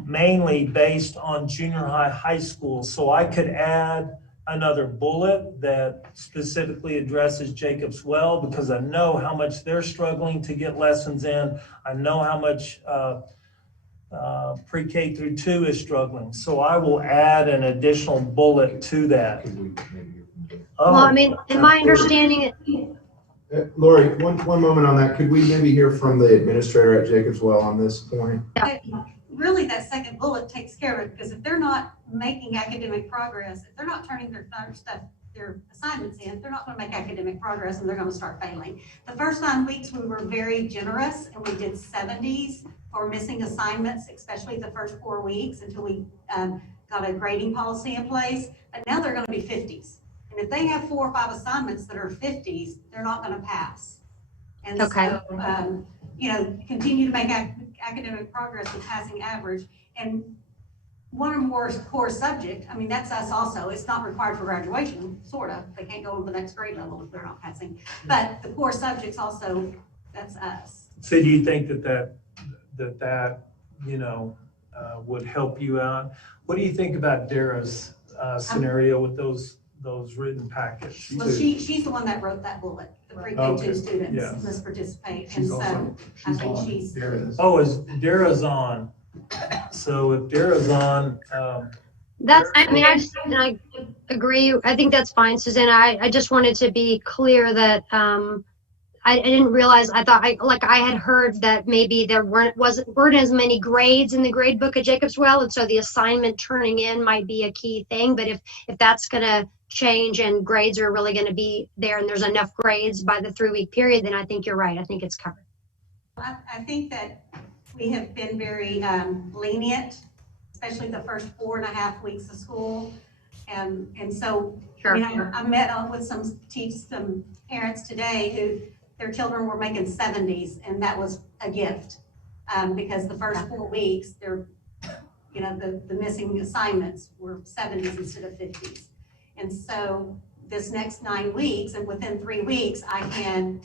mainly based on junior high, high school. So I could add another bullet that specifically addresses Jacobs Well, because I know how much they're struggling to get lessons in. I know how much pre-K through 2 is struggling. So I will add an additional bullet to that. Well, I mean, in my understanding, Lori, one moment on that. Could we maybe hear from the administrator at Jacobs Well on this point? really that second bullet takes care of it, because if they're not making academic progress, if they're not turning their assignments in, they're not going to make academic progress and they're going to start failing. The first 9 weeks, we were very generous and we did 70s for missing assignments, especially the first 4 weeks until we got a grading policy in place. But now they're going to be 50s. And if they have 4 or 5 assignments that are 50s, they're not going to pass. And Okay. so, you know, continue to make academic progress with passing average. And one or more core subject, I mean, that's us also. It's not required for graduation, sort of. They can't go to the next grade level if they're not passing. But the core subjects also, that's us. So do you think that you know, would help you out? What do you think about Dara's scenario with those written packets? Well, she's the one that wrote that bullet. The pre-K 2 students yeah. must participate. And so I think she's. Oh, is Dara's on? So if Dara's on, That's, I mean, I agree. I think that's fine, Susanna. I just wanted to be clear that I didn't realize, I thought I had heard that maybe there weren't as many grades in the grade book at Jacob's Well, and so the assignment turning in might be a key thing. But if that's gonna change and grades are really gonna be there and there's enough grades by the 3-week period, then I think you're right. I think it's covered. I think that we have been very lenient, especially the first 4.5 weeks of school. And so, Sure. I mean, I met with some parents today who their children were making 70s, and that was a gift. Because the first 4 weeks, they're, you know, the missing assignments were 70s instead of 50s. And so this next 9 weeks, and within 3 weeks, I can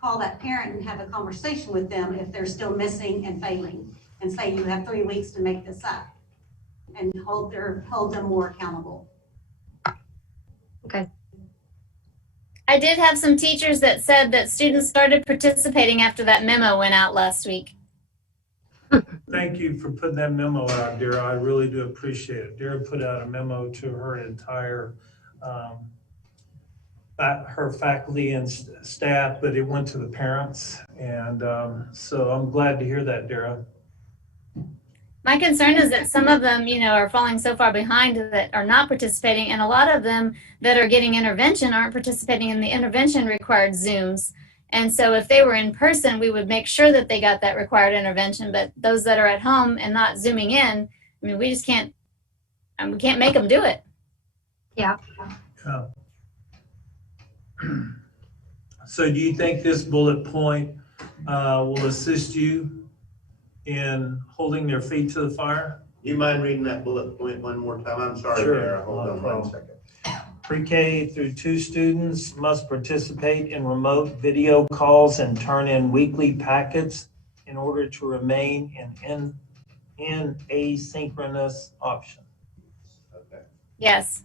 call that parent and have a conversation with them if they're still missing and failing, and say you have 3 weeks to make this up, and hold them more accountable. Okay. I did have some teachers that said that students started participating after that memo went out last week. thank you for putting that memo out, Dara. I really do appreciate it. Dara put out a memo to her entire her faculty and staff, but it went to the parents. And so I'm glad to hear that, Dara. My concern is that some of them, you know, are falling so far behind that are not participating, and a lot of them that are getting intervention aren't participating in the intervention required Zooms. And so if they were in person, we would make sure that they got that required intervention, but those that are at home and not Zooming in, I mean, we just can't, we can't make them do it. Yeah. So do you think this bullet point will assist you in holding their feet to the fire? You mind reading that bullet point one more time? I'm sorry, Sure. Dara. Hold on 1 second. Pre-K through 2 students must participate in remote video calls and turn in weekly packets in order to remain in asynchronous option. Okay. Yes.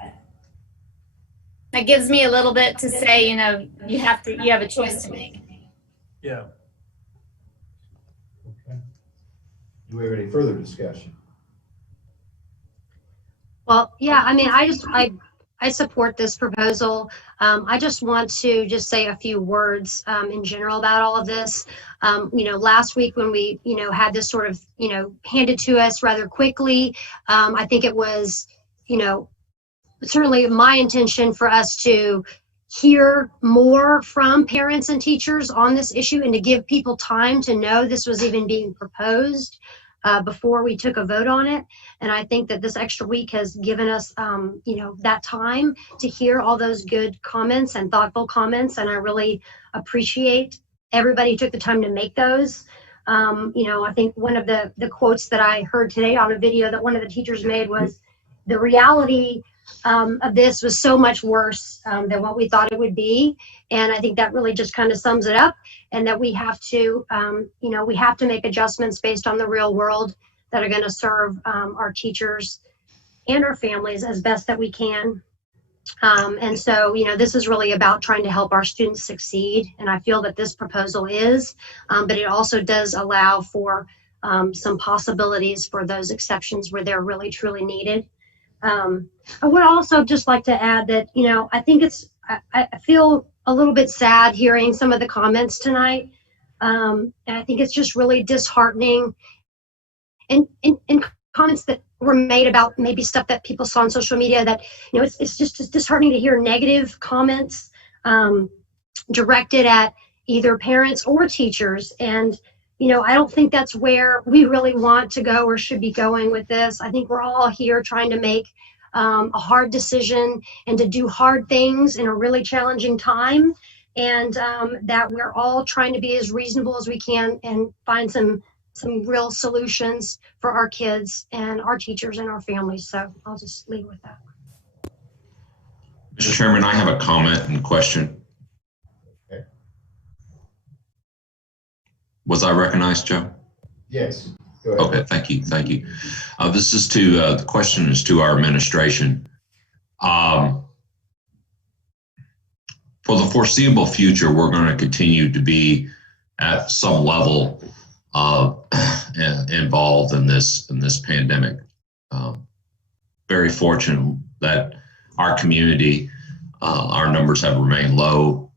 That gives me a little bit to say, you know, you have a choice to make. Yeah. Okay. Do we have any further discussion? Well, yeah, I mean, I support this proposal. I just want to just say a few words in general about all of this. You know, last week when we, you know, had this sort of, you know, handed to us rather quickly, I think it was, you know, certainly my intention for us to hear more from parents and teachers on this issue and to give people time to know this was even being proposed before we took a vote on it. And I think that this extra week has given us, you know, that time to hear all those good comments and thoughtful comments. And I really appreciate everybody who took the time to make those. You know, I think one of the quotes that I heard today on a video that one of the teachers made was, the reality of this was so much worse than what we thought it would be. And I think that really just kind of sums it up, and that we have to, you know, we have to make adjustments based on the real world that are going to serve our teachers and our families as best that we can. And so, you know, this is really about trying to help our students succeed. And I feel that this proposal is, but it also does allow for some possibilities for those exceptions where they're really, truly needed. I would also just like to add that, you know, I think I feel a little bit sad hearing some of the comments tonight. And I think it's just really disheartening and comments that were made about maybe stuff that people saw on social media that, it's just disheartening to hear negative comments directed at either parents or teachers. And, I don't think that's where we really want to go or should be going with this. I think we're all here trying to make a hard decision and to do hard things in a really challenging time. And that we're all trying to be as reasonable as we can and find some real solutions for our kids and our teachers and our families. So I'll just leave with that. Mr. Chairman, I have a comment and question. Okay. Was I recognized, Joe? Yes. Go ahead. Okay, thank you. This is the question is to our administration. For the foreseeable future, we're going to continue to be at some level involved in this pandemic. Very fortunate that our community, our numbers have remained low.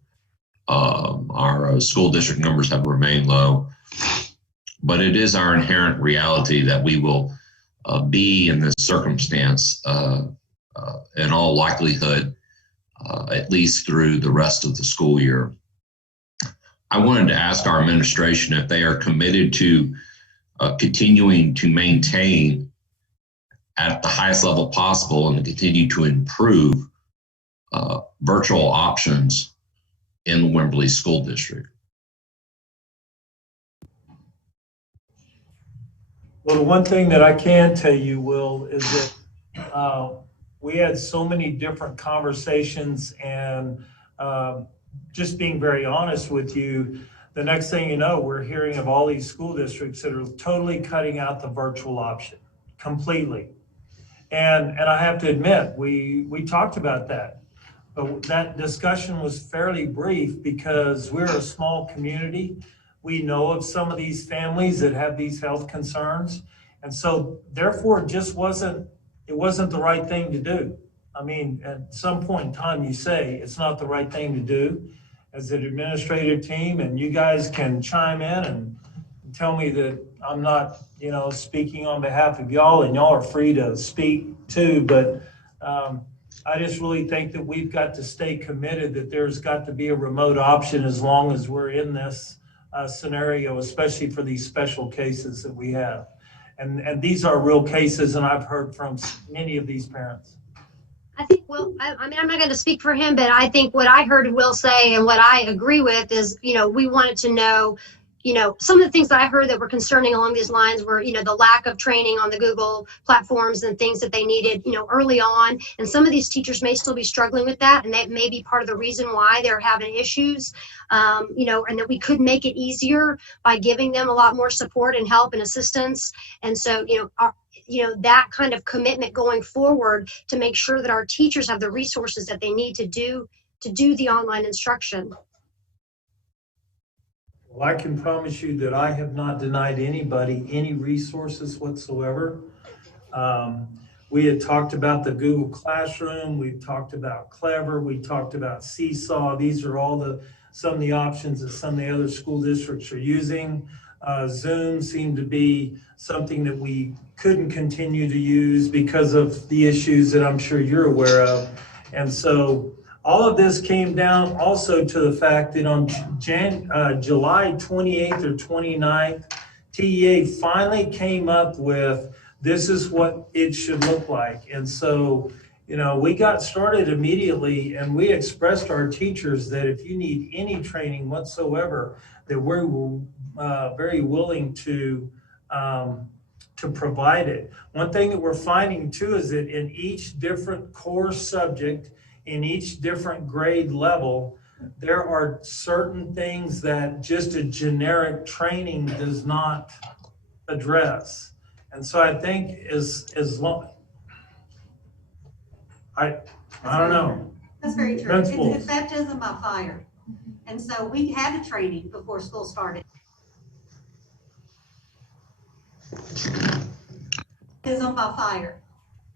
Our school district numbers have remained low. But it is our inherent reality that we will be in this circumstance in all likelihood, at least through the rest of the school year. I wanted to ask our administration if they are committed to continuing to maintain at the highest level possible and to continue to improve virtual options in the Wimberley School District. Well, the one thing that I can tell you, Will, is that we had so many different conversations, and just being very honest with you, the next thing you know, we're hearing of all these school districts that are totally cutting out the virtual option completely. And I have to admit, we talked about that, but that discussion was fairly brief because we're a small community. We know of some of these families that have these health concerns. And so therefore it just wasn't the right thing to do. I mean, at some point in time, you say it's not the right thing to do as an administrative team, and you guys can chime in and tell me that I'm not, speaking on behalf of y'all, and y'all are free to speak too. But I just really think that we've got to stay committed that there's got to be a remote option as long as we're in this scenario, especially for these special cases that we have. And these are real cases, and I've heard from many of these parents. I think, Will, I mean, I'm not going to speak for him, but I think what I heard Will say and what I agree with is, we wanted to know, some of the things that I heard that were concerning along these lines were, the lack of training on the Google platforms and things that they needed, early on. And some of these teachers may still be struggling with that. And that may be part of the reason why they're having issues, and that we could make it easier by giving them a lot more support and help and assistance. And so, that kind of commitment going forward to make sure that our teachers have the resources that they need to do the online instruction. Well, I can promise you that I have not denied anybody any resources whatsoever. We had talked about the Google Classroom. We've talked about Clever. We talked about Seesaw. These are all some of the options that some of the other school districts are using. Zoom seemed to be something that we couldn't continue to use because of the issues that I'm sure you're aware of. And so all of this came down also to the fact that on July 28th or 29th, TEA finally came up with, this is what it should look like. And so, we got started immediately, and we expressed our teachers that if you need any training whatsoever, that we were very willing to provide it. One thing that we're finding too is that in each different core subject, in each different grade level, there are certain things that just a generic training does not address. And so I think as long, I don't know. That's very true. Principles. It's baptism by fire. And so we had a training before school started. Baptism by fire.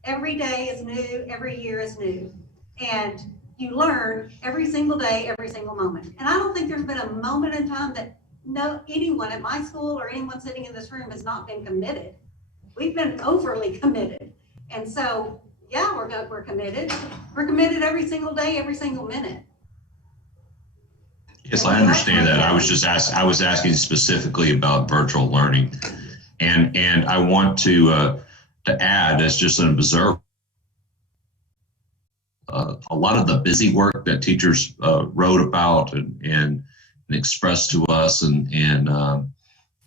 Every day is new, every year is new. And you learn every single day, every single moment. And I don't think there's been a moment in time that anyone at my school or anyone sitting in this room has not been committed We've been overly committed. And so, yeah, we're committed. We're committed every single day, every single minute. Yes, I understand that. I was asking specifically about virtual learning, and I want to add as just an observer, a lot of the busy work that teachers wrote about and expressed to us, and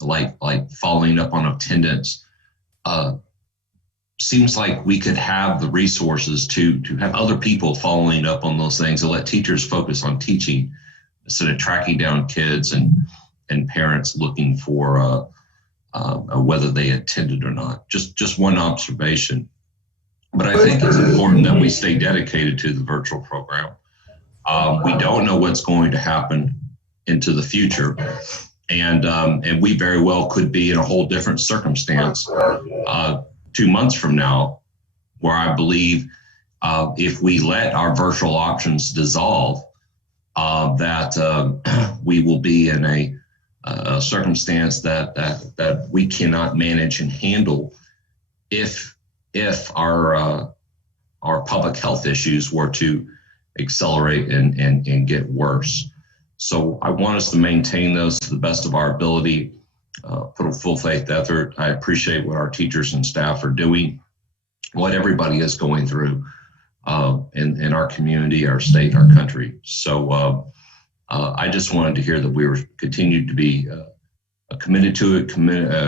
like following up on attendance, seems like we could have the resources to have other people following up on those things and let teachers focus on teaching instead of tracking down kids and parents looking for whether they attended or not. Just one observation. But I think it's important that we stay dedicated to the virtual program. We don't know what's going to happen into the future. And we very well could be in a whole different circumstance 2 months from now, where I believe if we let our virtual options dissolve, that we will be in a circumstance that we cannot manage and handle if our public health issues were to accelerate and get worse. So I want us to maintain those to the best of our ability, put a full faith effort. I appreciate what our teachers and staff are doing, what everybody is going through in our community, our state, our country. So I just wanted to hear that we were continued to be committed to it,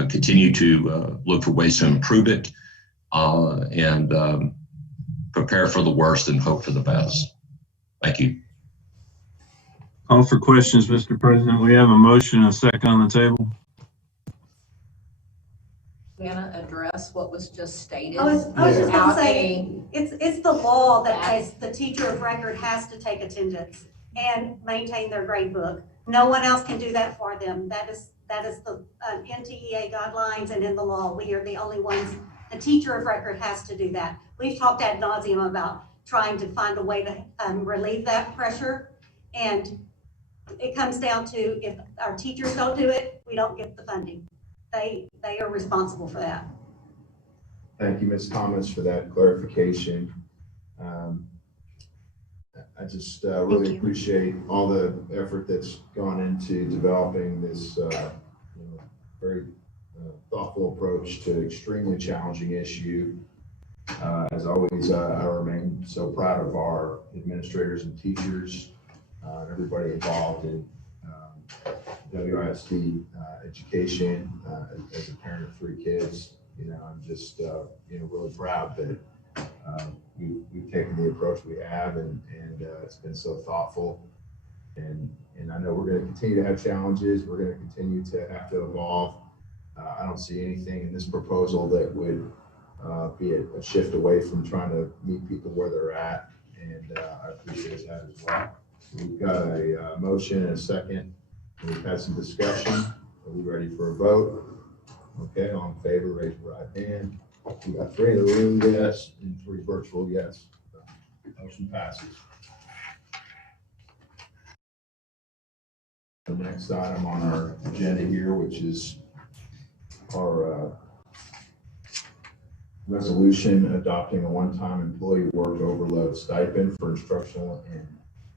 continue to look for ways to improve it, and prepare for the worst and hope for the best. Thank you. Call for questions, Mr. President. We have a motion and a second on the table. Anna, address what was just stated. I was just going to without say, any- it's the law that says the teacher of record has to take attendance and maintain their grade book. No one else can do that for them. That is the NTEA guidelines, and in the law, we are the only ones. The teacher of record has to do that. We've talked ad nauseum about trying to find a way to relieve that pressure, and it comes down to if our teachers don't do it, we don't get the funding. They are responsible for that. Thank you, Ms. Thomas, for that clarification. I just really appreciate all the effort that's gone into developing this very thoughtful approach to extremely challenging issue. As always, I remain so proud of our administrators and teachers, and everybody involved in WISD education. As a parent of 3 kids, I'm just really proud that we've taken the approach we have, and it's been so thoughtful. And I know we're going to continue to have challenges. We're going to continue to have to evolve. I don't see anything in this proposal that would be a shift away from trying to meet people where they're at, and I appreciate that as well. We've got a motion and a second. We've had some discussion. Are we ready for a vote? Okay, all in favor, raise your right hand. We got 3 in the room yes and 3 virtual yes. Motion passes. The next item on our agenda here, which is our resolution adopting a one-time employee work overload stipend for instructional and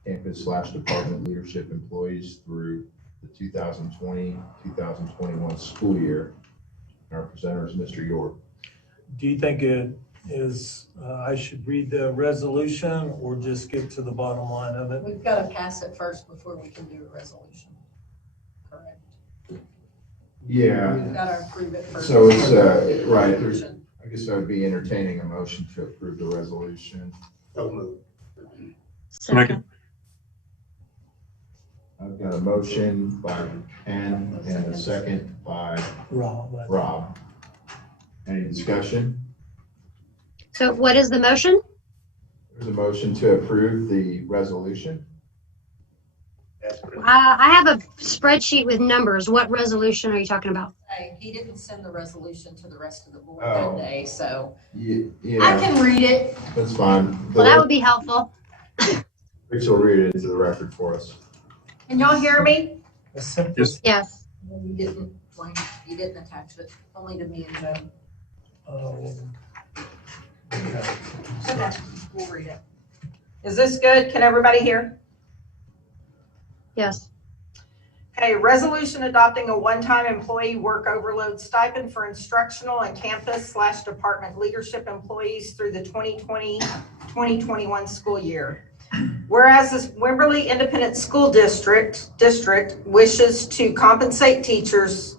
campus/department leadership employees through the 2020-2021 school year. Our presenter is Mr. York. Do you think it is, I should read the resolution or just get to the bottom line of it? We've got to pass it first before we can do a resolution. Correct. Yeah. We've got to approve it first. So it's, right, I guess I would be entertaining a motion to approve the resolution. So moved. Second. I've got a motion by Ken and a second by Rob. Any discussion? So what is the motion? There's a motion to approve the resolution. I have a spreadsheet with numbers. What resolution are you talking about? He didn't send the resolution to the rest of the board Oh. that day, so Yeah, I can read it. that's fine. Well, that would be helpful. Rachel will read it into the record for us. Can y'all hear me? Yes. Yes. You didn't attach it, only to me and Joe. Okay. Okay, we'll read it. Is this good? Can everybody hear? Yes. Okay, resolution adopting a one-time employee work overload stipend for instructional and campus/department leadership employees through the 2020-2021 school year. Whereas the Wimberley Independent School District wishes to compensate teachers,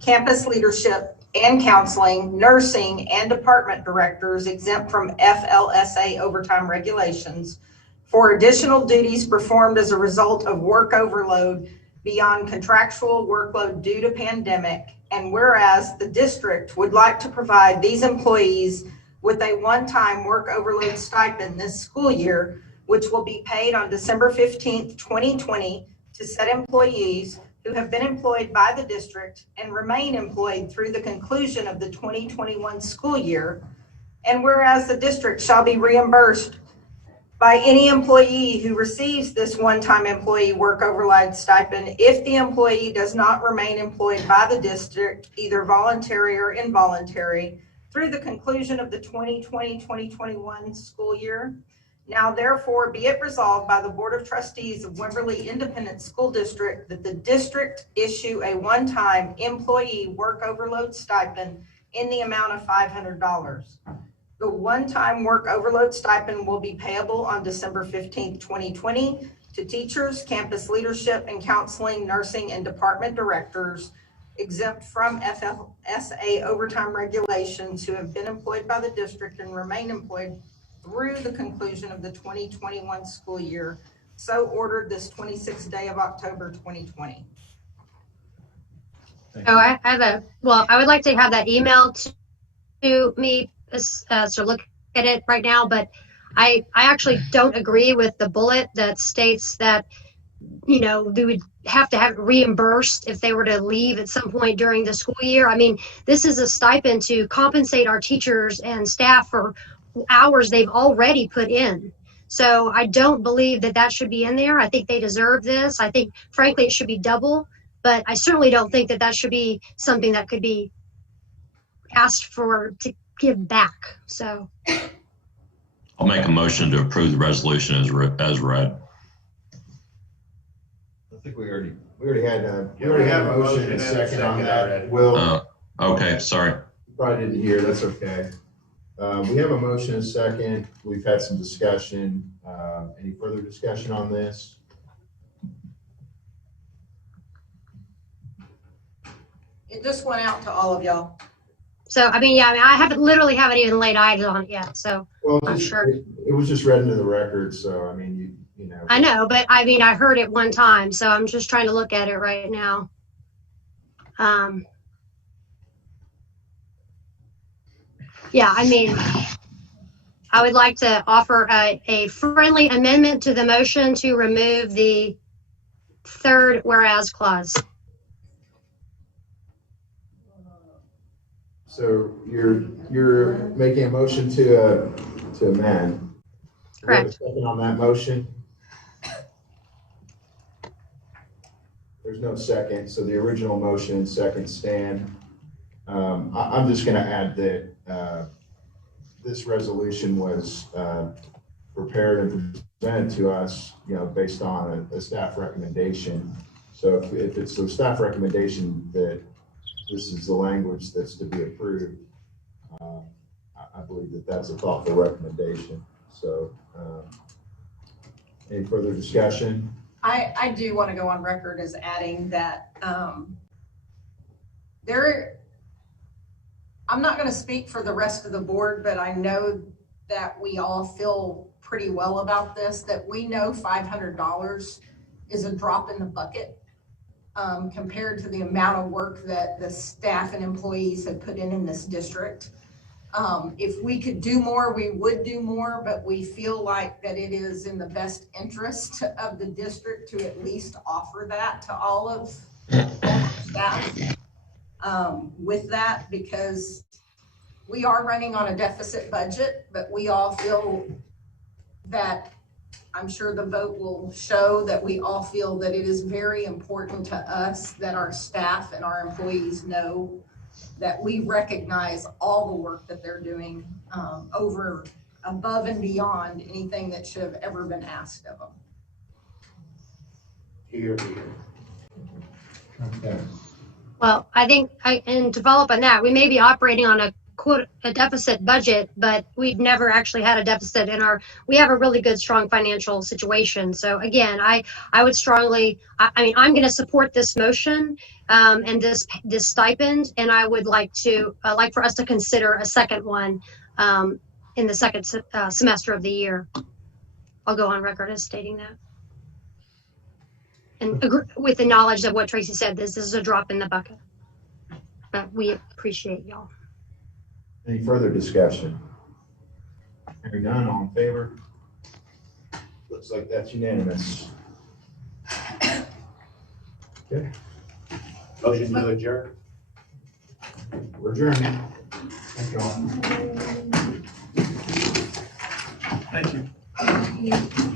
campus leadership and counseling, nursing, and department directors exempt from FLSA overtime regulations for additional duties performed as a result of work overload beyond contractual workload due to pandemic, and whereas the district would like to provide these employees with a one-time work overload stipend this school year, which will be paid on December 15th, 2020 to said employees who have been employed by the district and remain employed through the conclusion of the 2021 school year, and whereas the district shall be reimbursed by any employee who receives this one-time employee work overload stipend if the employee does not remain employed by the district, either voluntary or involuntary, through the conclusion of the 2020-2021 school year. Now therefore be it resolved by the Board of Trustees of Wimberley Independent School District that the district issue a one-time employee work overload stipend in the amount of $500. The one-time work overload stipend will be payable on December 15th, 2020 to teachers, campus leadership and counseling, nursing, and department directors exempt from FLSA overtime regulations who have been employed by the district and remain employed through the conclusion of the 2021 school year. So ordered this 26th day of October, 2020. I would like to have that emailed to me to look at it right now, but I actually don't agree with the bullet that states that, you know, they would have to have it reimbursed if they were to leave at some point during the school year. I mean, this is a stipend to compensate our teachers and staff for hours they've already put in. So I don't believe that that should be in there. I think they deserve this. I think, frankly, it should be double, but I certainly don't think that that should be something that could be asked for to give back. So I'll make a motion to approve the resolution as read. I think we already had a motion and a second on that. already. Will, Okay, sorry. probably didn't hear, that's okay. We have a motion and a second. We've had some discussion. Any further discussion on this? It just went out to all of y'all. So, I mean, I haven't even laid eyes on it yet. So Well, I'm sure. it was just read into the record, so I mean, you know. I know, but I mean, I heard it one time, so I'm just trying to look at it right now. Yeah, I mean, I would like to offer a friendly amendment to the motion to remove the third whereas clause. So you're making a motion to amend. Correct. Second on that motion? There's no second, so the original motion and second stand. I'm just going to add that this resolution was prepared and presented to us, you know, based on a staff recommendation. So if it's a staff recommendation that this is the language that's to be approved, I believe that that's a thoughtful recommendation. So any further discussion? I do want to go on record as adding that I'm not going to speak for the rest of the board, but I know that we all feel pretty well about this, that we know $500 is a drop in the bucket compared to the amount of work that the staff and employees have put in this district. If we could do more, we would do more, but we feel like that it is in the best interest of the district to at least offer that to all of our staff with that, because we are running on a deficit budget, but we all feel that, I'm sure the vote will show that we all feel that it is very important to us that our staff and our employees know that we recognize all the work that they're doing over, above and beyond anything that should have ever been asked of them. Here, here. Okay. Well, I think, and to follow up on that, we may be operating on a deficit budget, but we've never actually had a deficit we have a really good, strong financial situation. So again, I would strongly, I mean, I'm going to support this motion and this stipend, and I would like for us to consider a second one in the second semester of the year. I'll go on record as stating that. And agree with the knowledge of what Tracy said, this is a drop in the bucket. But we appreciate y'all. Any further discussion? Hearing none, all in favor? Looks like that's unanimous. Okay, Motion to adjourn. we're adjourned. Thank you all. Thank you. Thank you.